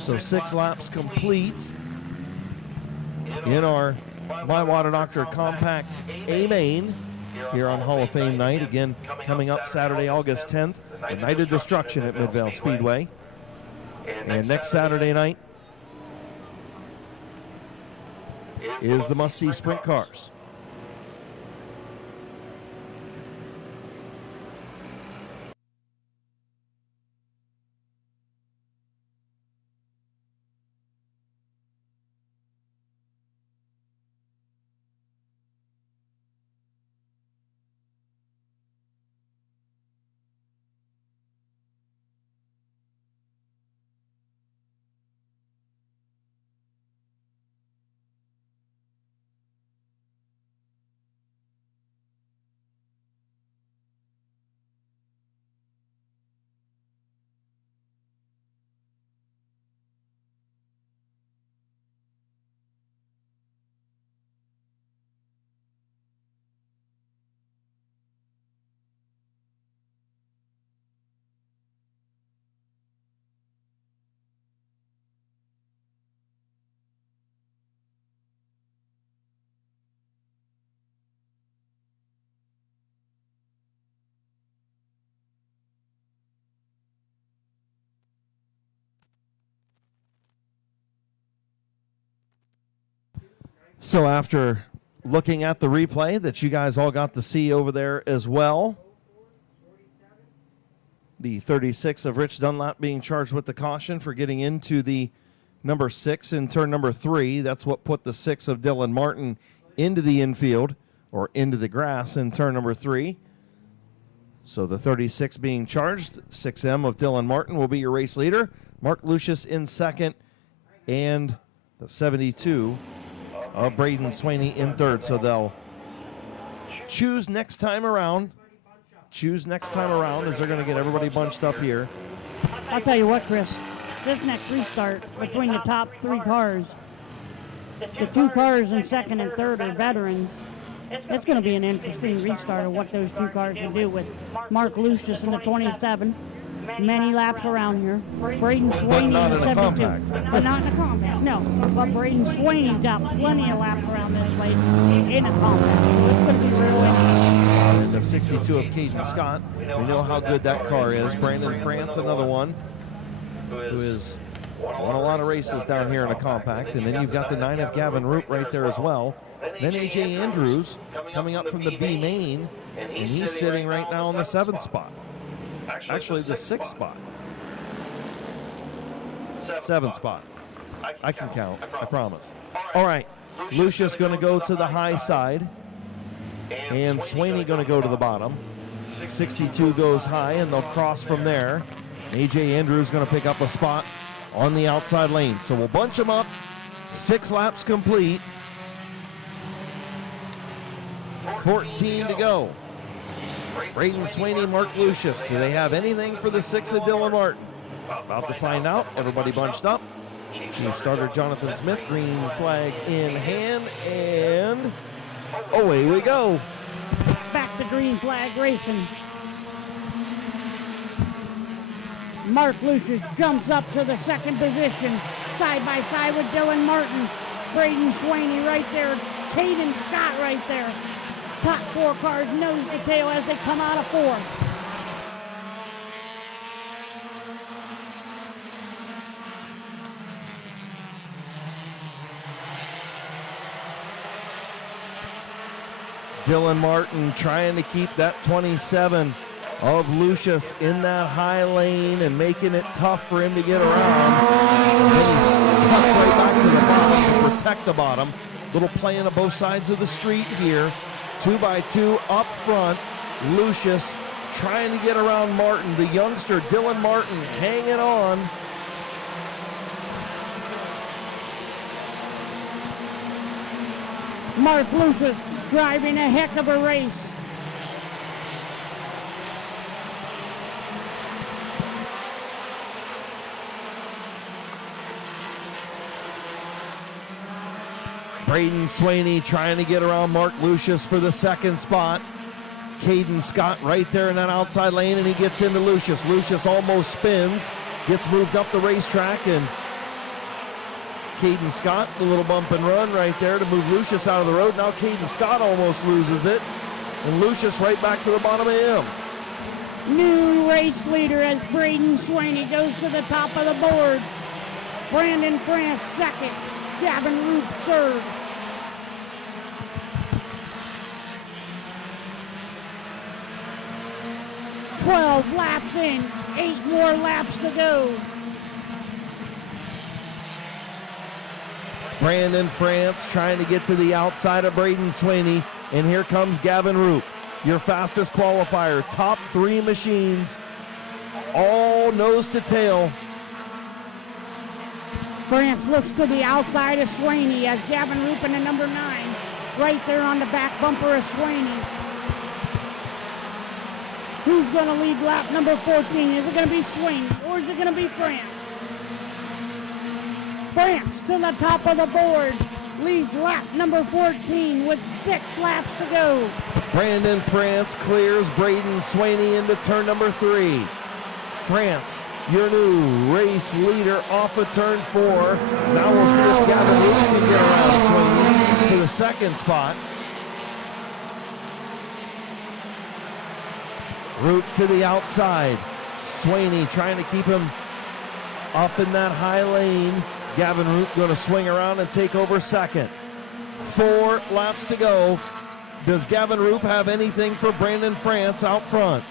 So 6 laps complete in our My Water Doctor Compact A Main here on Hall of Fame night. Again, coming up Saturday, August 10th, the Night of Destruction at Midvale Speedway. And next Saturday night is the must-see sprint cars. So after looking at the replay that you guys all got to see over there as well, the 36 of Rich Dunlap being charged with the caution for getting into the number 6 in turn number 3. That's what put the 6 of Dylan Martin into the infield, or into the grass in turn number 3. So the 36 being charged, 6M of Dylan Martin will be your race leader. Mark Lucius in second, and the 72 of Braden Swaney in third. So they'll choose next time around. Choose next time around as they're going to get everybody bunched up here. I'll tell you what, Chris, this next restart between the top 3 cars, the 2 cars in second and third are veterans. It's going to be an interesting restart of what those 2 cars will do with Mark Lucius in the 27. Many laps around here. Braden Swaney not in the the 72. compact. Not in the compact, no. But Braden Swaney's got plenty of laps around this place in a compact. It's going to be real interesting. And the 62 of Caden Scott. We know how good that car is. Brandon France, another one who has won a lot of races down here in a compact. And then you've got the 9 of Gavin Root right there as well. Then A.J. Andrews coming up from the B main, and he's sitting right now in the 7th spot. Actually, the 6th spot. 7th spot. I can count, I promise. All right, Lucius going to go to the high side, and Swaney going to go to the bottom. 62 goes high, and they'll cross from there. A.J. Andrews going to pick up a spot on the outside lane. So we'll bunch them up. 6 laps complete. 14 to go. Braden Swaney, Mark Lucius. Do they have anything for the 6 of Dylan Martin? About to find out. Everybody bunched up. Chief starter Jonathan Smith, green flag in hand, and away we go. Back to green flag racing. Mark Lucius jumps up to the 2nd position, side by side with Dylan Martin. Braden Swaney right there. Caden Scott right there. Top 4 cars nose to tail as they come out of 4. Dylan Martin trying to keep that 27 of Lucius in that high lane and making it tough for him to get around. And then he cuts right back to the bottom to protect the bottom. Little playing of both sides of the street here. 2 by 2 up front. Lucius trying to get around Martin. The youngster, Dylan Martin, hanging on. Mark Lucius driving a heck of a race. Braden Swaney trying to get around Mark Lucius for the 2nd spot. Caden Scott right there in that outside lane, and he gets into Lucius. Lucius almost spins, gets moved up the racetrack, and Caden Scott, the little bump and run right there to move Lucius out of the road. Now Caden Scott almost loses it, and Lucius right back to the bottom of him. New race leader as Braden Swaney goes to the top of the board. Brandon France 2nd, Gavin Root 3rd. "12 laps in, 8 more laps to go." Brandon France trying to get to the outside of Braden Swaney, and here comes Gavin Root, your fastest qualifier. Top 3 machines, all nose to tail. France looks to the outside of Swaney as Gavin Root in the number 9, right there on the back bumper of Swaney. Who's going to lead lap number 14? Is it going to be Swaney or is it going to be France? France to the top of the board leads lap number 14 with 6 laps to go. Brandon France clears Braden Swaney into turn number 3. France, your new race leader off of turn 4. Now we'll see if Gavin Root can get around Swaney to the 2nd spot. Root to the outside. Swaney trying to keep him up in that high lane. Gavin Root going to swing around and take over 2nd. 4 laps to go. Does Gavin Roop have anything for Brandon France out front?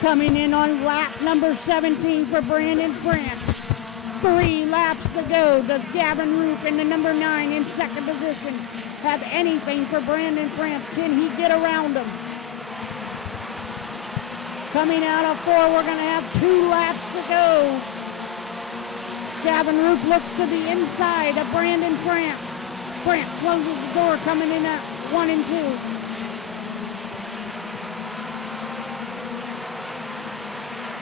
Coming in on lap number 17 for Brandon France. 3 laps to go. Does Gavin Roop in the number 9 in second position have anything for Brandon France? Can he get around him? Coming out of 4, we're going to have 2 laps to go. Gavin Roop looks to the inside of Brandon France. France closes the door coming in at 1 and 2.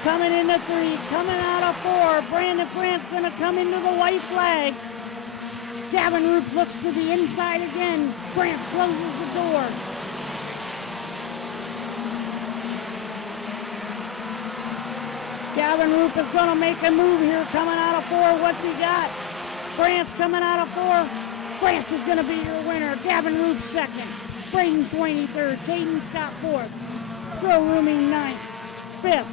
Coming into 3, coming out of 4. Brandon France going to come into the white flag. Gavin Roop looks to the inside again. France closes the door. Gavin Roop is going to make a move here coming out of 4. What's he got? France coming out of 4. France is going to be your winner. Gavin Roop second. Braden Swaney third. Caden Scott fourth. Joe Rooming ninth. Fifth.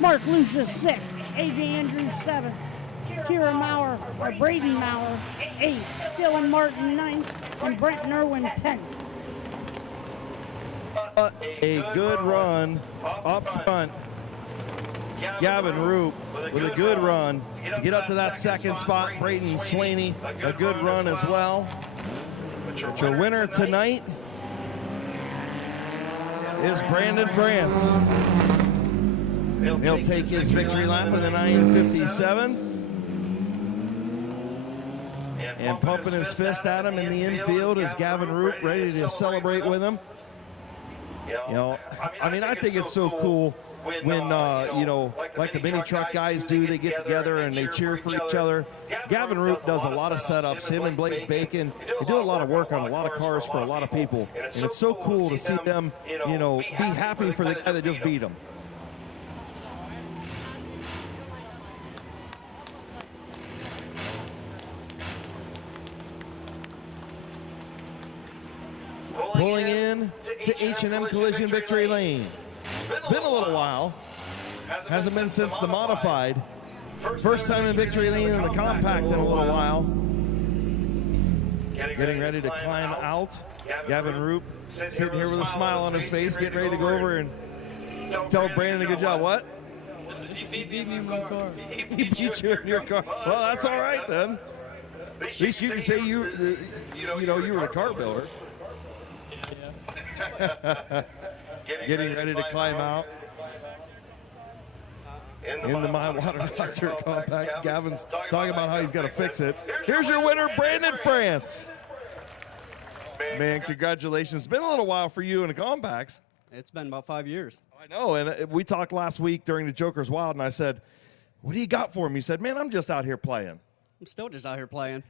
Mark Lucis sixth. AJ Andrews seventh. Kira Maurer, or Brady Maurer, eighth. Dylan Martin ninth. And Brent Irwin 10th. A good run up front. Gavin Roop with a good run to get up to that second spot. Braden Swaney, a good run as well. But your winner tonight is Brandon France. He'll take his victory lap in the 9:57. And pumping his fist at him in the infield is Gavin Roop, ready to celebrate with him. You know, I mean, I think it's so cool when, you know, like the mini truck guys do, they get together and they cheer for each other. Gavin Roop does a lot of setups. Him and Blaze Bacon, they do a lot of work on a lot of cars for a lot of people. And it's so cool to see them, you know, be happy for the guy that just beat them. Pulling in to H&M Collision Victory Lane. It's been a little while. Hasn't been since the modified. First time in Victory Lane in the compact in a little while. Getting ready to climb out. Gavin Roop sitting here with a smile on his face, getting ready to go over and tell Brandon a good job. What? He beat me in my car. He beat you in your car. Well, that's all right then. At least you can say you know, you were a car builder. Getting ready to climb out in the My Water Doctor compacts. Gavin's talking about how he's got to fix it. Here's your winner, Brandon France. Man, congratulations. It's been a little while for you in the compacts. It's been about 5 years. I know, and we talked last week during the Joker's Wild, and I said, what do you got for him? He said, man, I'm just out here playing. I'm still just out here playing.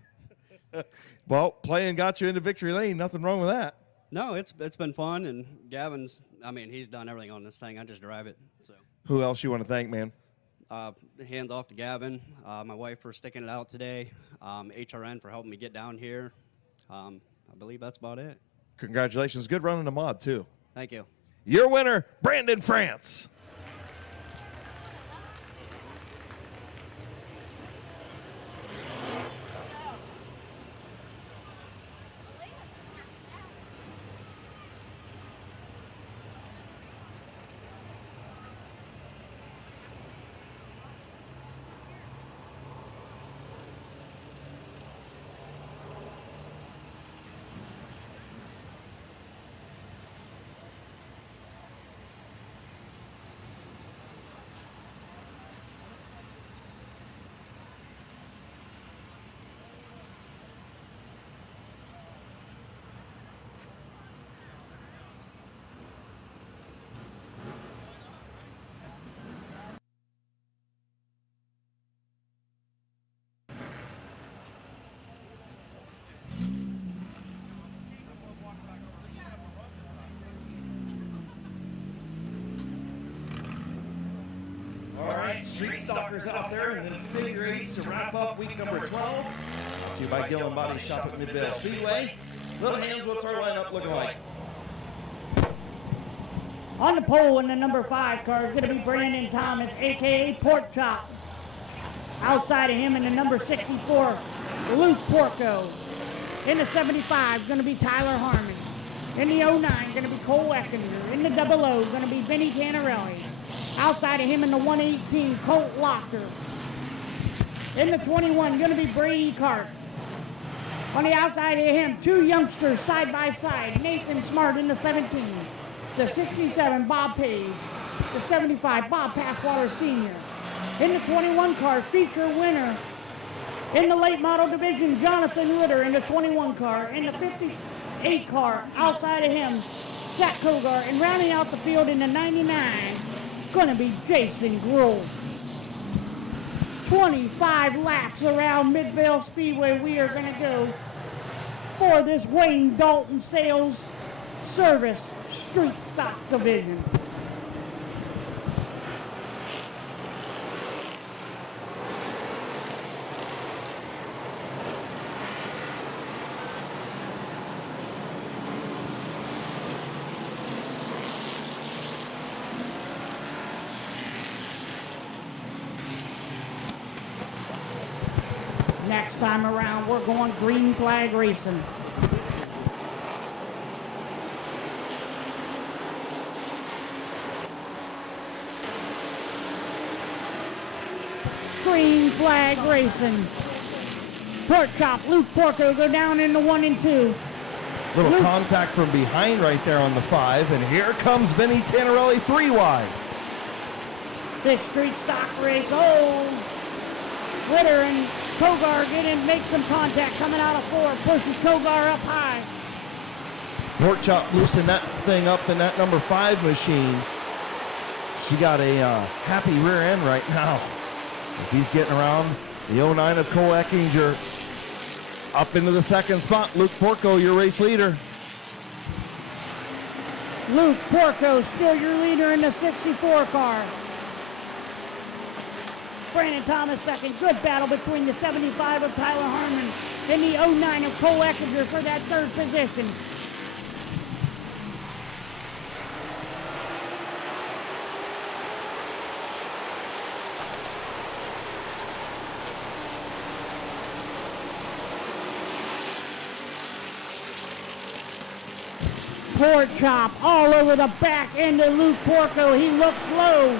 Well, playing got you into Victory Lane. Nothing wrong with that. No, it's been fun, and Gavin's, I mean, he's done everything on this thing. I just drive it. So. Who else you want to thank, man? Hands off to Gavin, my wife for sticking it out today, HRN for helping me get down here. I believe that's about it. Congratulations. Good run in the mod, too. Thank you. Your winner, Brandon France. Street Stalkers out there, and then figure eights to wrap up week number 12. Brought to you by Gillen Body Shop at Midvale Speedway. Little Hands, what's our lineup looking like? On the pole in the number 5 car is going to be Brandon Thomas, a.k.a. Pork Chop. Outside of him in the number 64, Luke Porco. In the 75 is going to be Tyler Harmon. In the 09 going to be Cole Eckinger. In the 00 going to be Vinny Canarelli. Outside of him in the 118, Colt Locker. In the 21 going to be Brady Carp. On the outside of him, 2 youngsters side by side. Nathan Smart in the 17. The 67, Bob Page. The 75, Bob Passwater Sr. In the 21 car, feature winner. In the late model division, Jonathan Ritter in the 21 car. In the 58 car, outside of him, Zach Kogar. And rounding out the field in the 99, going to be Jason Grove. 25 laps around Midvale Speedway we are going to go for this Wayne Dalton Sales Service Street Stock Division. Next time around, we're going green flag racing. Green flag racing. Pork Chop, Luke Porco go down in the 1 and 2. Little contact from behind right there on the 5, and here comes Vinny Tanarelli 3 wide. This street stock race. Oh, Ritter and Kogar get in, make some contact coming out of 4, pushes Kogar up high. Pork Chop loosened that thing up in that number 5 machine. She got a happy rear end right now as he's getting around the 09 of Cole Eckinger. Up into the 2nd spot, Luke Porco, your race leader. Luke Porco still your leader in the 64 car. Brandon Thomas second. Good battle between the 75 of Tyler Harmon and the 09 of Cole Eckinger for that 3rd position. Pork Chop all over the back end of Luke Porco. He looks low.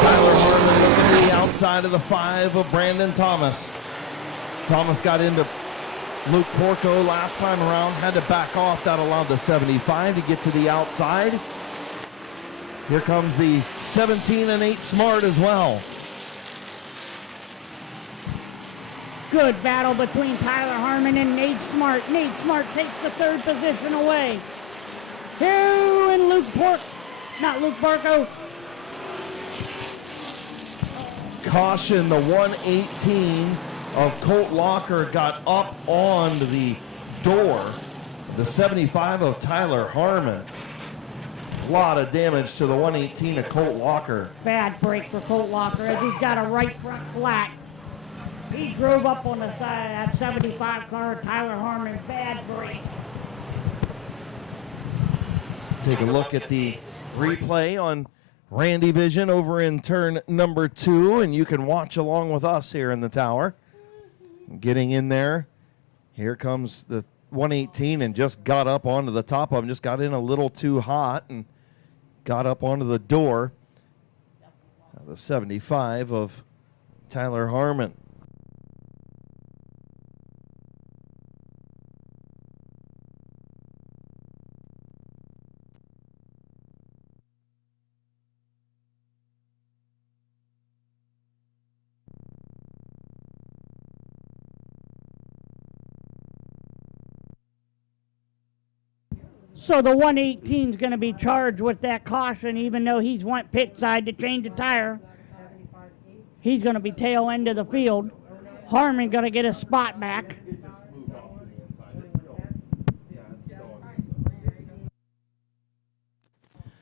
Tyler Harmon looking to the outside of the 5 of Brandon Thomas. Thomas got into Luke Porco last time around, had to back off. That allowed the 75 to get to the outside. Here comes the 17 and 8 Smart as well. Good battle between Tyler Harmon and Nate Smart. Nate Smart takes the 3rd position away. Here and Luke Porco. Caution, the 118 of Colt Locker got up on the door. The 75 of Tyler Harmon. A lot of damage to the 118 of Colt Locker. Bad break for Colt Locker as he's got a right front flat. He drove up on the side of that 75 car, Tyler Harmon. Bad break. Take a look at the replay on Randy Vision over in turn number 2, and you can watch along with us here in the tower. Getting in there. Here comes the 118 and just got up onto the top of him. Just got in a little too hot and got up onto the door. The 75 of Tyler Harmon. So the 118 is going to be charged with that caution, even though he's went pit side to change the tire. He's going to be tail end of the field. Harmon going to get a spot back.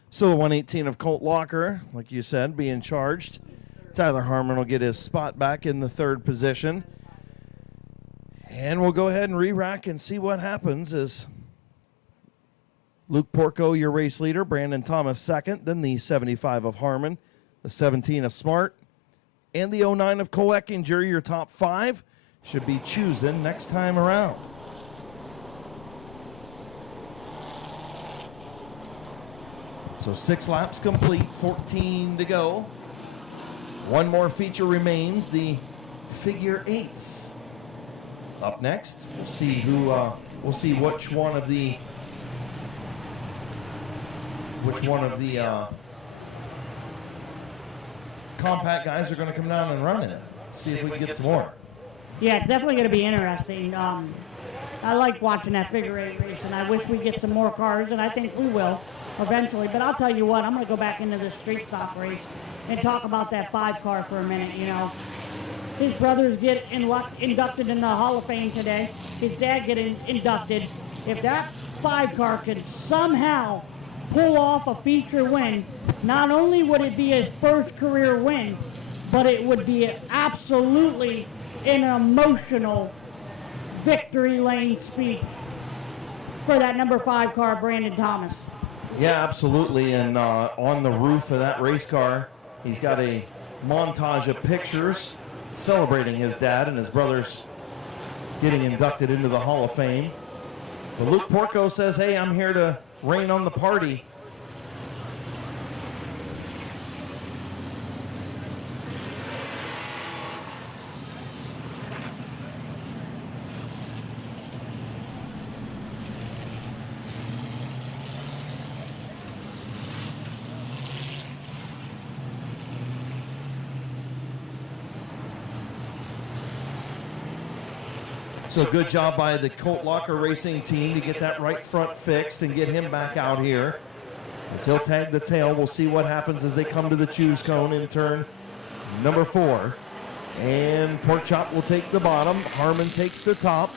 So the 118 of Colt Locker, like you said, being charged. Tyler Harmon will get his spot back in the 3rd position. And we'll go ahead and re-rack and see what happens as Luke Porco, your race leader, Brandon Thomas 2nd, then the 75 of Harmon, the 17 of Smart, and the 09 of Cole Eckinger, your top 5, should be choosing next time around. So 6 laps complete, 14 to go. One more feature remains, the figure 8s. Up next, we'll see who. We'll see which one of the compact guys are going to come down and run in it. See if we can get some more. Yeah, it's definitely going to be interesting. I like watching that figure 8 race, and I wish we get some more cars, and I think we will eventually. But I'll tell you what, I'm going to go back into the street stock race and talk about that 5 car for a minute. You know, his brothers get inducted in the Hall of Fame today. His dad get inducted. If that 5 car could somehow pull off a feature win, not only would it be his first career win, but it would be absolutely an emotional victory lane speech for that number 5 car, Brandon Thomas. Yeah, absolutely. And on the roof of that race car, he's got a montage of pictures celebrating his dad and his brothers getting inducted into the Hall of Fame. But Luke Porco says, hey, I'm here to rain on the party. So good job by the Colt Locker Racing team to get that right front fixed and get him back out here. As he'll tag the tail, we'll see what happens as they come to the choose cone in turn number 4. And Pork Chop will take the bottom. Harmon takes the top.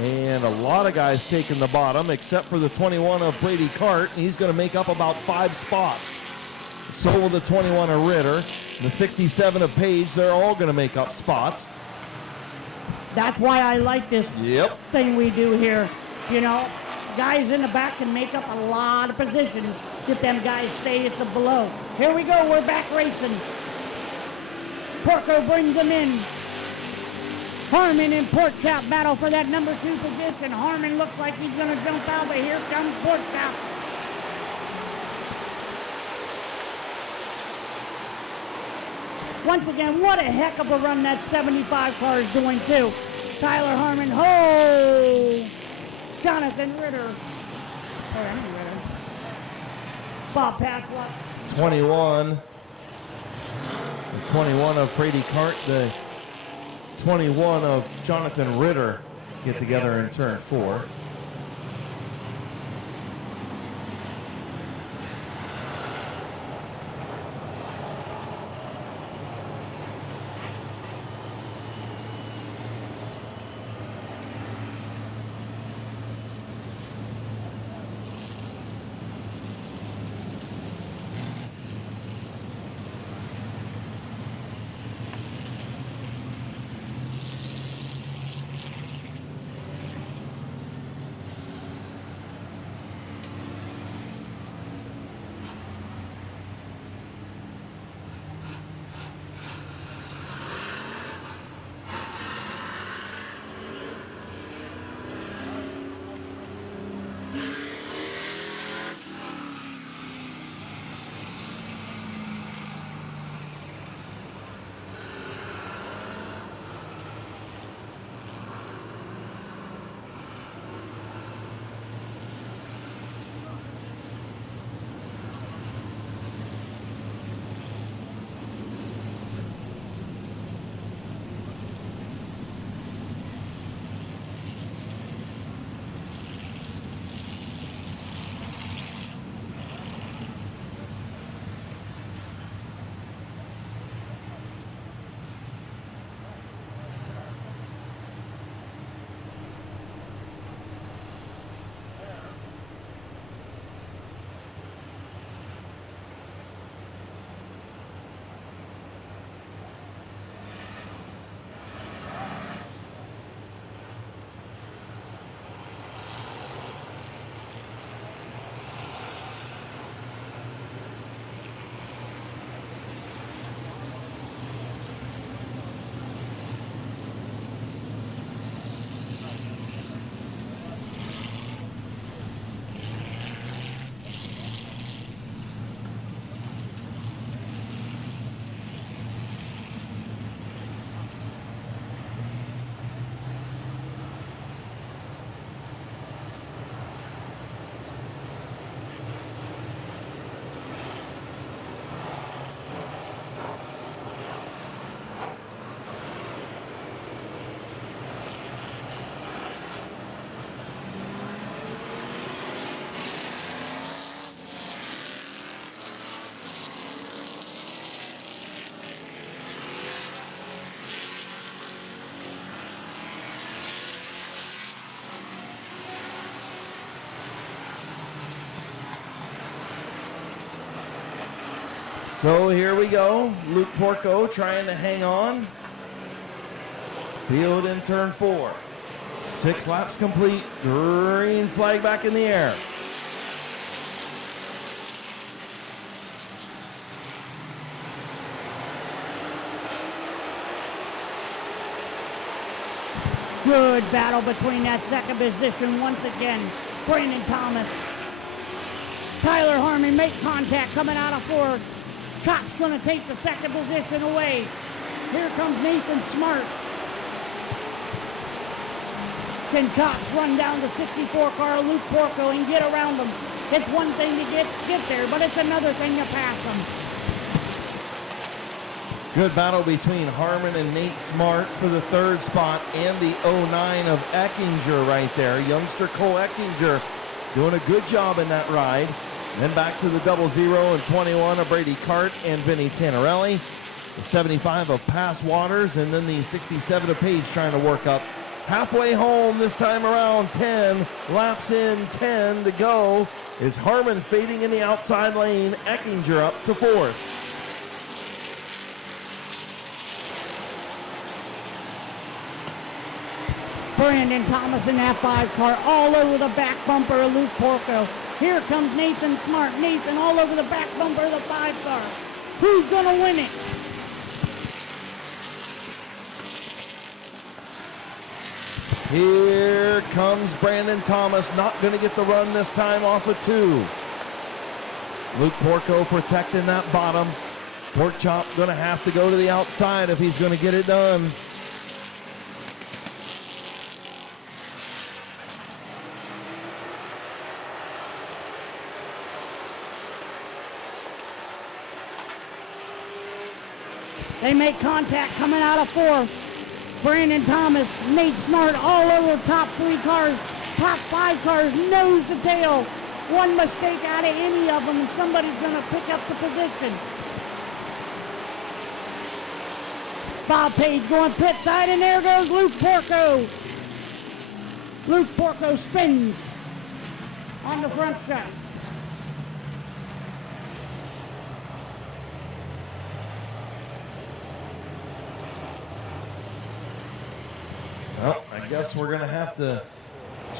And a lot of guys taking the bottom, except for the 21 of Brady Cart. He's going to make up about 5 spots. So will the 21 of Ritter. The 67 of Page, they're all going to make up spots. That's why I like this thing we do here. You know, guys in the back can make up a lot of positions if them guys stay at the below. Here we go, we're back racing. Porco brings them in. Harmon and Pork Chop battle for that number 2 position. Harmon looks like he's going to jump out, but here comes Pork Chop. Once again, what a heck of a run that 75 car is doing too. Tyler Harmon, Jonathan Ritter. Bob Pasquale. 21. The 21 of Brady Cart, the 21 of Jonathan Ritter get together in turn 4. So here we go. Luke Porco trying to hang on. Field in turn 4. 6 laps complete. Green flag back in the air. Good battle between that second position once again. Brandon Thomas. Tyler Harmon make contact coming out of 4. Cox going to take the second position away. Here comes Nathan Smart. Can Cox run down the 64 car of Luke Porco and get around him? It's one thing to get there, but it's another thing to pass him. Good battle between Harmon and Nate Smart for the 3rd spot and the 09 of Eckinger right there. Youngster Cole Eckinger doing a good job in that ride. Then back to the 00 and 21 of Brady Cart and Vinny Tannerelli. The 75 of Pass Waters, and then the 67 of Page trying to work up. Halfway home this time around, 10 laps in, 10 to go. Is Harmon fading in the outside lane, Eckinger up to 4th. Brandon Thomas in that 5 car all over the back bumper of Luke Porco. Here comes Nathan Smart. Nathan all over the back bumper of the 5 car. Who's going to win it? Here comes Brandon Thomas, not going to get the run this time off of 2. Luke Porco protecting that bottom. Pork Chop going to have to go to the outside if he's going to get it done. They make contact coming out of 4. Brandon Thomas, Nate Smart all over top 3 cars. Top 5 cars, nose to tail. One mistake out of any of them and somebody's going to pick up the position. Bob Page going pit side, and there goes Luke Porco. Luke Porco spins on the front stretch. Well, I guess we're going to have to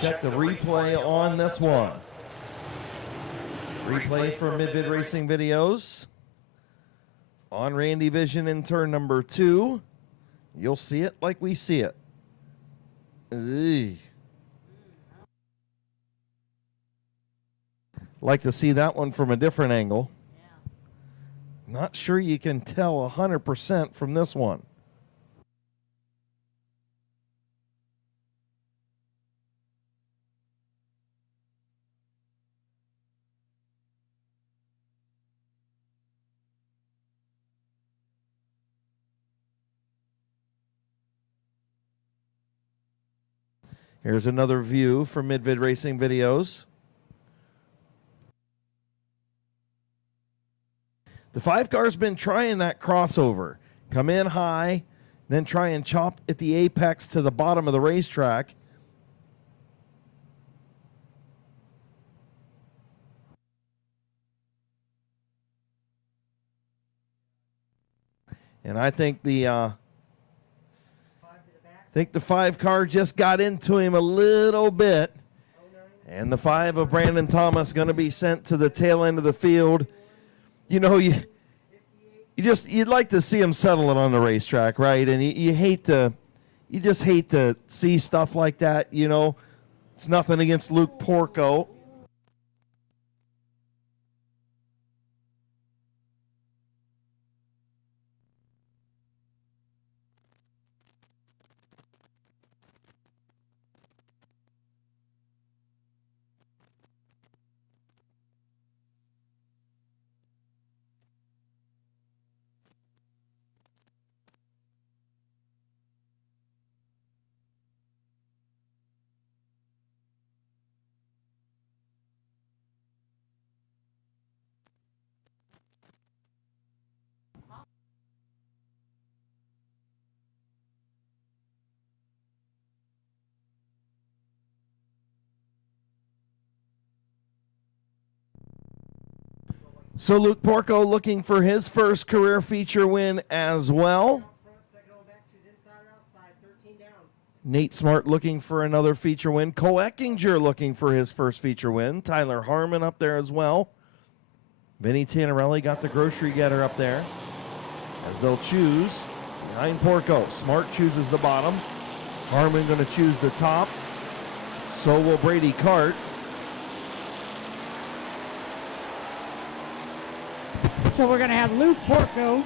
check the replay on this one. Replay for Mid-Vid Racing videos. On Randy Vision in turn number 2. You'll see it like we see it. Eey. Like to see that one from a different angle. Not sure you can tell 100% from this one. Here's another view from Mid-Vid Racing videos. The 5 car's been trying that crossover. Come in high, then try and chop at the apex to the bottom of the racetrack. And I think the 5 car just got into him a little bit. And the 5 of Brandon Thomas going to be sent to the tail end of the field. You know, you'd like to see him settle it on the racetrack, right? And you just hate to see stuff like that, you know. It's nothing against Luke Porco. So Luke Porco looking for his first career feature win as well. Nate Smart looking for another feature win. Cole Eckinger looking for his first feature win. Tyler Harmon up there as well. Vinny Tannerelli got the grocery getter up there as they'll choose behind Porco. Smart chooses the bottom. Harmon going to choose the top. So will Brady Cart. So we're going to have Luke Porco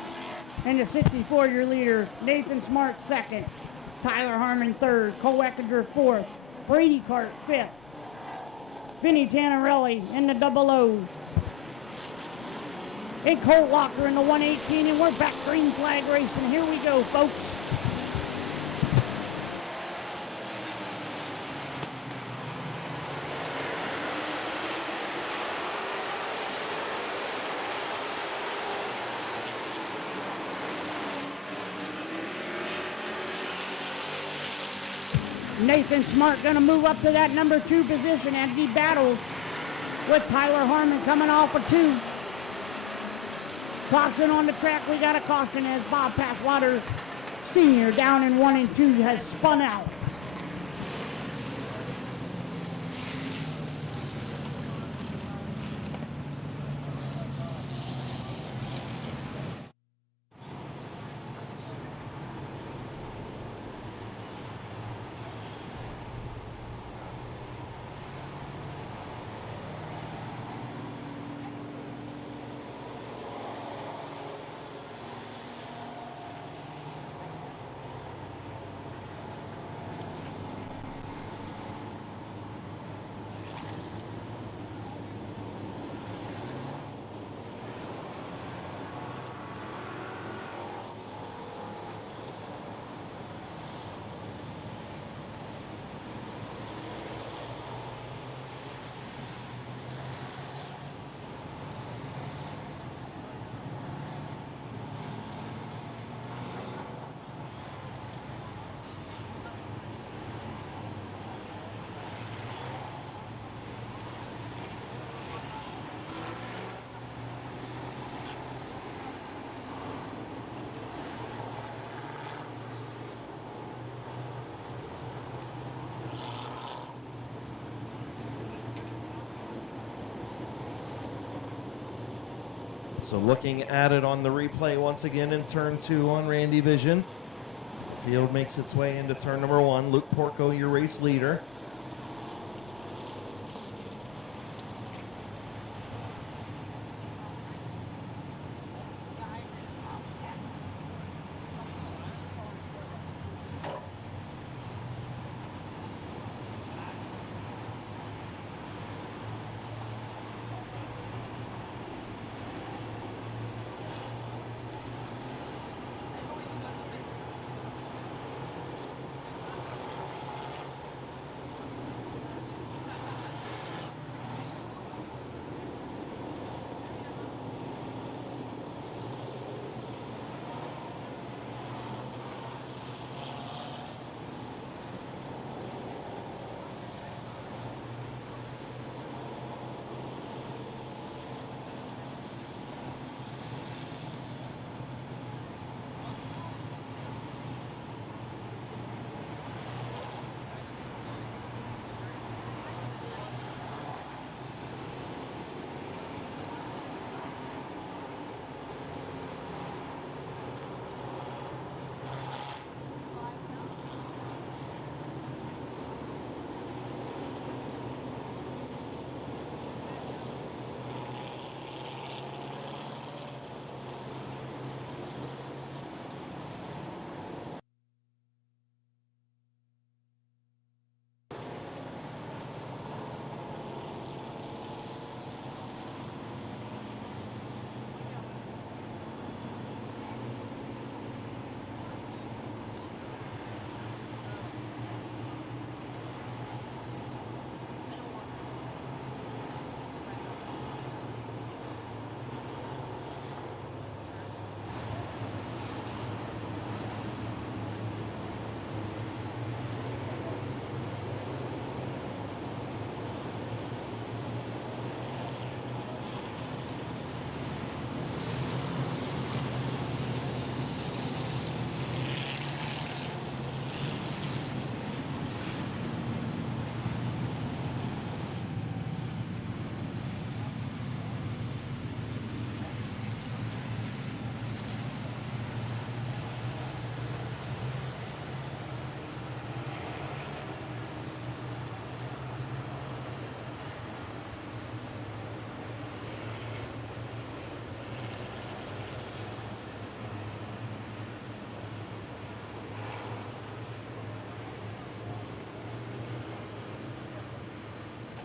and the 64-year leader, Nathan Smart second, Tyler Harmon third, Cole Eckinger fourth, Brady Cart fifth, Vinny Tannerelli in the double O's, and Cole Walker in the 118, and we're back green flag racing. Here we go, folks. Nathan Smart going to move up to that number 2 position as he battles with Tyler Harmon coming off of 2. Caution on the track. We got a caution as Bob Passwater Sr. down in 1 and 2 has spun out. So looking at it on the replay once again in turn 2 on Randy Vision. As the field makes its way into turn number 1. Luke Porco, your race leader.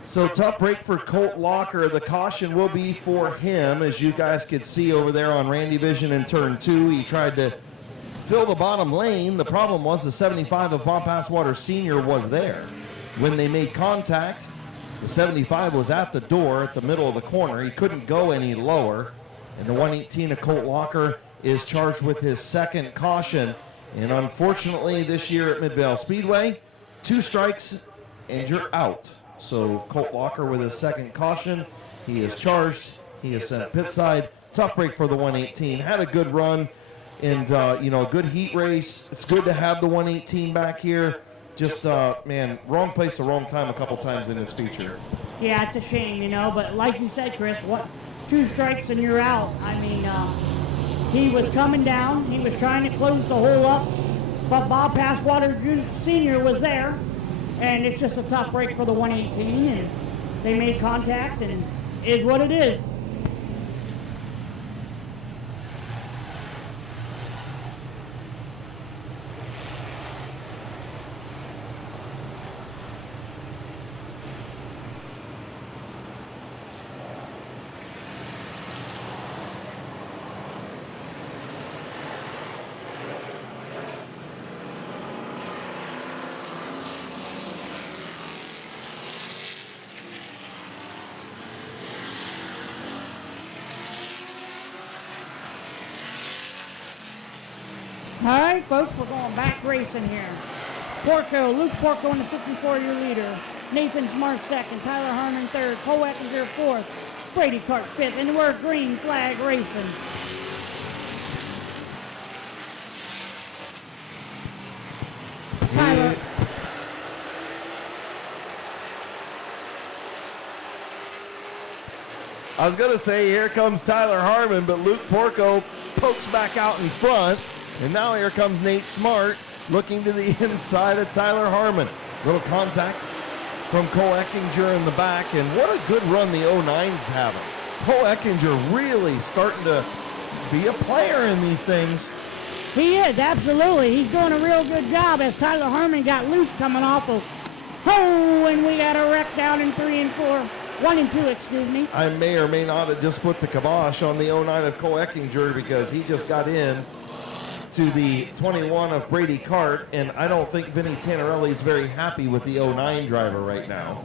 So tough break for Colt Locker. The caution will be for him, as you guys could see over there on Randy Vision in turn 2. He tried to fill the bottom lane. The problem was the 75 of Bob Passwater Sr. was there. When they made contact, the 75 was at the door at the middle of the corner. He couldn't go any lower. And the 118 of Colt Locker is charged with his second caution. And unfortunately, this year at Midvale Speedway, 2 strikes and you're out. So Colt Locker with his second caution. He is charged. He is sent pit side. Tough break for the 118. Had a good run and, good heat race. It's good to have the 118 back here. Just, wrong place, the wrong time a couple times in this feature. Yeah, it's a shame, but like you said, Chris, 2 strikes and you're out. I mean, he was coming down. He was trying to close the hole up, but Bob Passwater Sr. was there. And it's just a tough break for the 118, and they made contact, and it is what it is. All right, folks, we're going back racing here. Luke Porco in the 64-year leader. Nathan Smart second. Tyler Harmon third. Cole Eckinger fourth. Brady Cart fifth. And we're green flag racing. Tyler. I was going to say, here comes Tyler Harmon, but Luke Porco pokes back out in front. And now here comes Nate Smart looking to the inside of Tyler Harmon. Little contact from Cole Eckinger in the back. And what a good run the 09's having. Cole Eckinger really starting to be a player in these things. He is, absolutely. He's doing a real good job as Tyler Harmon got loose coming off of and we got a wreck down in 3 and 4. 1 and 2, excuse me. I may or may not have just put the kibosh on the 09 of Cole Eckinger because he just got in to the 21 of Brady Cart, and I don't think Vinny Tannerelli is very happy with the 09 driver right now.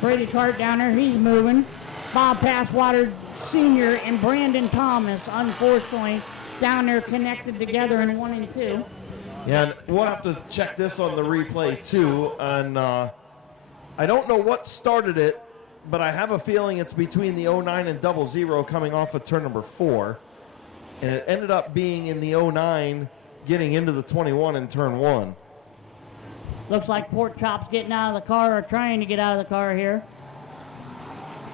Brady Cart down there, he's moving. Bob Passwater Sr. and Brandon Thomas, unfortunately, down there connected together in 1 and 2. Yeah, and we'll have to check this on the replay too. And I don't know what started it, but I have a feeling it's between the 09 and 00 coming off of turn number 4. And it ended up being in the 09 getting into the 21 in turn 1. Looks like Pork Chop's getting out of the car or trying to get out of the car here.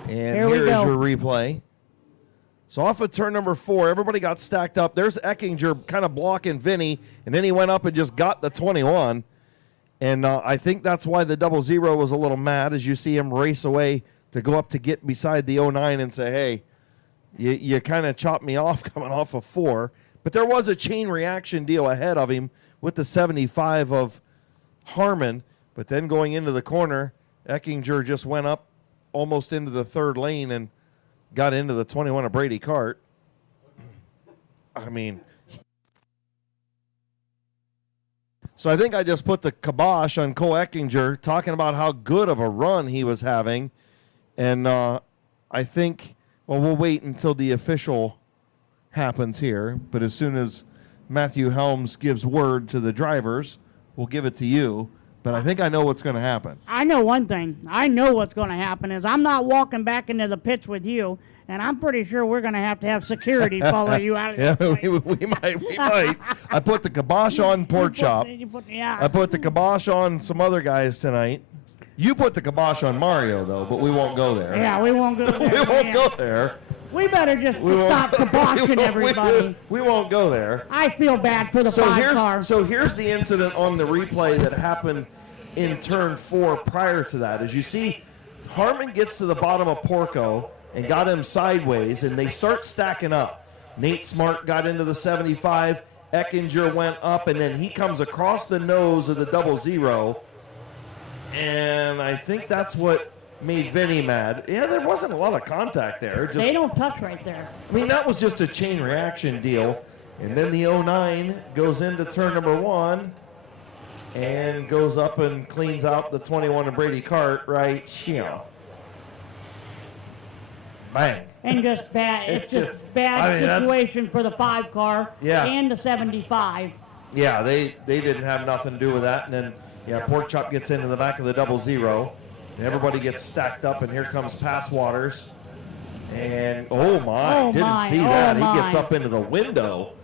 And here is your replay. So off of turn number 4, everybody got stacked up. There's Eckinger kind of blocking Vinny, and then he went up and just got the 21. And I think that's why the 00 was a little mad, as you see him race away to go up to get beside the 09 and say, hey, you kind of chopped me off coming off of 4. But there was a chain reaction deal ahead of him with the 75 of Harmon. But then going into the corner, Eckinger just went up almost into the 3rd lane and got into the 21 of Brady Cart. I mean, so I think I just put the kibosh on Cole Eckinger talking about how good of a run he was having. And I think... Well, we'll wait until the official happens here, but as soon as Matthew Helms gives word to the drivers, we'll give it to you. But I think I know what's going to happen. I know one thing. I know what's going to happen is I'm not walking back into the pits with you, and I'm pretty sure we're going to have security follow you out. Yeah, we might. I put the kibosh on Pork Chop. I put the kibosh on some other guys tonight. You put the kibosh on Mario, though, but we won't go there. Yeah, we won't go there. We won't go there. We better just stop kiboshing everybody. We won't go there. I feel bad for the 5 car. So here's the incident on the replay that happened in turn 4 prior to that. As you see, Harmon gets to the bottom of Porco and got him sideways, and they start stacking up. Nate Smart got into the 75. Eckinger went up, and then he comes across the nose of the 00. And I think that's what made Vinny mad. Yeah, there wasn't a lot of contact there. Just, They don't touch right there. I mean, that was just a chain reaction deal. And then the 09 goes into turn number 1 and goes up and cleans out the 21 of Brady Cart right here. Bang. And just bad. It's just bad situation for the 5 car and the 75. Yeah, they didn't have nothing to do with that. And then, yeah, Pork Chop gets into the back of the 00. And everybody gets stacked up, and here comes Pass Waters. And, didn't see that. He gets up into the window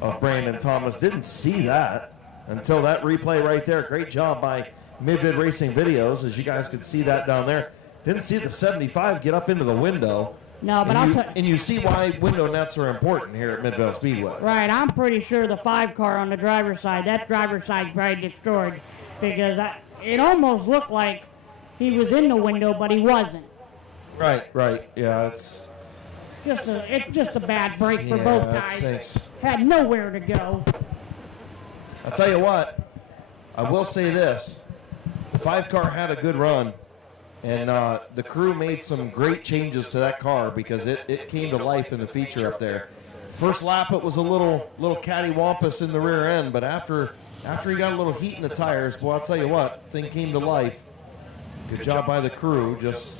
of Brandon Thomas. Didn't see that until that replay right there. Great job by Mid-Vid Racing Videos, as you guys could see that down there. Didn't see the 75 get up into the window. No, but and you see why window nets are important here at Midvale Speedway. Right, I'm pretty sure the 5 car on the driver's side, that driver's side's probably destroyed, because it almost looked like he was in the window, but he wasn't. Right. Yeah, it's just a bad break for both guys. Sinks. Had nowhere to go. I'll tell you what, I will say this. The 5 car had a good run, and the crew made some great changes to that car because it came to life in the feature up there. First lap, it was a little cattywampus in the rear end, but after he got a little heat in the tires, boy, I'll tell you what, thing came to life. Good job by the crew. Just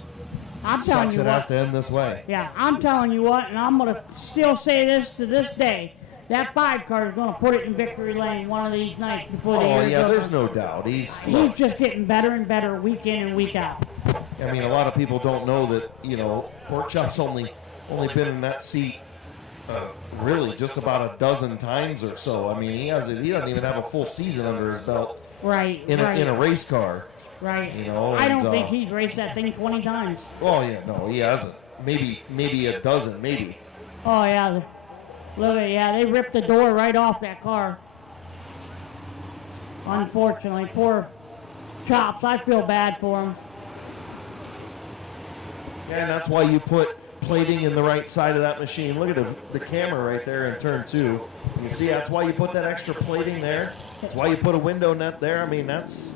sucks it has to end this way. Yeah, I'm telling you what, and I'm going to still say this to this day. That 5 car is going to put it in victory lane one of these nights before the year is over. There's no doubt. He's just getting better and better week in and week out. I mean, a lot of people don't know that, Pork Chop's only been in that seat really just about a dozen times or so. I mean, he doesn't even have a full season under his belt. Right. In a race car. Right. I don't think he's raced that thing 20 times. Oh yeah, no, he hasn't. Maybe a dozen, maybe. Oh yeah. Look at they ripped the door right off that car. Unfortunately, poor Chops. I feel bad for him. Yeah, and that's why you put plating in the right side of that machine. Look at the camera right there in turn 2. You see, that's why you put that extra plating there. That's why you put a window net there. I mean, that's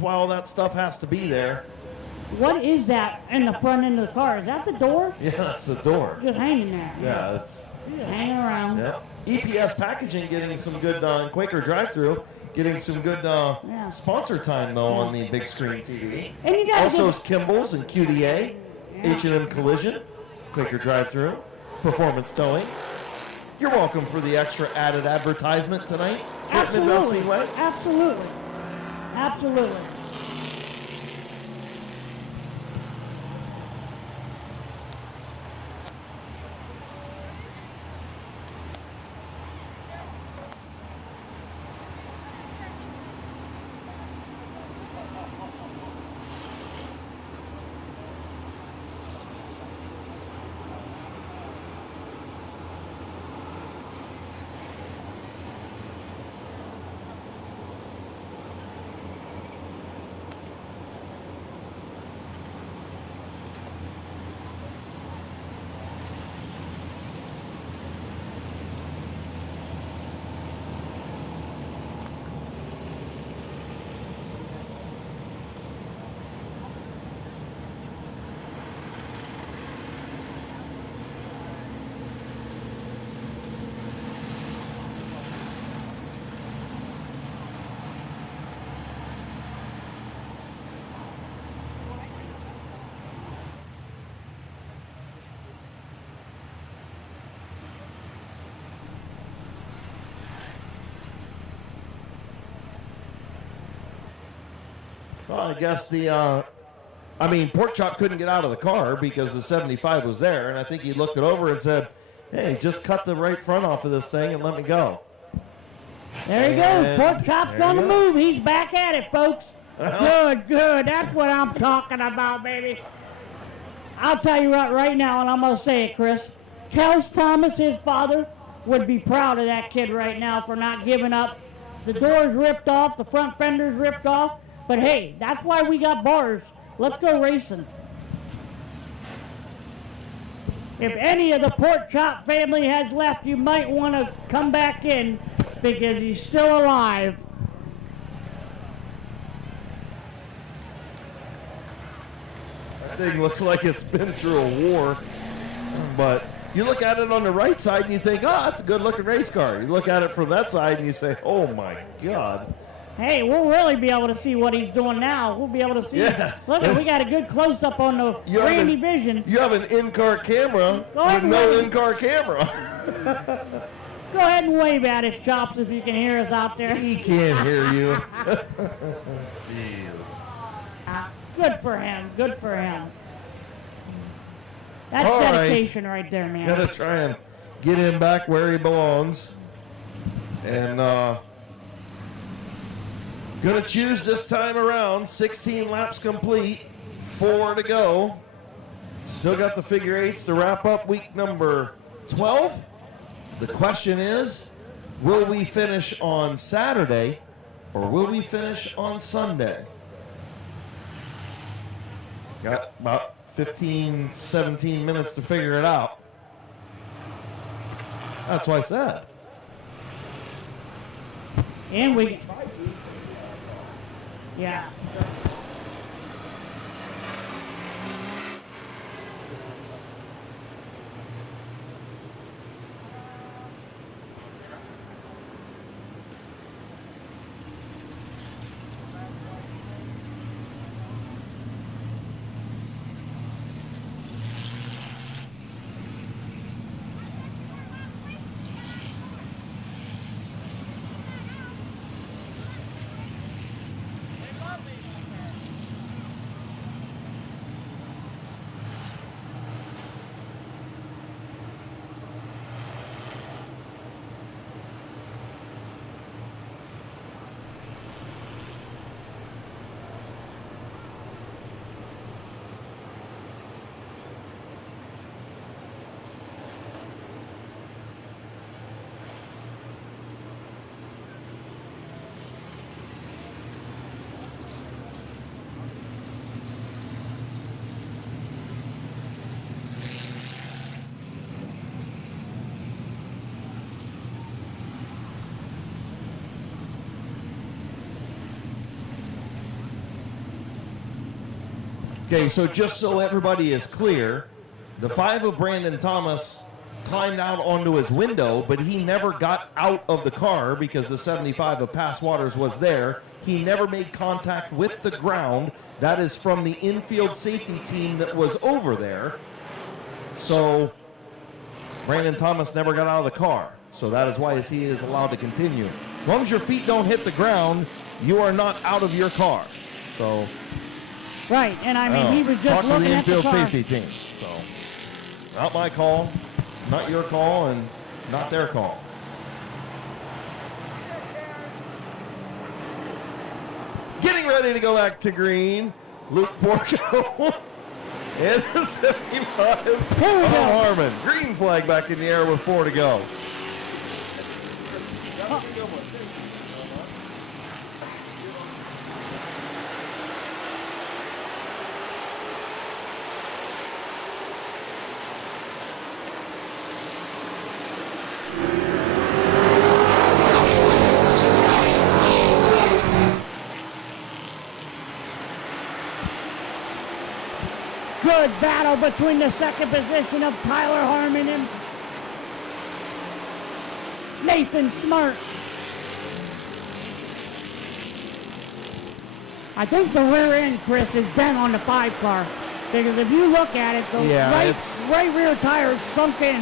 why all that stuff has to be there. What is that in the front end of the car? Is that the door? Yeah, that's the door. Just hanging there. Yeah, it's hanging around. Yeah. EPS Packaging getting some good Quaker drive-through, getting some good sponsor time though on the big screen TV. And also Kimball's and QDA, H&M Collision, Quaker drive-through, Performance Towing. You're welcome for the extra added advertisement tonight at Midvale Speedway. Absolutely. Absolutely. Well, I guess Pork Chop couldn't get out of the car because the 75 was there, and I think he looked it over and said, hey, just cut the right front off of this thing and let me go. There he goes. Pork Chop's on the move. He's back at it, folks. Good. That's what I'm talking about, baby. I'll tell you what right now, and I'm going to say it, Chris. Kels Thomas, his father, would be proud of that kid right now for not giving up. The door's ripped off, the front fender's ripped off. But hey, that's why we got bars. Let's go racing. If any of the Pork Chop family has left, you might want to come back in because he's still alive. That thing looks like it's been through a war. But you look at it on the right side and you think, oh, that's a good-looking race car. You look at it from that side and you say, oh, my God. Hey, we'll really be able to see what he's doing now. We'll be able to see. Yeah. Look, we got a good close-up on the Randy Vision. You have an in-car camera with no in-car camera. Go ahead and wave at us, Chops, if you can hear us out there. He can't hear you. Jesus. Good for him. Good for him. That's All dedication right there, man. Gonna try and get him back where he belongs. And gonna choose this time around. 16 laps complete. 4 to go. Still got the figure eights to wrap up week number 12. The question is, will we finish on Saturday or will we finish on Sunday? Got about 15, 17 minutes to figure it out. That's what I said. And we... Yeah. Okay, so just so everybody is clear, the 5 of Brandon Thomas climbed out onto his window, but he never got out of the car because the 75 of Pass Waters was there. He never made contact with the ground. That is from the infield safety team that was over there. So Brandon Thomas never got out of the car. So that is why he is allowed to continue. As long as your feet don't hit the ground, you are not out of your car. So... Right, and I mean, he was just talk to looking the at the infield car. safety team. So, not my call, not your call, and not their call. Getting ready to go back to green, Luke Porco and the 75 of Harmon. Green flag back in the air with 4 to go. Good battle between the second position of Tyler Harmon and Nathan Smart. I think the rear end, Chris, is bent on the 5 car. Because if you look at it, the right rear tire is sunk in.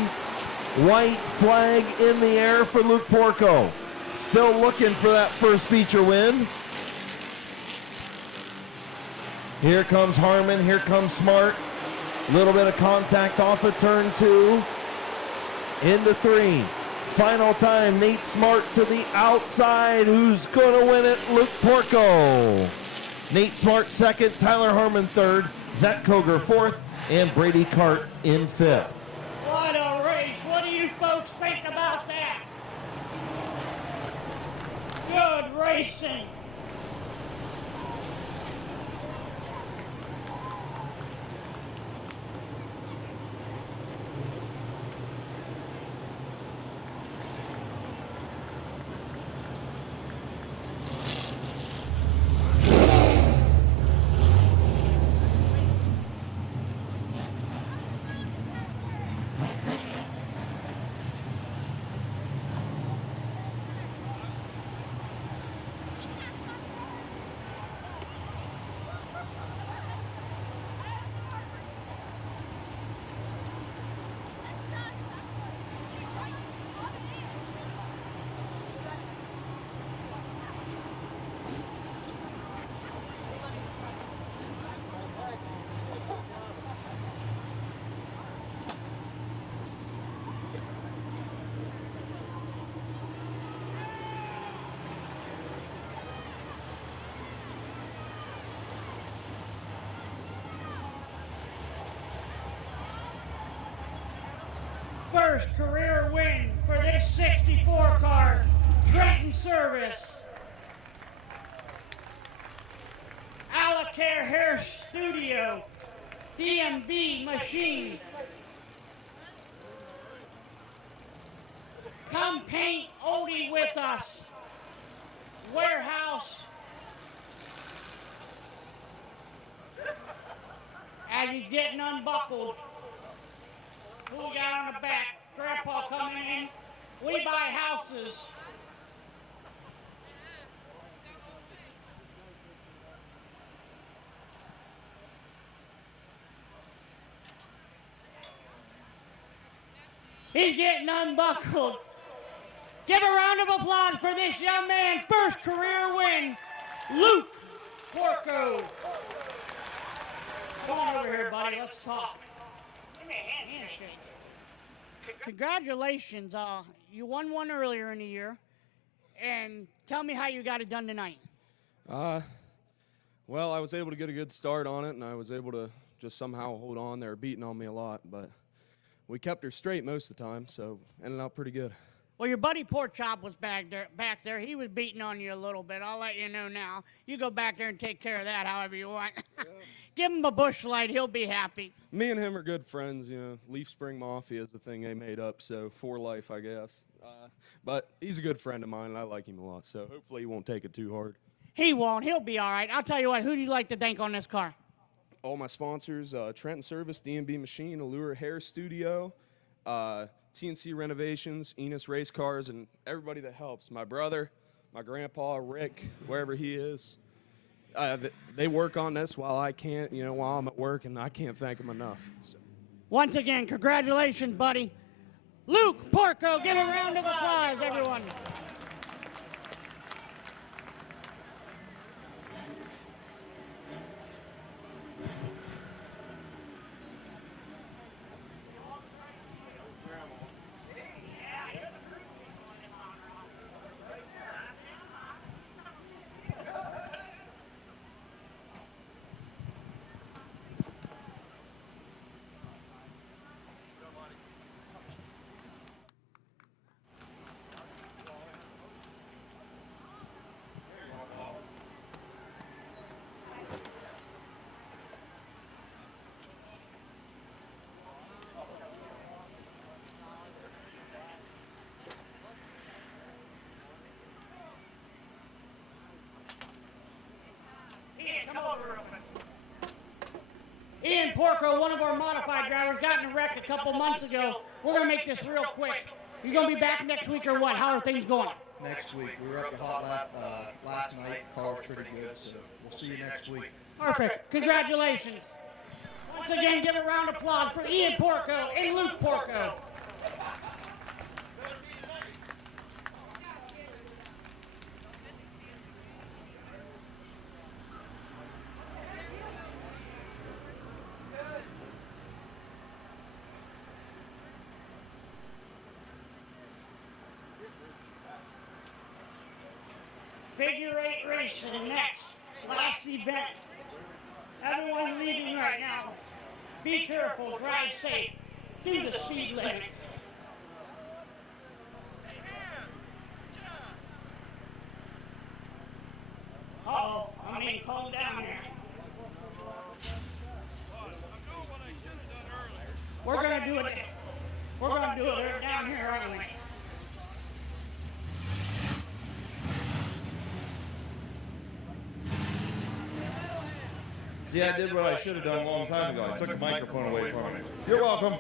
White flag in the air for Luke Porco. Still looking for that first feature win. Here comes Harmon, here comes Smart. Little bit of contact off of turn 2. Into 3. Final time, Nate Smart to the outside. Who's going to win it? Luke Porco. Nate Smart second, Tyler Harmon third, Zach Koger fourth, and Brady Cart in fifth. What a race. What do you folks think about that? Good racing. first career win for this 64 car, Trenton Service. Alacare Hair Studio, DMV Machine. Come paint Odie with us. Warehouse. As he's getting unbuckled. Who we got on the back? Grandpa coming in. We buy houses. He's getting unbuckled. Give a round of applause for this young man. First career win, Luke Porco. Come on over here, buddy. Let's talk. Give me a handshake. Congratulations. You won one earlier in the year. And tell me how you got it done tonight. Well, I was able to get a good start on it, and I was able to just somehow hold on. They were beating on me a lot, but we kept her straight most of the time, so ended up pretty good. Well, your buddy Pork Chop was back there. He was beating on you a little bit. I'll let you know now. You go back there and take care of that however you want. Yeah. Give him a bush light. He'll be happy. Me and him are good friends. You know, Leaf Spring Mafia is the thing they made up, so for life, I guess. But he's a good friend of mine, and I like him a lot, so hopefully he won't take it too hard. He won't. He'll be all right. I'll tell you what. Who do you like to thank on this car? All my sponsors, Trenton Service, DMB Machine, Allure Hair Studio, TNC Renovations, Enos Race Cars, and everybody that helps. My brother, my grandpa, Rick, wherever he is. They work on this while I can't, while I'm at work, and I can't thank them enough. So. Once again, congratulations, buddy. Luke Porco, give a round of applause, everyone. Ian Porco, one of our modified drivers, got in a wreck a couple months ago. We're going to make this real quick. You're going to be back next week or what? How are things going? Next week. We were up the hot lap last night. Car was pretty good, so we'll see you next week. Perfect. Congratulations. Once again, give a round of applause for Ian Porco and Luke Porco. Figure 8 racing next, last event. Everyone's leaving right now. Be careful, drive safe, do the speed limit. Uh-oh, calm down here. We're gonna do it down here, aren't we? See, I did what I should have done a long time ago. I took the microphone away from him. You're welcome.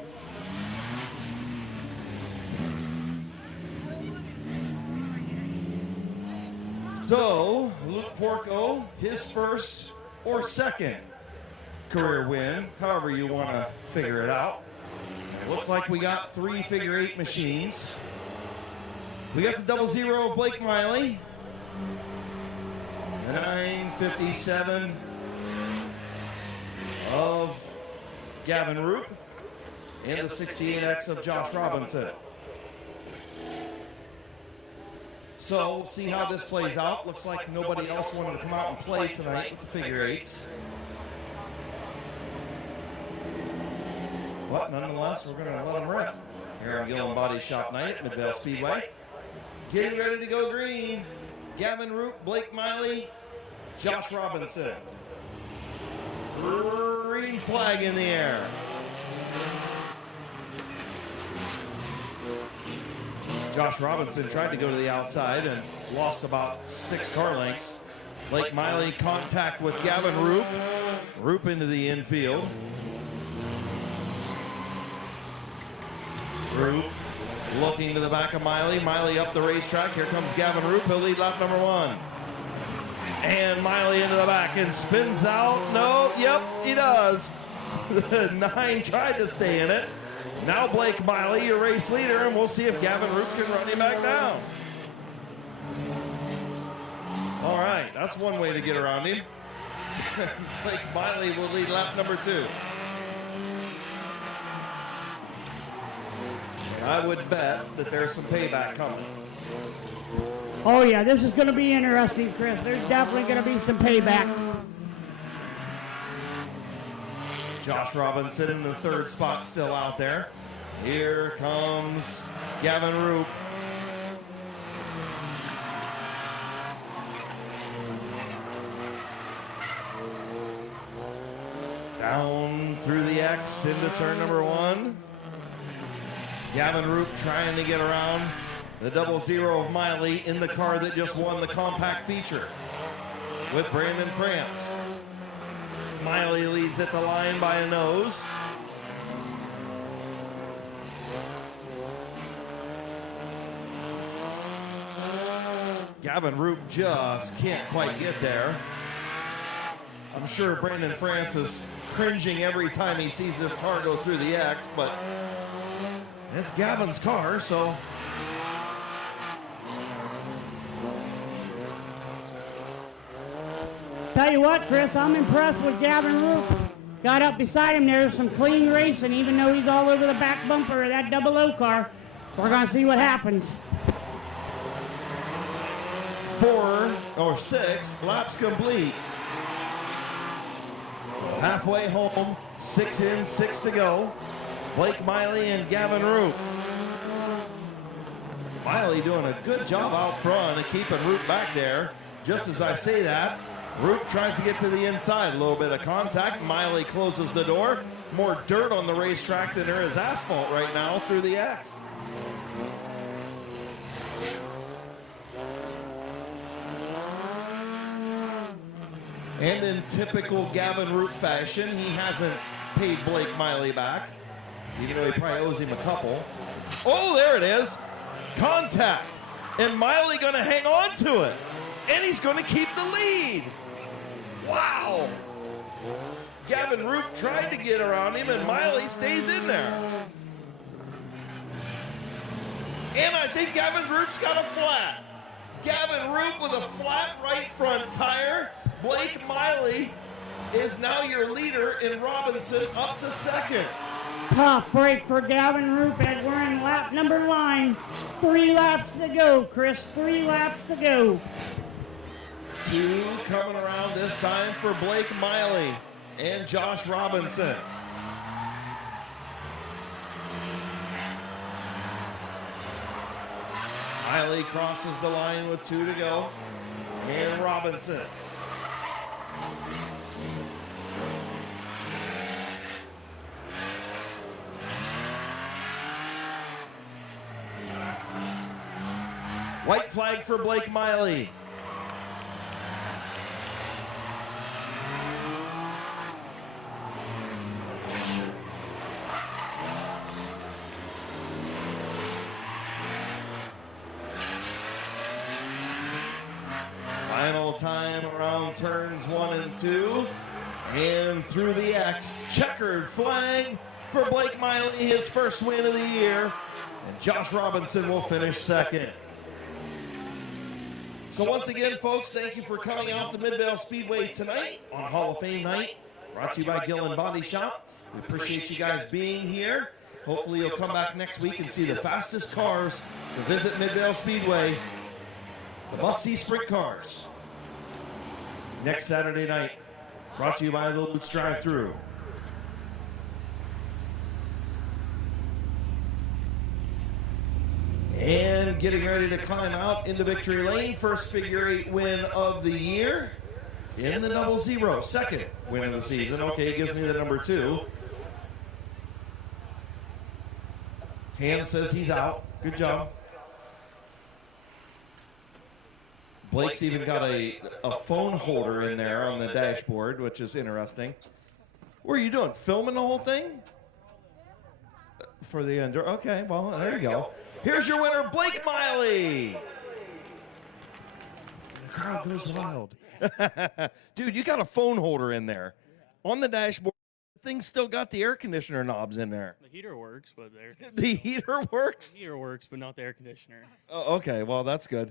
So, Luke Porco, his first or second career win, however you want to figure it out. It looks like we got 3 figure 8 machines. We got the 00 of Blake Miley, the 957 of Gavin Roop, and the 68X of Josh Robinson. So we'll see how this plays out. Looks like nobody else wanted to come out and play tonight with the figure 8s. But nonetheless, we're going to let them rip. here on Gillen Body Shop night at Midvale Speedway. Getting ready to go green, Gavin Roop, Blake Miley, Josh Robinson. Green flag in the air. Josh Robinson tried to go to the outside and lost about 6 car lengths. Blake Miley contact with Gavin Roop. Roop into the infield. Roop looking to the back of Miley. Miley up the racetrack. Here comes Gavin Roop. He'll lead lap number 1. And Miley into the back and spins out. No, yep, he does. 9 tried to stay in it. Now Blake Miley, your race leader, and we'll see if Gavin Roop can run him back down. All right, that's one way to get around him. Blake Miley will lead lap number 2. And I would bet that there's some payback coming. Oh, yeah, this is going to be interesting, Chris. There's definitely going to be some payback. Josh Robinson in the 3rd spot still out there. Here comes Gavin Roop. Down through the X into turn number 1. Gavin Roop trying to get around the 00 of Miley in the car that just won the compact feature with Brandon France. Miley leads at the line by a nose. Gavin Roop just can't quite get there. I'm sure Brandon France is cringing every time he sees this car go through the X, but it's Gavin's car, so. Tell you what, Chris, I'm impressed with Gavin Roop. Got up beside him. There's some clean racing, even though he's all over the back bumper of that 00 car. We're going to see what happens. 4 or 6 laps complete. So halfway home, 6 in, 6 to go. Blake Miley and Gavin Roop. Miley doing a good job out front and keeping Roop back there. Just as I say that, Roop tries to get to the inside. A little bit of contact. Miley closes the door. More dirt on the racetrack than there is asphalt right now through the X. And in typical Gavin Roop fashion, he hasn't paid Blake Miley back, even though he probably owes him a couple. Oh, there it is. Contact. And Miley going to hang on to it. And he's going to keep the lead. Wow. Gavin Roop tried to get around him, and Miley stays in there. And I think Gavin Roop's got a flat. Gavin Roop with a flat right front tire. Blake Miley is now your leader, and Robinson up to 2nd. Tough break for Gavin Roop as we're in lap number 9. 3 laps to go, Chris. 3 laps to go. 2 coming around this time for Blake Miley and Josh Robinson. Miley crosses the line with 2 to go. And Robinson. White flag for Blake Miley. Final time around turns 1 and 2. And through the X, checkered flag for Blake Miley, his first win of the year. And Josh Robinson will finish 2nd. So once again, folks, thank you for coming out to Midvale Speedway tonight on Hall of Fame night. Brought to you by Gillen Body Shop. We appreciate you guys being here. Hopefully you'll come back next week and see the fastest cars to visit Midvale Speedway. The must-see sprint cars. Next Saturday night, brought to you by the Lutz Drive-Thru. and getting ready to climb out into victory lane. First figure 8 win of the year in the 00. Second win of the season. Okay, gives me the number 2. Hand says he's out. Good job. Blake's even got a phone holder in there on the dashboard, which is interesting. What are you doing? Filming the whole thing? For the under. Okay, well, there you go. Here's your winner, Blake Miley. The crowd goes wild. Dude, you got a phone holder in there on the dashboard. The thing's still got the air conditioner knobs in there. The heater works, but the heater works? The heater works, but not the air conditioner. Oh, okay, well, that's good.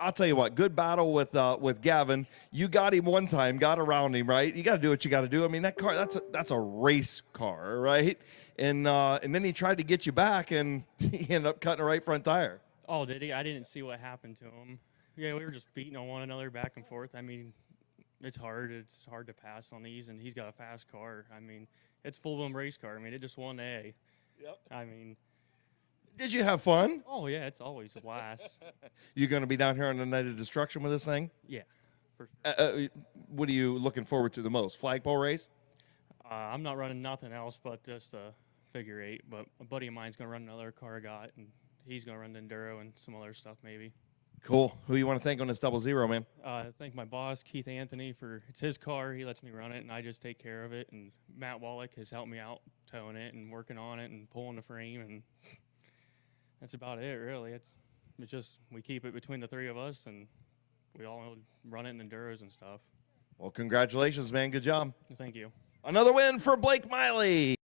I'll tell you what, good battle with Gavin. You got him one time, got around him, right? You got to do what you got to do. I mean, that car, that's a race car, right? And then he tried to get you back, and he ended up cutting a right front tire. Oh, did he? I didn't see what happened to him. Yeah, we were just beating on one another back and forth. I mean, it's hard to pass on these, and he's got a fast car. I mean, it's full-blown race car. I mean, it just won A. Yep. I mean, did you have fun? oh yeah, it's always a blast. You going to be down here on the Night of Destruction with this thing? Yeah, for sure. What are you looking forward to the most? Flagpole race? I'm not running nothing else but just a figure 8. But a buddy of mine's gonna run another car I got, and he's gonna run the enduro and some other stuff maybe. Cool. Who you want to thank on this 00, man? Thank my boss, Keith Anthony, for it's his car. He lets me run it, and I just take care of it. And Matt Wallach has helped me out towing it and working on it and pulling the frame, and that's about it, really. It's just we keep it between the 3 of us, and we all run it in enduros and stuff. Well, congratulations, man. Good job. Thank you. Another win for Blake Miley.